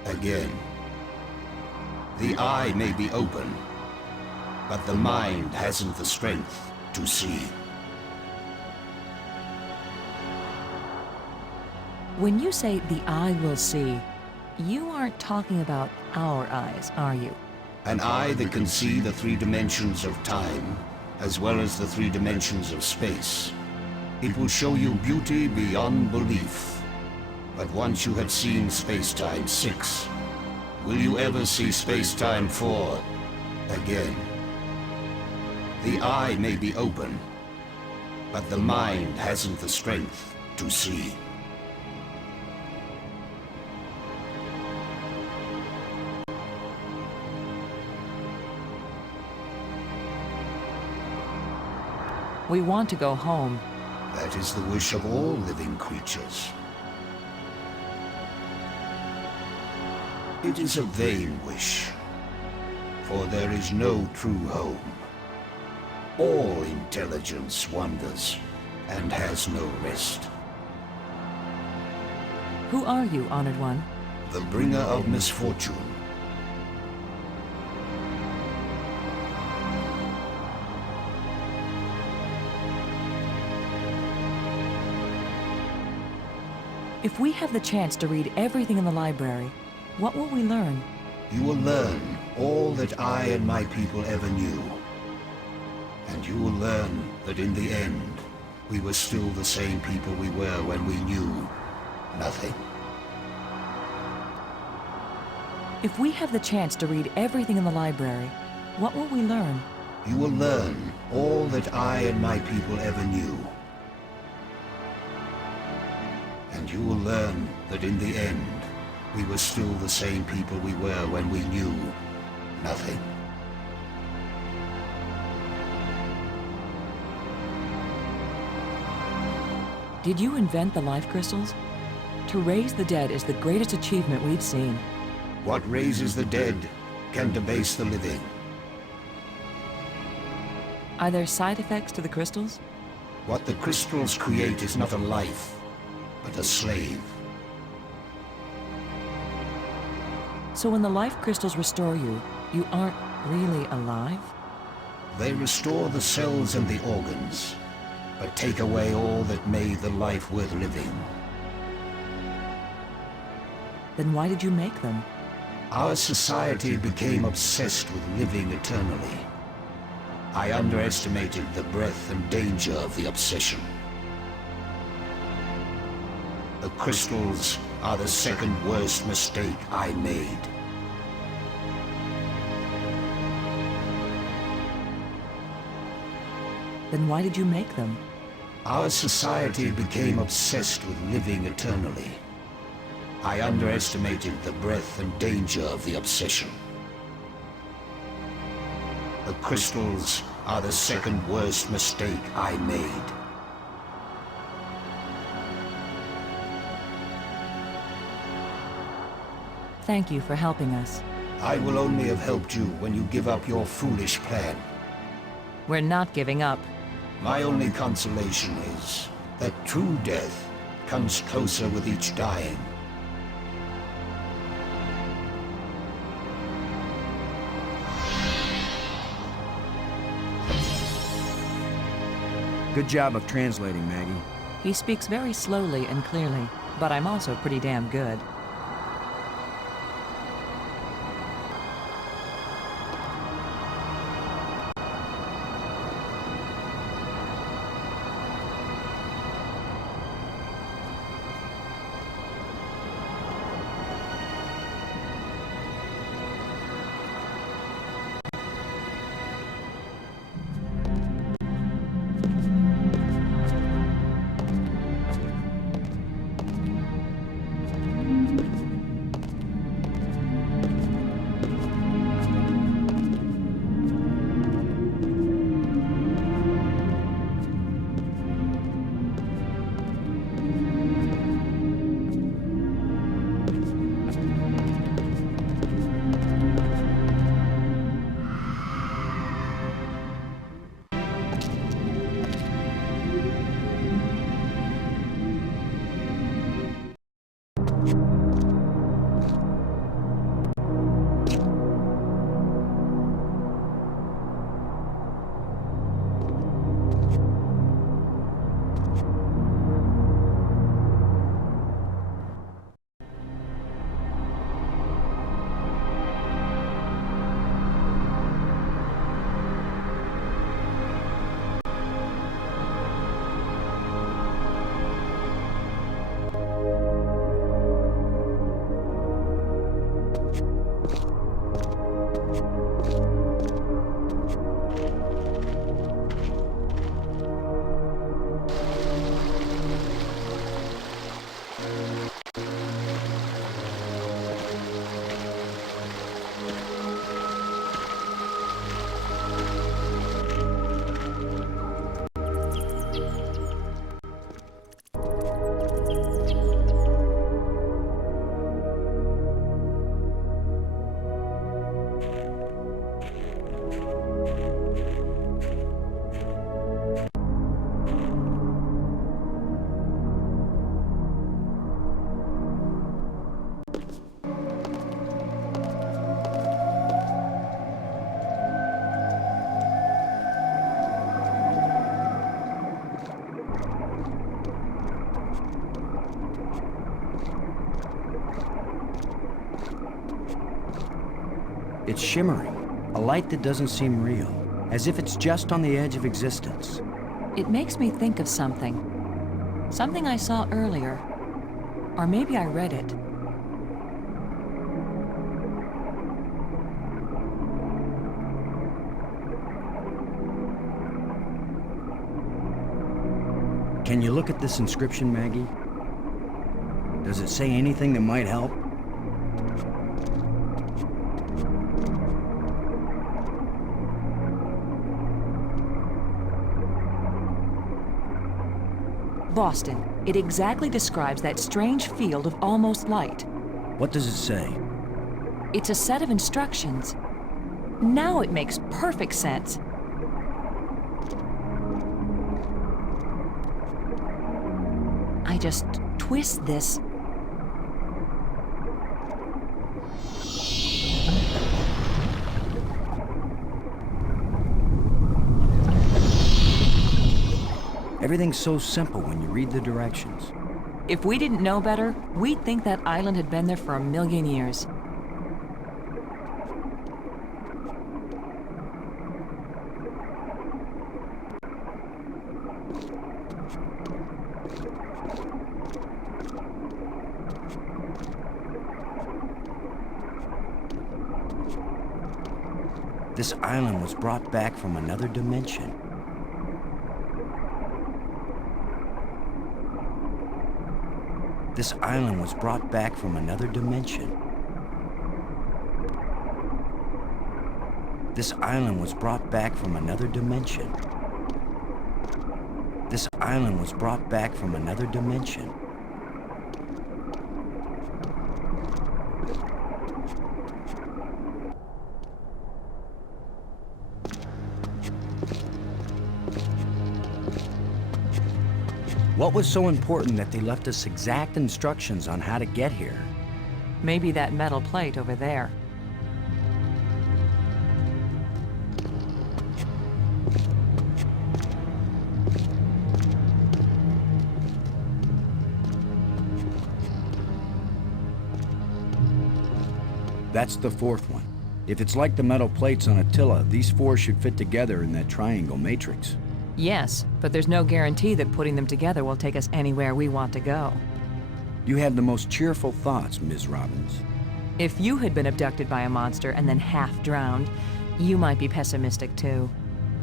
again? The eye may be open, but the mind hasn't the strength to see. When you say the eye will see, you aren't talking about our eyes, are you? An eye that can see the 3 dimensions of time, as well as the 3 dimensions of space. It will show you beauty beyond belief. But once you have seen Space-Time 6, will you ever see Space-Time 4 again? The eye may be open, but the mind hasn't the strength to see. We want to go home. That is the wish of all living creatures. It is a vain wish, for there is no true home. All intelligence wanders and has no rest. Who are you, Honored One? The bringer of misfortune. If we have the chance to read everything in the library, what will we learn? You will learn all that I and my people ever knew. And you will learn that in the end, we were still the same people we were when we knew nothing. If we have the chance to read everything in the library, what will we learn? You will learn all that I and my people ever knew. And you will learn that in the end, we were still the same people we were when we knew nothing. Did you invent the life crystals? To raise the dead is the greatest achievement we've seen. What raises the dead can debase the living. Are there side effects to the crystals? What the crystals create is not a life, but a slave. So when the life crystals restore you, you aren't really alive? They restore the cells and the organs, but take away all that made the life worth living. Then why did you make them? Our society became obsessed with living eternally. I underestimated the breadth and danger of the obsession. The crystals are the second worst mistake I made. Then why did you make them? Our society became obsessed with living eternally. I underestimated the breadth and danger of the obsession. The crystals are the second worst mistake I made. Thank you for helping us. I will only have helped you when you give up your foolish plan. We're not giving up. My only consolation is that true death comes closer with each dying. Good job of translating, Maggie. He speaks very slowly and clearly, but I'm also pretty damn good. It's shimmering, a light that doesn't seem real, as if it's just on the edge of existence. It makes me think of something. Something I saw earlier. Or maybe I read it. Can you look at this inscription, Maggie? Does it say anything that might help? Boston. It exactly describes that strange field of almost light. What does it say? It's a set of instructions. Now it makes perfect sense. I just twist this. Everything's so simple when you read the directions. If we didn't know better, we'd think that island had been there for 1,000,000 years. This island was brought back from another dimension. This island was brought back from another dimension. This island was brought back from another dimension. This island was brought back from another dimension. What was so important that they left us exact instructions on how to get here? Maybe that metal plate over there. That's the fourth one. If it's like the metal plates on Attila, these four should fit together in that triangle matrix. Yes, but there's no guarantee that putting them together will take us anywhere we want to go. You have the most cheerful thoughts, Ms. Robbins. If you had been abducted by a monster and then half drowned, you might be pessimistic too.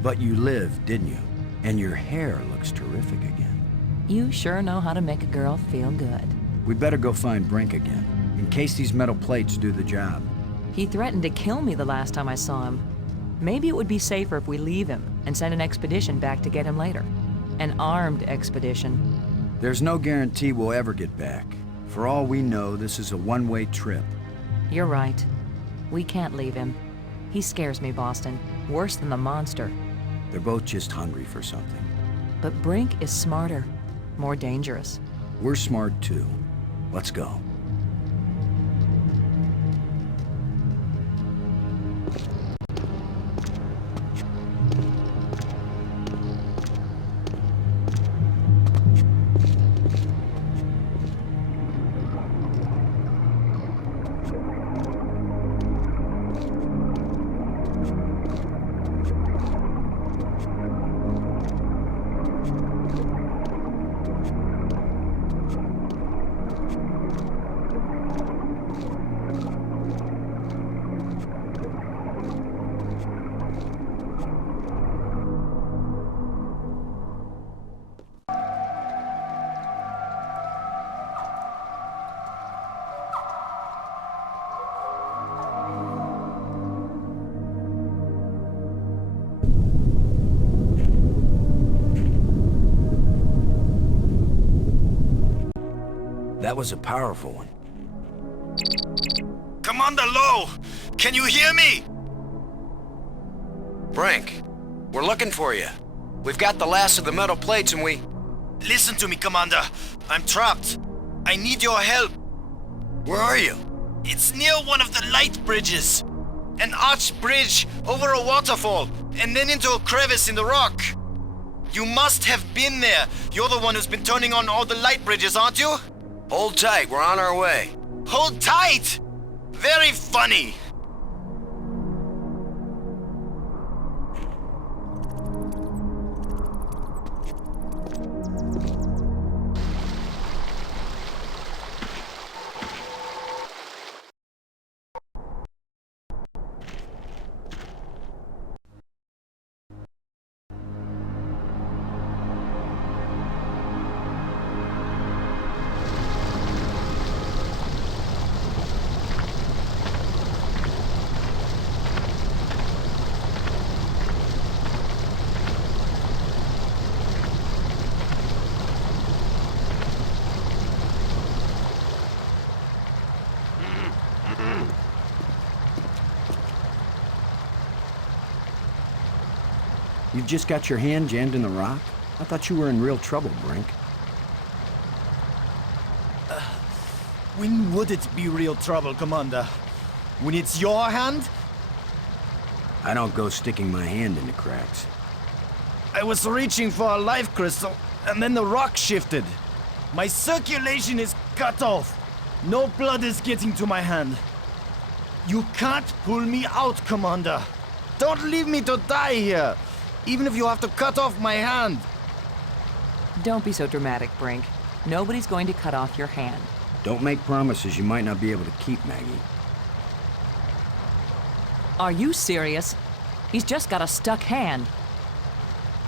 But you lived, didn't you? And your hair looks terrific again. You sure know how to make a girl feel good. We'd better go find Brink again, in case these metal plates do the job. He threatened to kill me the last time I saw him. Maybe it would be safer if we leave him and send an expedition back to get him later. An armed expedition. There's no guarantee we'll ever get back. For all we know, this is a one-way trip. You're right. We can't leave him. He scares me, Boston. Worse than the monster. They're both just hungry for something. But Brink is smarter. More dangerous. We're smart too. Let's go. That was a powerful one. Commander Lowe! Can you hear me? Brink, we're looking for you. We've got the last of the metal plates and we... Listen to me, Commander. I'm trapped. I need your help. Where are you? It's near one of the light bridges. An arched bridge over a waterfall, and then into a crevice in the rock. You must have been there. You're the one who's been turning on all the light bridges, aren't you? Hold tight, we're on our way. Hold tight! Very funny. You've just got your hand jammed in the rock? I thought you were in real trouble, Brink. When would it be real trouble, Commander? When it's your hand? I don't go sticking my hand in the cracks. I was reaching for a life crystal, and then the rock shifted. My circulation is cut off. No blood is getting to my hand. You can't pull me out, Commander. Don't leave me to die here, even if you have to cut off my hand. Don't be so dramatic, Brink. Nobody's going to cut off your hand. Don't make promises you might not be able to keep, Maggie. Are you serious? He's just got a stuck hand.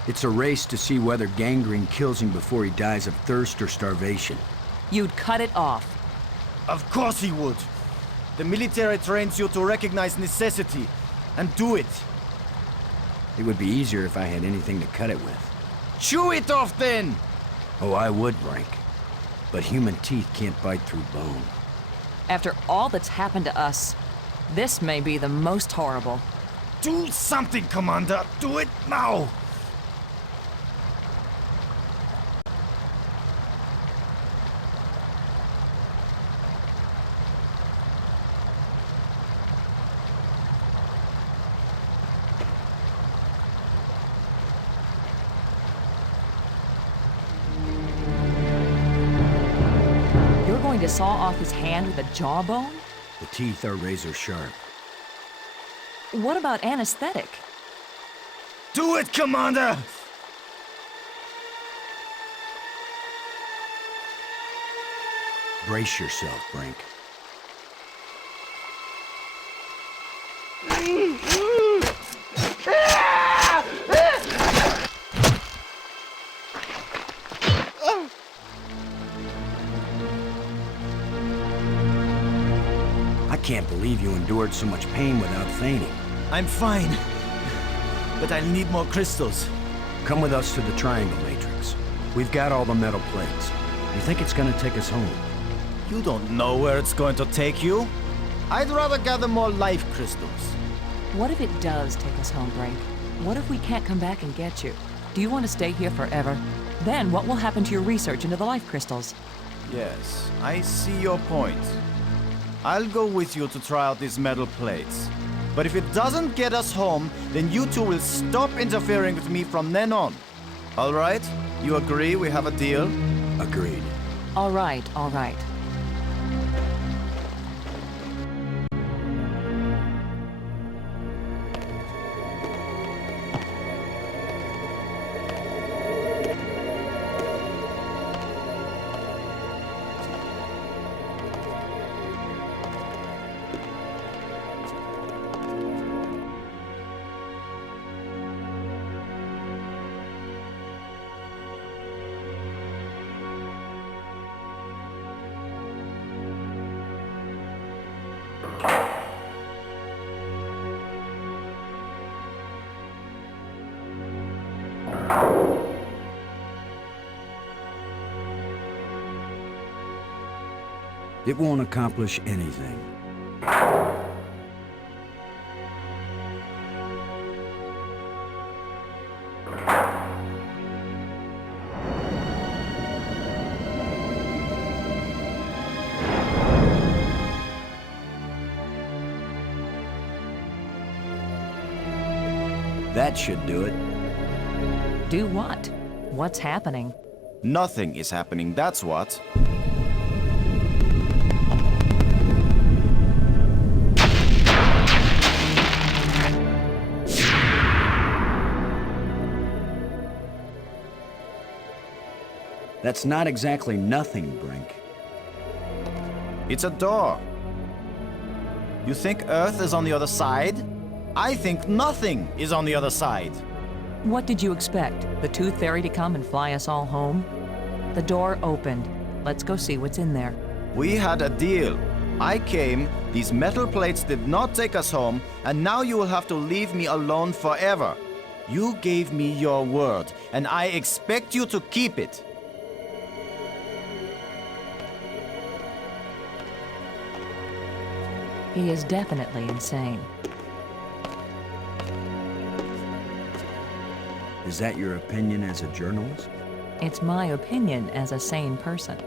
It's a race to see whether gangrene kills him before he dies of thirst or starvation. You'd cut it off. Of course he would. The military trains you to recognize necessity and do it. It would be easier if I had anything to cut it with. Chew it off then! Oh, I would, Brink. But human teeth can't bite through bone. After all that's happened to us, this may be the most horrible. Do something, Commander! Do it now! You're going to saw off his hand with a jawbone? The teeth are razor sharp. What about anesthetic? Do it, Commander! Brace yourself, Brink. I can't believe you endured so much pain without fainting. I'm fine. But I'll need more crystals. Come with us to the Triangle Matrix. We've got all the metal plates. You think it's gonna take us home? You don't know where it's going to take you. I'd rather gather more life crystals. What if it does take us home, Brink? What if we can't come back and get you? Do you want to stay here forever? Then what will happen to your research into the life crystals? Yes, I see your point. I'll go with you to try out these metal plates. But if it doesn't get us home, then you two will stop interfering with me from then on. All right? You agree we have a deal? Agreed. All right, all right. It won't accomplish anything. That should do it. Do what? What's happening? Nothing is happening, that's what. That's not exactly nothing, Brink. It's a door. You think Earth is on the other side? I think nothing is on the other side. What did you expect? The Tooth Fairy to come and fly us all home? The door opened. Let's go see what's in there. We had a deal. I came, these metal plates did not take us home, and now you will have to leave me alone forever. You gave me your word, and I expect you to keep it. He is definitely insane. Is that your opinion as a journalist? It's my opinion as a sane person.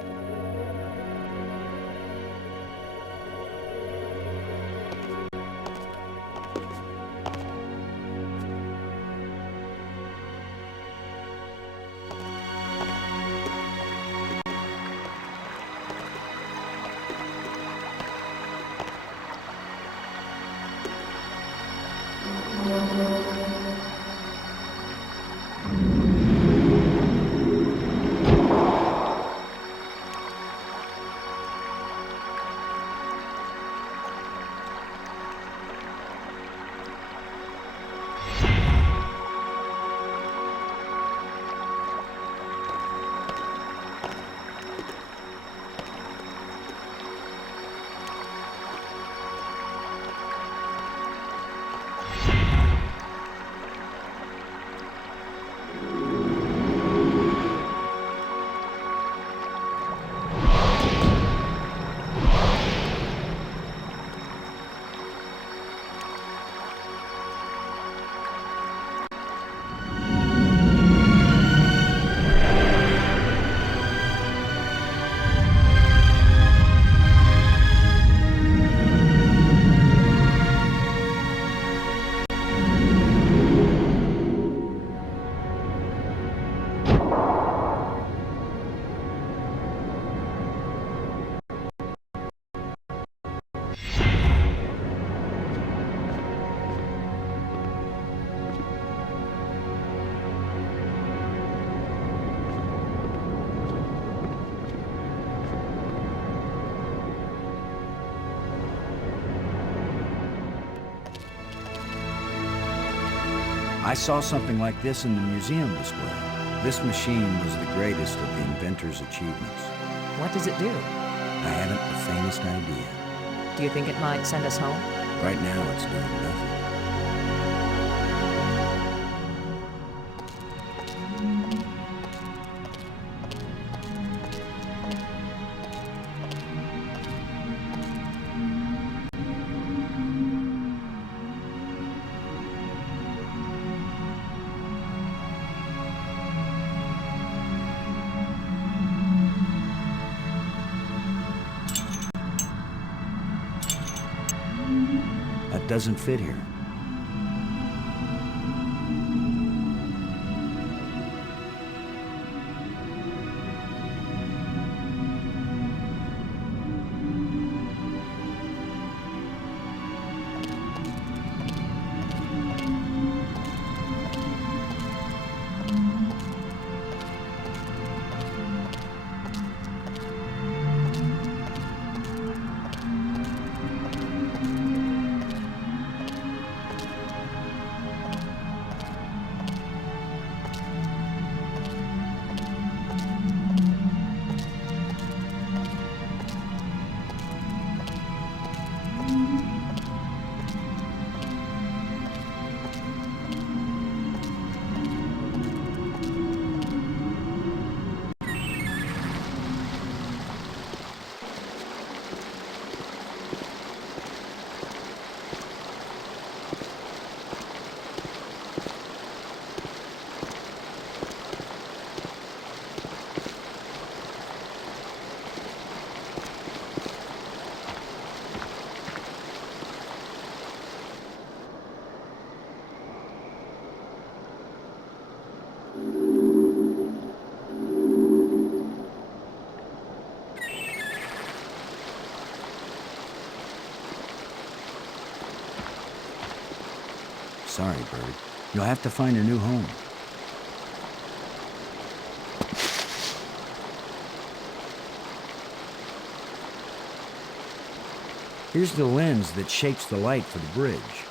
I saw something like this in the museum display. This machine was the greatest of the inventor's achievements. What does it do? I haven't the faintest idea. Do you think it might send us home? Right now, it's doing nothing. That doesn't fit here. Sorry, Bird. You'll have to find a new home. Here's the lens that shapes the light for the bridge.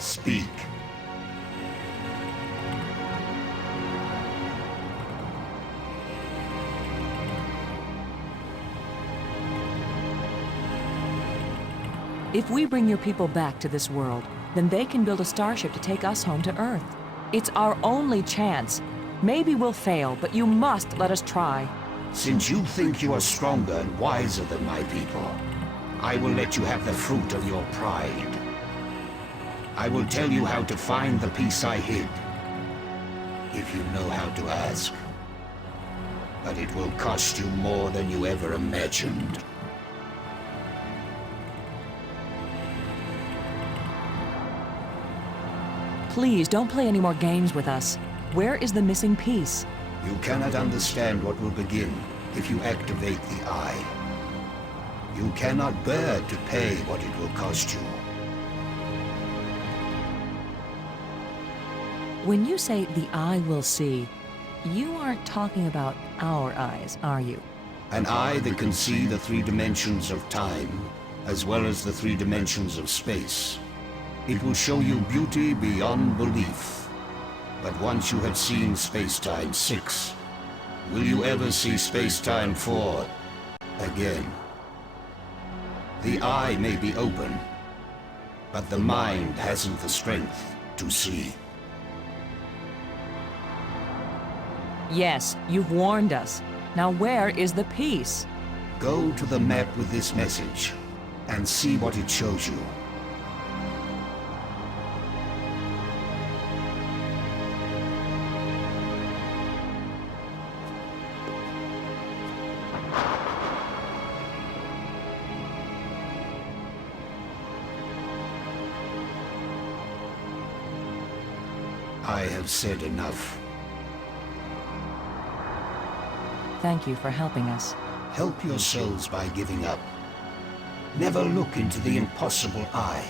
Speak. If we bring your people back to this world, then they can build a starship to take us home to Earth. It's our only chance. Maybe we'll fail, but you must let us try. Since you think you are stronger and wiser than my people, I will let you have the fruit of your pride. I will tell you how to find the piece I hid, if you know how to ask. But it will cost you more than you ever imagined. Please, don't play any more games with us. Where is the missing piece? You cannot understand what will begin if you activate the Eye. You cannot bear to pay what it will cost you. When you say the eye will see, you aren't talking about our eyes, are you? An eye that can see the 3 dimensions of time, as well as the 3 dimensions of space. It will show you beauty beyond belief. But once you have seen Space-Time 6, will you ever see Space-Time 4 again? The eye may be open, but the mind hasn't the strength to see. Yes, you've warned us. Now where is the piece? Go to the map with this message, and see what it shows you. I have said enough. Thank you for helping us. Help yourselves by giving up. Never look into the impossible eye.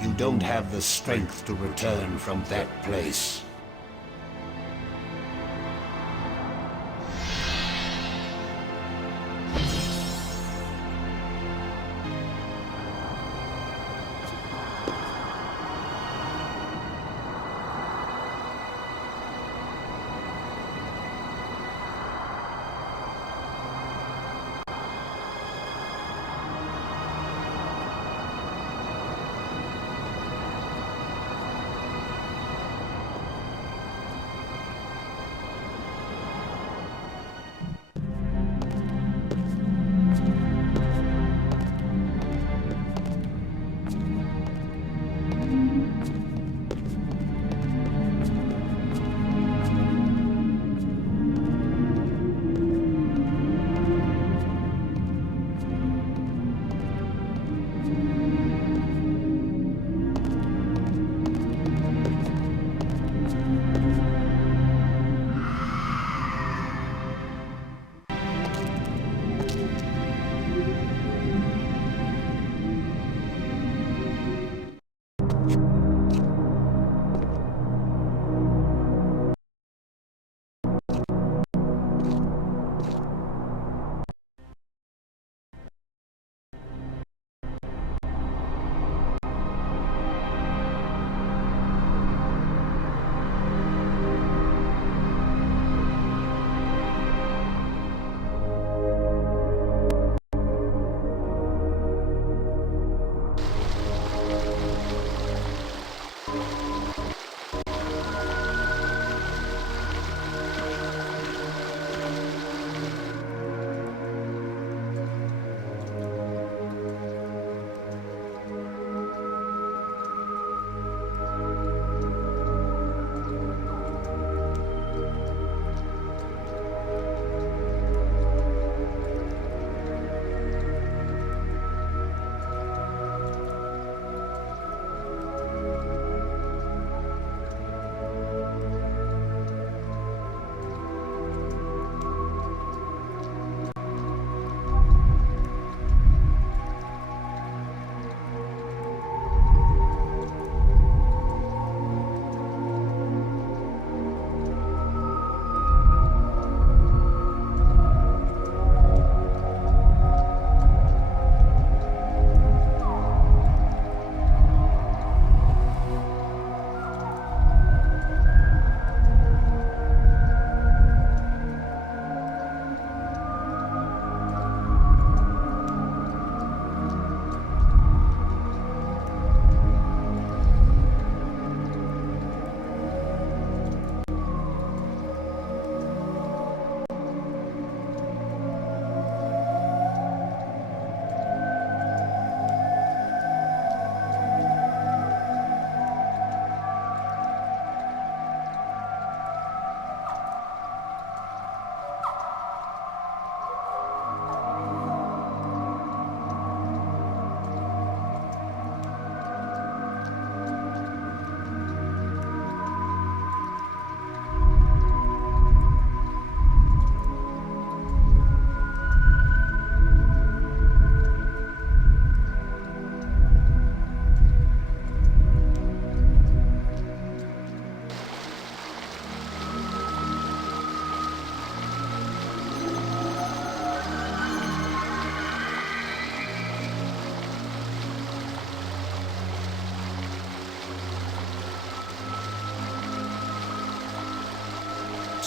You don't have the strength to return from that place.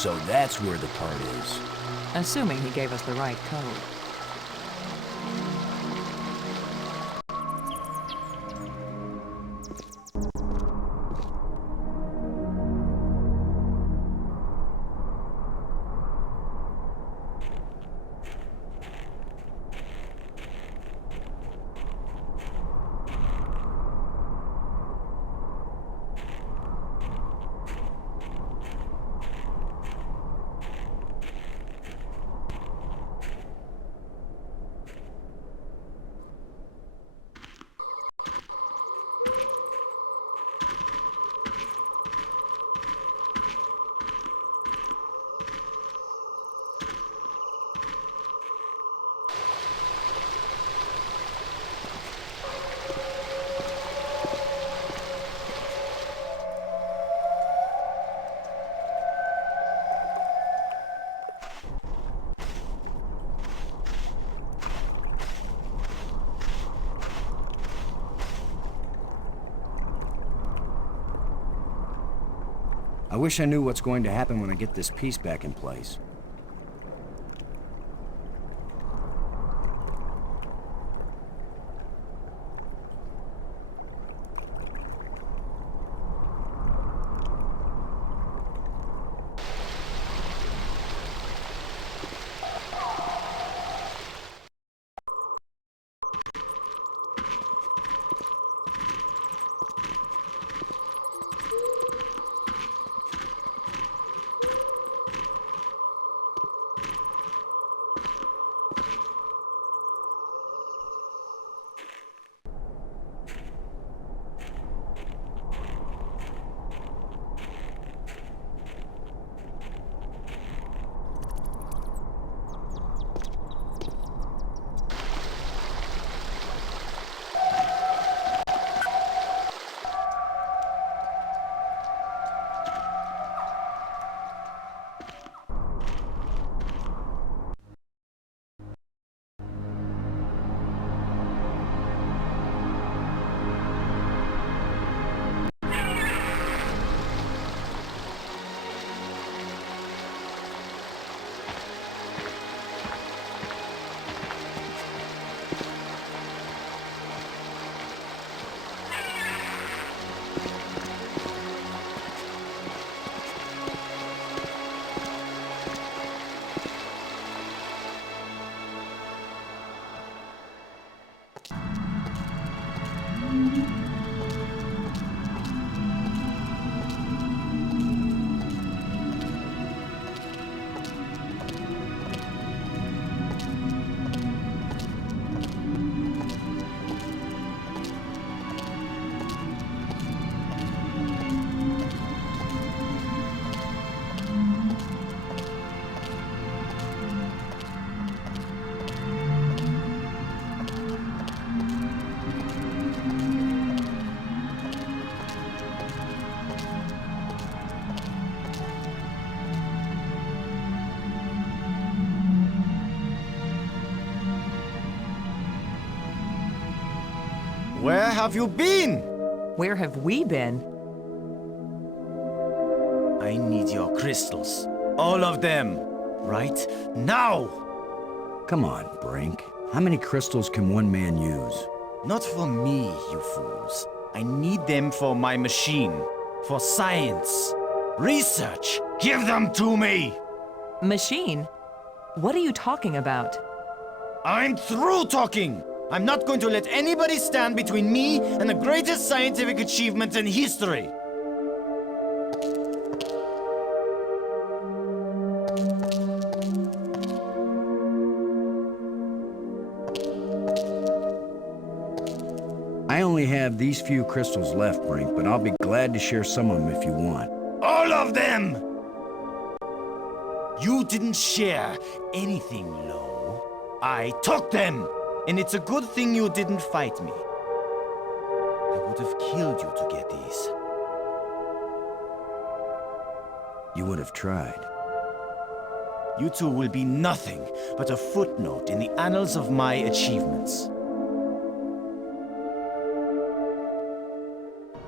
So that's where the part is. Assuming he gave us the right code. I wish I knew what's going to happen when I get this piece back in place. Where have you been? Where have we been? I need your crystals. All of them. Right now! Come on, Brink. How many crystals can one man use? Not for me, you fools. I need them for my machine. For science. Research. Give them to me! Machine? What are you talking about? I'm through talking! I'm not going to let anybody stand between me and the greatest scientific achievement in history! I only have these few crystals left, Brink, but I'll be glad to share some of them if you want. All of them! You didn't share anything, Lo. I took them! And it's a good thing you didn't fight me. I would have killed you to get these. You would have tried. You two will be nothing but a footnote in the annals of my achievements.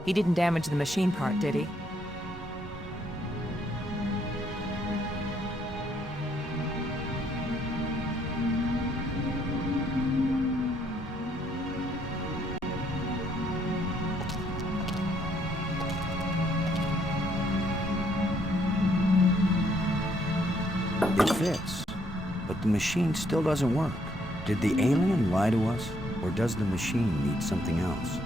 He didn't damage the machine part, did he? fits, but the machine still doesn't work. Did the alien lie to us, or does the machine need something else?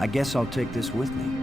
I guess I'll take this with me.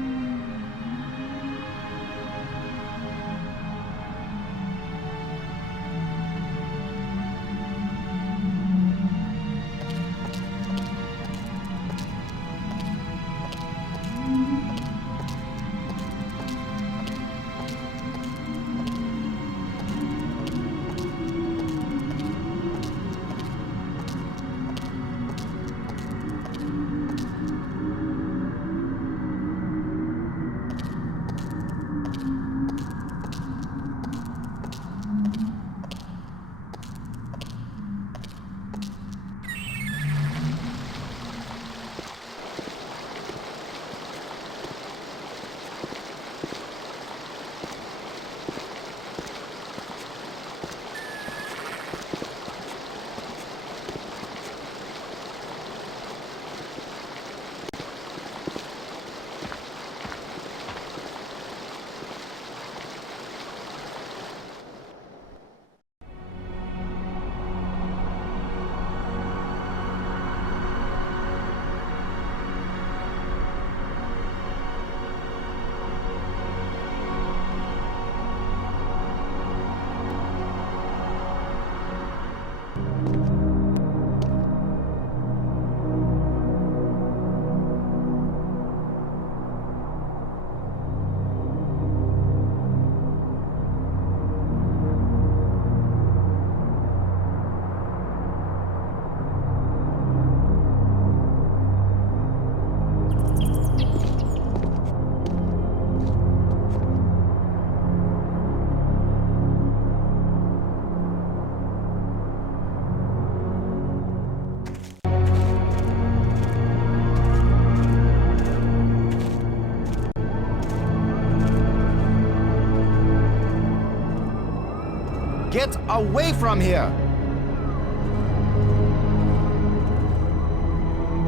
Get away from here!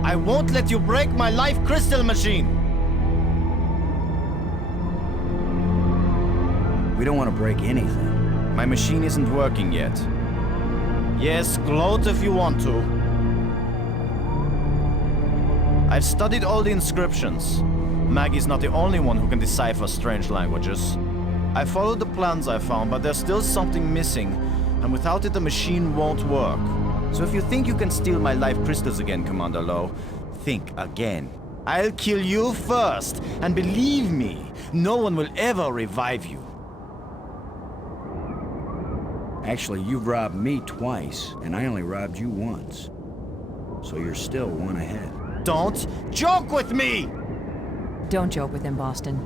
I won't let you break my life crystal machine! We don't want to break anything. My machine isn't working yet. Yes, gloat if you want to. I've studied all the inscriptions. Maggie's not the only one who can decipher strange languages. I followed the plans I found, but there's still something missing, and without it the machine won't work. So if you think you can steal my life crystals again, Commander Lowe, think again. I'll kill you first, and believe me, no one will ever revive you. Actually, you've robbed me twice, and I only robbed you once. So you're still one ahead. Don't joke with me! Don't joke with him, Boston.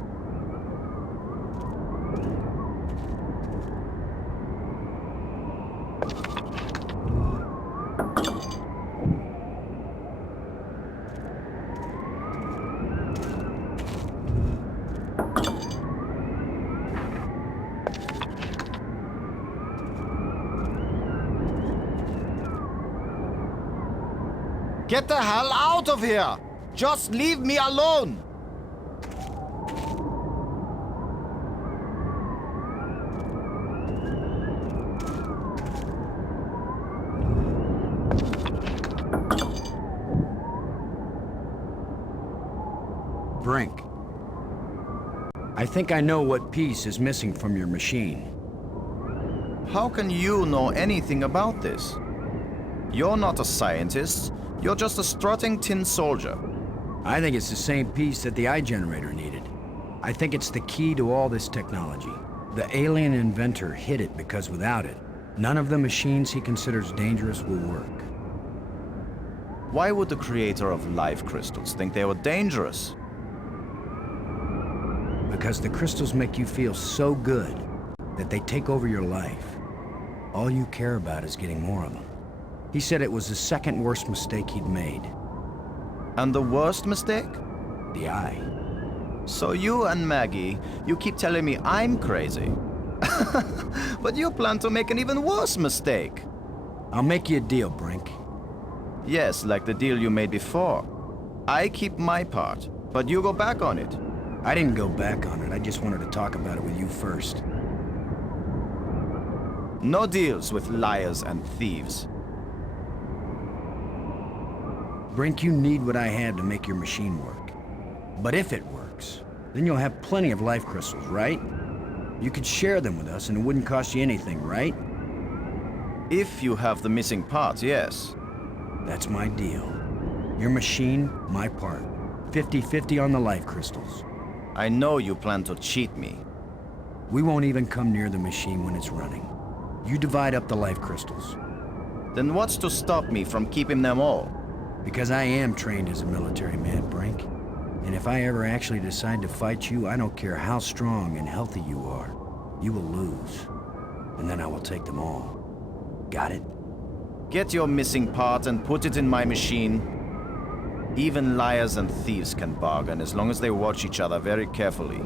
Get the hell out of here! Just leave me alone! Brink. I think I know what piece is missing from your machine. How can you know anything about this? You're not a scientist. You're just a strutting tin soldier. I think it's the same piece that the eye generator needed. I think it's the key to all this technology. The alien inventor hid it because without it, none of the machines he considers dangerous will work. Why would the creator of life crystals think they were dangerous? Because the crystals make you feel so good that they take over your life. All you care about is getting more of them. He said it was the second worst mistake he'd made. And the worst mistake? The eye. So you and Maggie, you keep telling me I'm crazy. But you plan to make an even worse mistake. I'll make you a deal, Brink. Yes, like the deal you made before. I keep my part, but you go back on it. I didn't go back on it. I just wanted to talk about it with you first. No deals with liars and thieves. Brink, you need what I had to make your machine work. But if it works, then you'll have plenty of life crystals, right? You could share them with us and it wouldn't cost you anything, right? If you have the missing parts, yes. That's my deal. Your machine, my part. 50-50 on the life crystals. I know you plan to cheat me. We won't even come near the machine when it's running. You divide up the life crystals. Then what's to stop me from keeping them all? Because I am trained as a military man, Brink. And if I ever actually decide to fight you, I don't care how strong and healthy you are. You will lose. And then I will take them all. Got it? Get your missing part and put it in my machine. Even liars and thieves can bargain as long as they watch each other very carefully.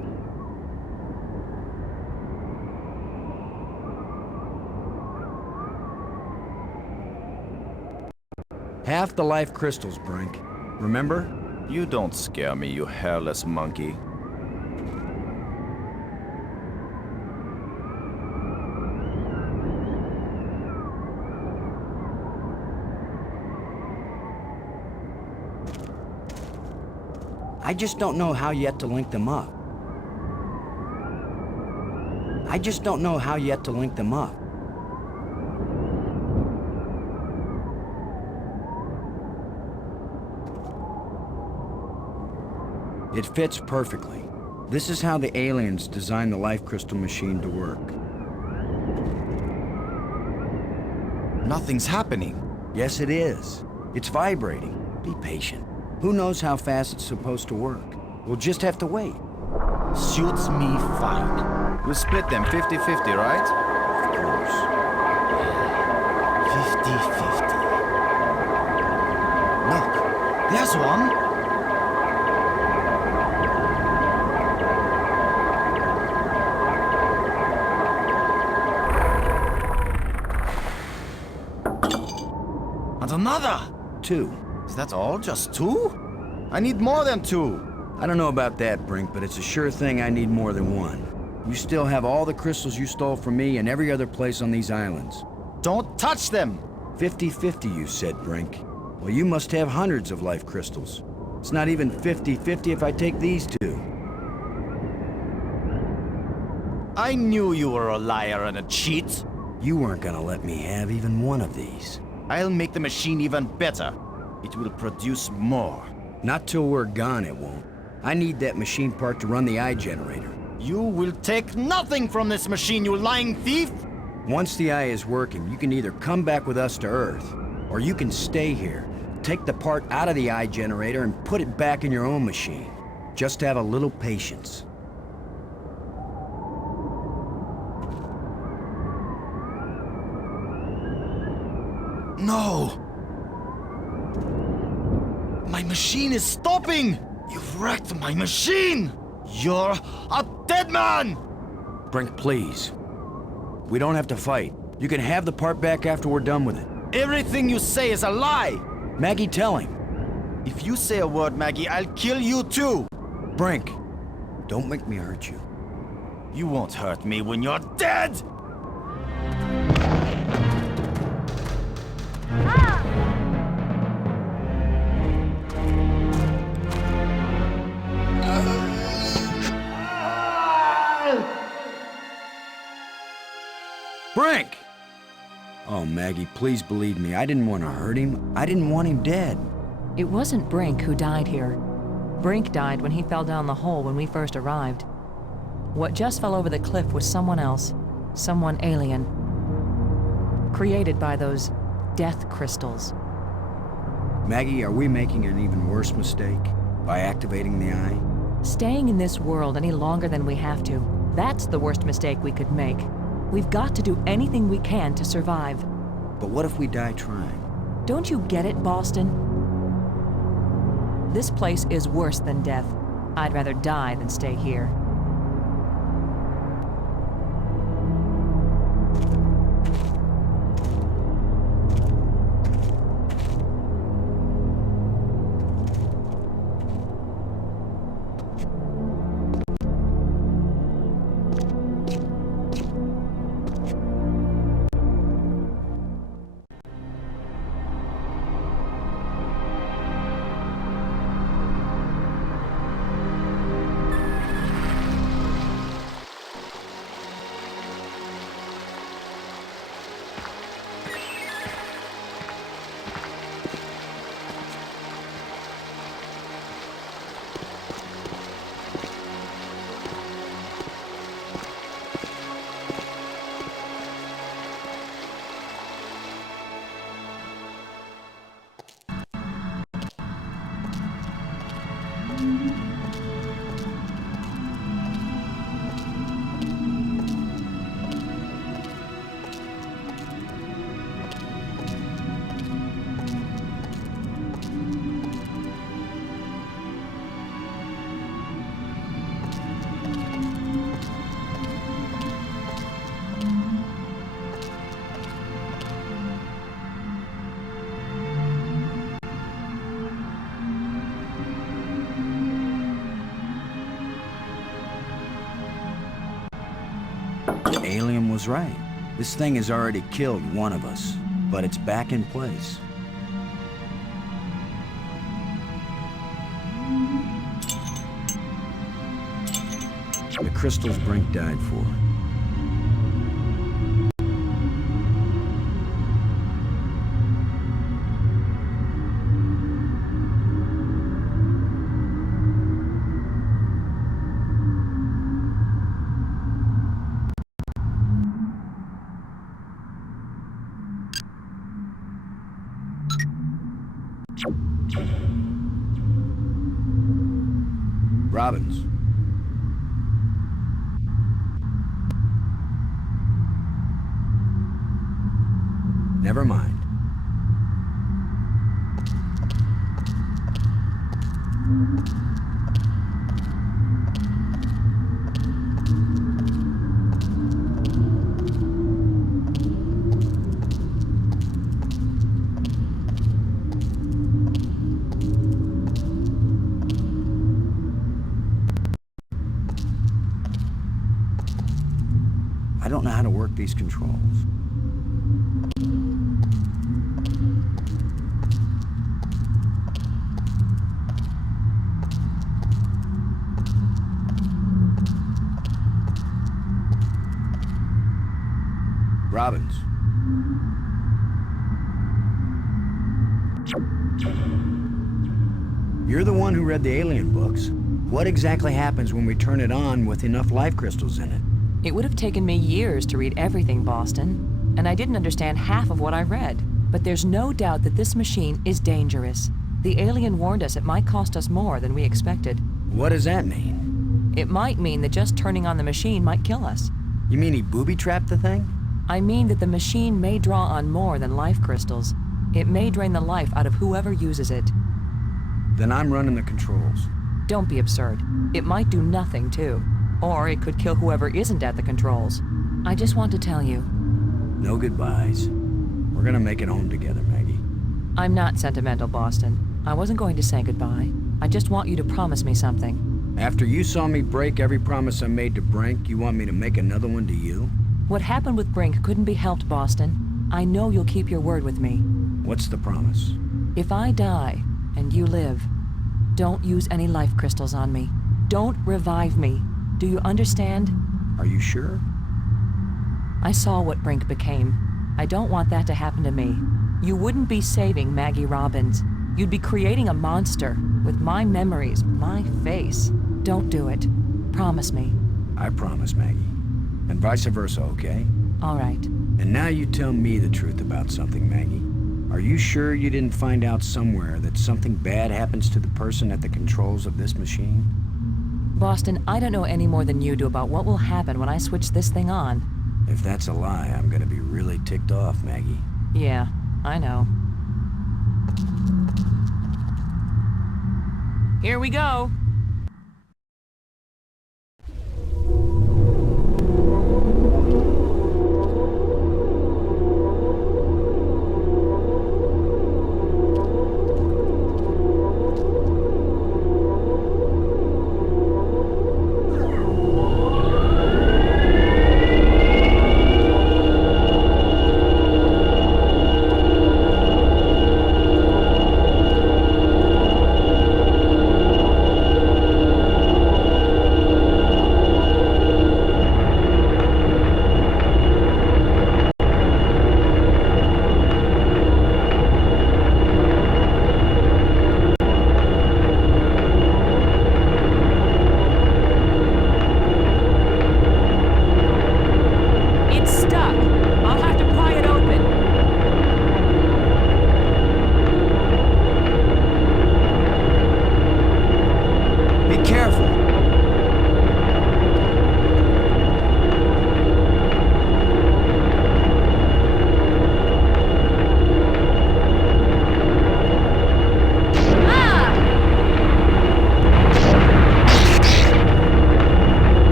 Half the life crystals, Brink. Remember? You don't scare me, you hairless monkey. I just don't know how yet to link them up. I just don't know how yet to link them up. It fits perfectly. This is how the aliens designed the life crystal machine to work. Nothing's happening. Yes, it is. It's vibrating. Be patient. Who knows how fast it's supposed to work? We'll just have to wait. Suits me fine. We'll split them 50-50, right? Of course. 50-50. Look, there's one. And another! 2. Is that all? Just 2? I need more than 2. I don't know about that, Brink, but it's a sure thing I need more than 1. You still have all the crystals you stole from me and every other place on these islands. Don't touch them! 50-50, you said, Brink. Well, you must have hundreds of life crystals. It's not even 50-50 if I take these 2. I knew you were a liar and a cheat. You weren't gonna let me have even one of these. I'll make the machine even better. It will produce more. Not till we're gone, it won't. I need that machine part to run the eye generator. You will take nothing from this machine, you lying thief! Once the eye is working, you can either come back with us to Earth, or you can stay here, take the part out of the eye generator and put it back in your own machine. Just have a little patience. No! My machine is stopping! You've wrecked my machine! You're a dead man! Brink, please. We don't have to fight. You can have the part back after we're done with it. Everything you say is a lie! Maggie, tell him. If you say a word, Maggie, I'll kill you too! Brink, don't make me hurt you. You won't hurt me when you're dead! Brink! Oh, Maggie, please believe me. I didn't want to hurt him. I didn't want him dead. It wasn't Brink who died here. Brink died when he fell down the hole when we first arrived. What just fell over the cliff was someone else. Someone alien. Created by those death crystals. Maggie, are we making an even worse mistake by activating the eye? Staying in this world any longer than we have to. That's the worst mistake we could make. We've got to do anything we can to survive. But what if we die trying? Don't you get it, Boston? This place is worse than death. I'd rather die than stay here. The alien was right. This thing has already killed one of us, but it's back in place. The crystals Brink died for. Robbins. Never mind. I don't know how to work these controls. Robbins. You're the one who read the alien books. What exactly happens when we turn it on with enough life crystals in it? It would have taken me years to read everything, Boston, and I didn't understand half of what I read. But there's no doubt that this machine is dangerous. The alien warned us it might cost us more than we expected. What does that mean? It might mean that just turning on the machine might kill us. You mean he booby-trapped the thing? I mean that the machine may draw on more than life crystals. It may drain the life out of whoever uses it. Then I'm running the controls. Don't be absurd. It might do nothing, too. Or it could kill whoever isn't at the controls. I just want to tell you. No goodbyes. We're gonna make it home together, Maggie. I'm not sentimental, Boston. I wasn't going to say goodbye. I just want you to promise me something. After you saw me break every promise I made to Brink, you want me to make another one to you? What happened with Brink couldn't be helped, Boston. I know you'll keep your word with me. What's the promise? If I die, and you live, don't use any life crystals on me. Don't revive me. Do you understand? Are you sure? I saw what Brink became. I don't want that to happen to me. You wouldn't be saving Maggie Robbins. You'd be creating a monster with my memories, my face. Don't do it. Promise me. I promise, Maggie. And vice versa, okay? All right. And now you tell me the truth about something, Maggie. Are you sure you didn't find out somewhere that something bad happens to the person at the controls of this machine? Boston, I don't know any more than you do about what will happen when I switch this thing on. If that's a lie, I'm gonna be really ticked off, Maggie. Yeah, I know. Here we go.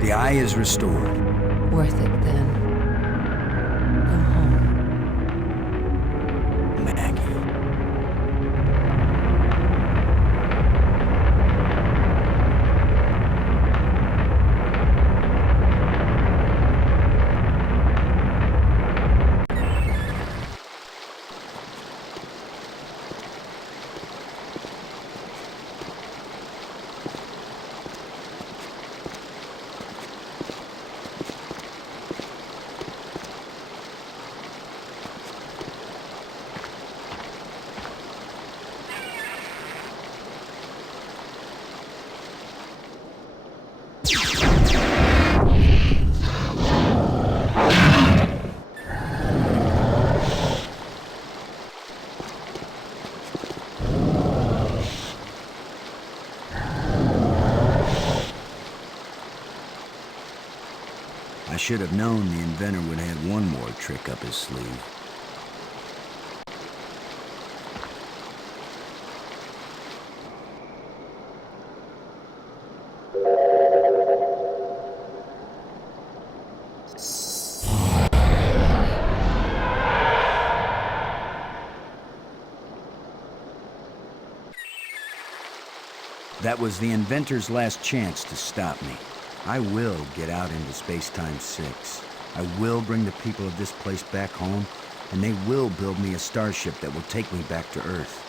The eye is restored. Worth it then. Go home. Maggie. I should have known the inventor would have one more trick up his sleeve. That was the inventor's last chance to stop me. I will get out into Space-Time 6. I will bring the people of this place back home, and they will build me a starship that will take me back to Earth.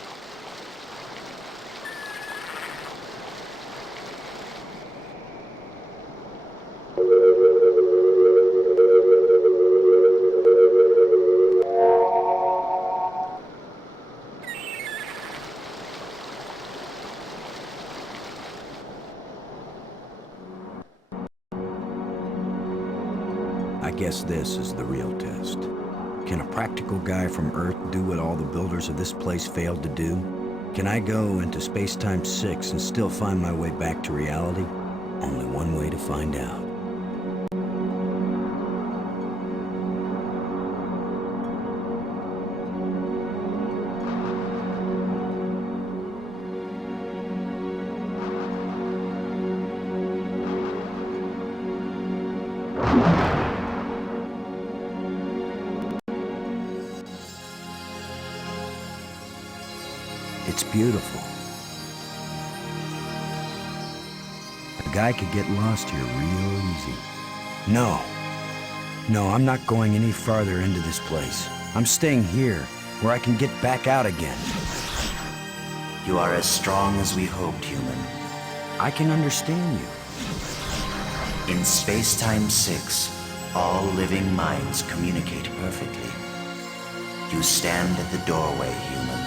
I guess this is the real test. Can a practical guy from Earth do what all the builders of this place failed to do? Can I go into Space-Time 6 and still find my way back to reality? Only one way to find out. It's beautiful. A guy could get lost here real easy. No, I'm not going any farther into this place. I'm staying here, where I can get back out again. You are as strong as we hoped, human. I can understand you. In Space-Time 6, all living minds communicate perfectly. You stand at the doorway, human.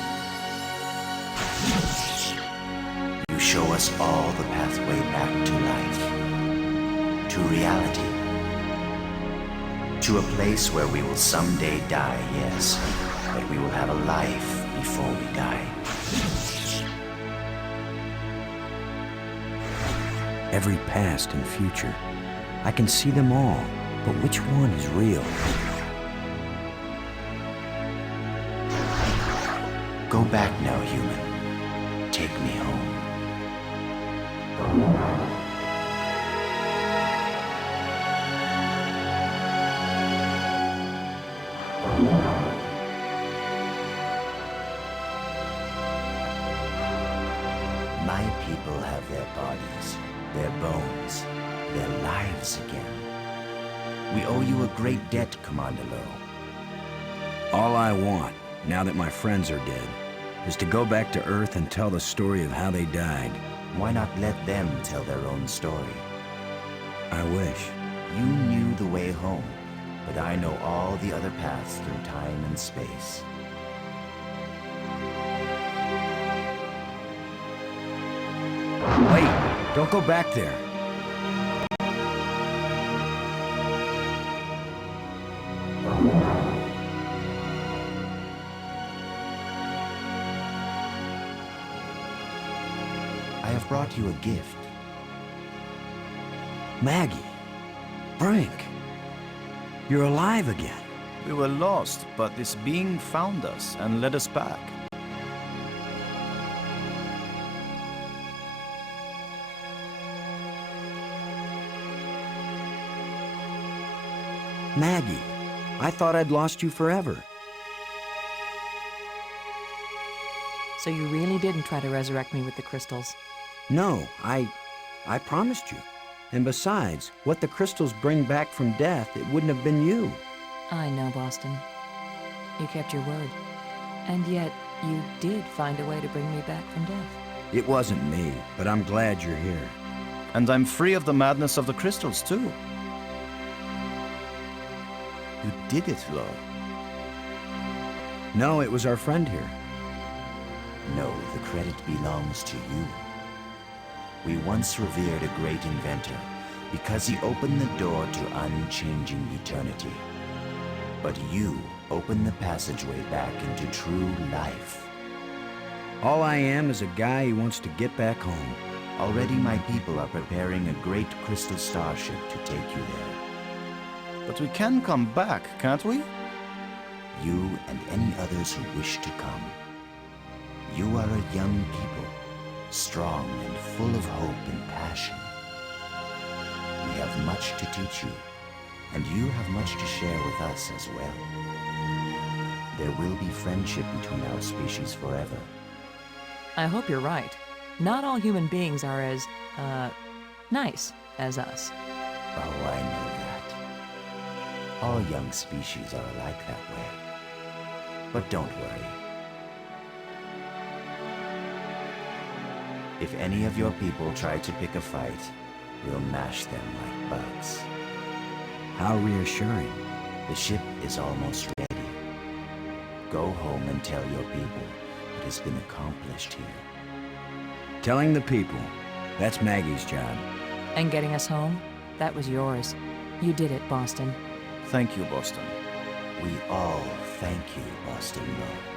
You show us all the pathway back to life, to reality, to a place where we will someday die, yes, but we will have a life before we die. Every past and future, I can see them all, but which one is real? Go back now, human. Take me home. My people have their bodies, their bones, their lives again. We owe you a great debt, Commander Lowe. All I want, now that my friends are dead, is to go back to Earth and tell the story of how they died. Why not let them tell their own story? I wish. You knew the way home, but I know all the other paths through time and space. Wait! Don't go back there! I have brought you a gift. Maggie. Frank. You're alive again. We were lost, but this being found us and led us back. Maggie, I thought I'd lost you forever. So you really didn't try to resurrect me with the crystals? No, I promised you. And besides, what the crystals bring back from death, it wouldn't have been you. I know, Boston. You kept your word. And yet, you did find a way to bring me back from death. It wasn't me, but I'm glad you're here. And I'm free of the madness of the crystals, too. You did it, Lo. No, it was our friend here. No, the credit belongs to you. We once revered a great inventor because he opened the door to unchanging eternity. But you opened the passageway back into true life. All I am is a guy who wants to get back home. Already my people are preparing a great crystal starship to take you there. But we can come back, can't we? You and any others who wish to come. You are a young people, strong and full of hope and passion. We have much to teach you, and you have much to share with us as well. There will be friendship between our species forever. I hope you're right. Not all human beings are as, nice as us. Oh, I know that. All young species are alike that way. But don't worry. If any of your people try to pick a fight, we'll mash them like bugs. How reassuring. The ship is almost ready. Go home and tell your people what has been accomplished here. Telling the people, that's Maggie's job. And getting us home, that was yours. You did it, Boston. Thank you, Boston. We all thank you, Boston Lo.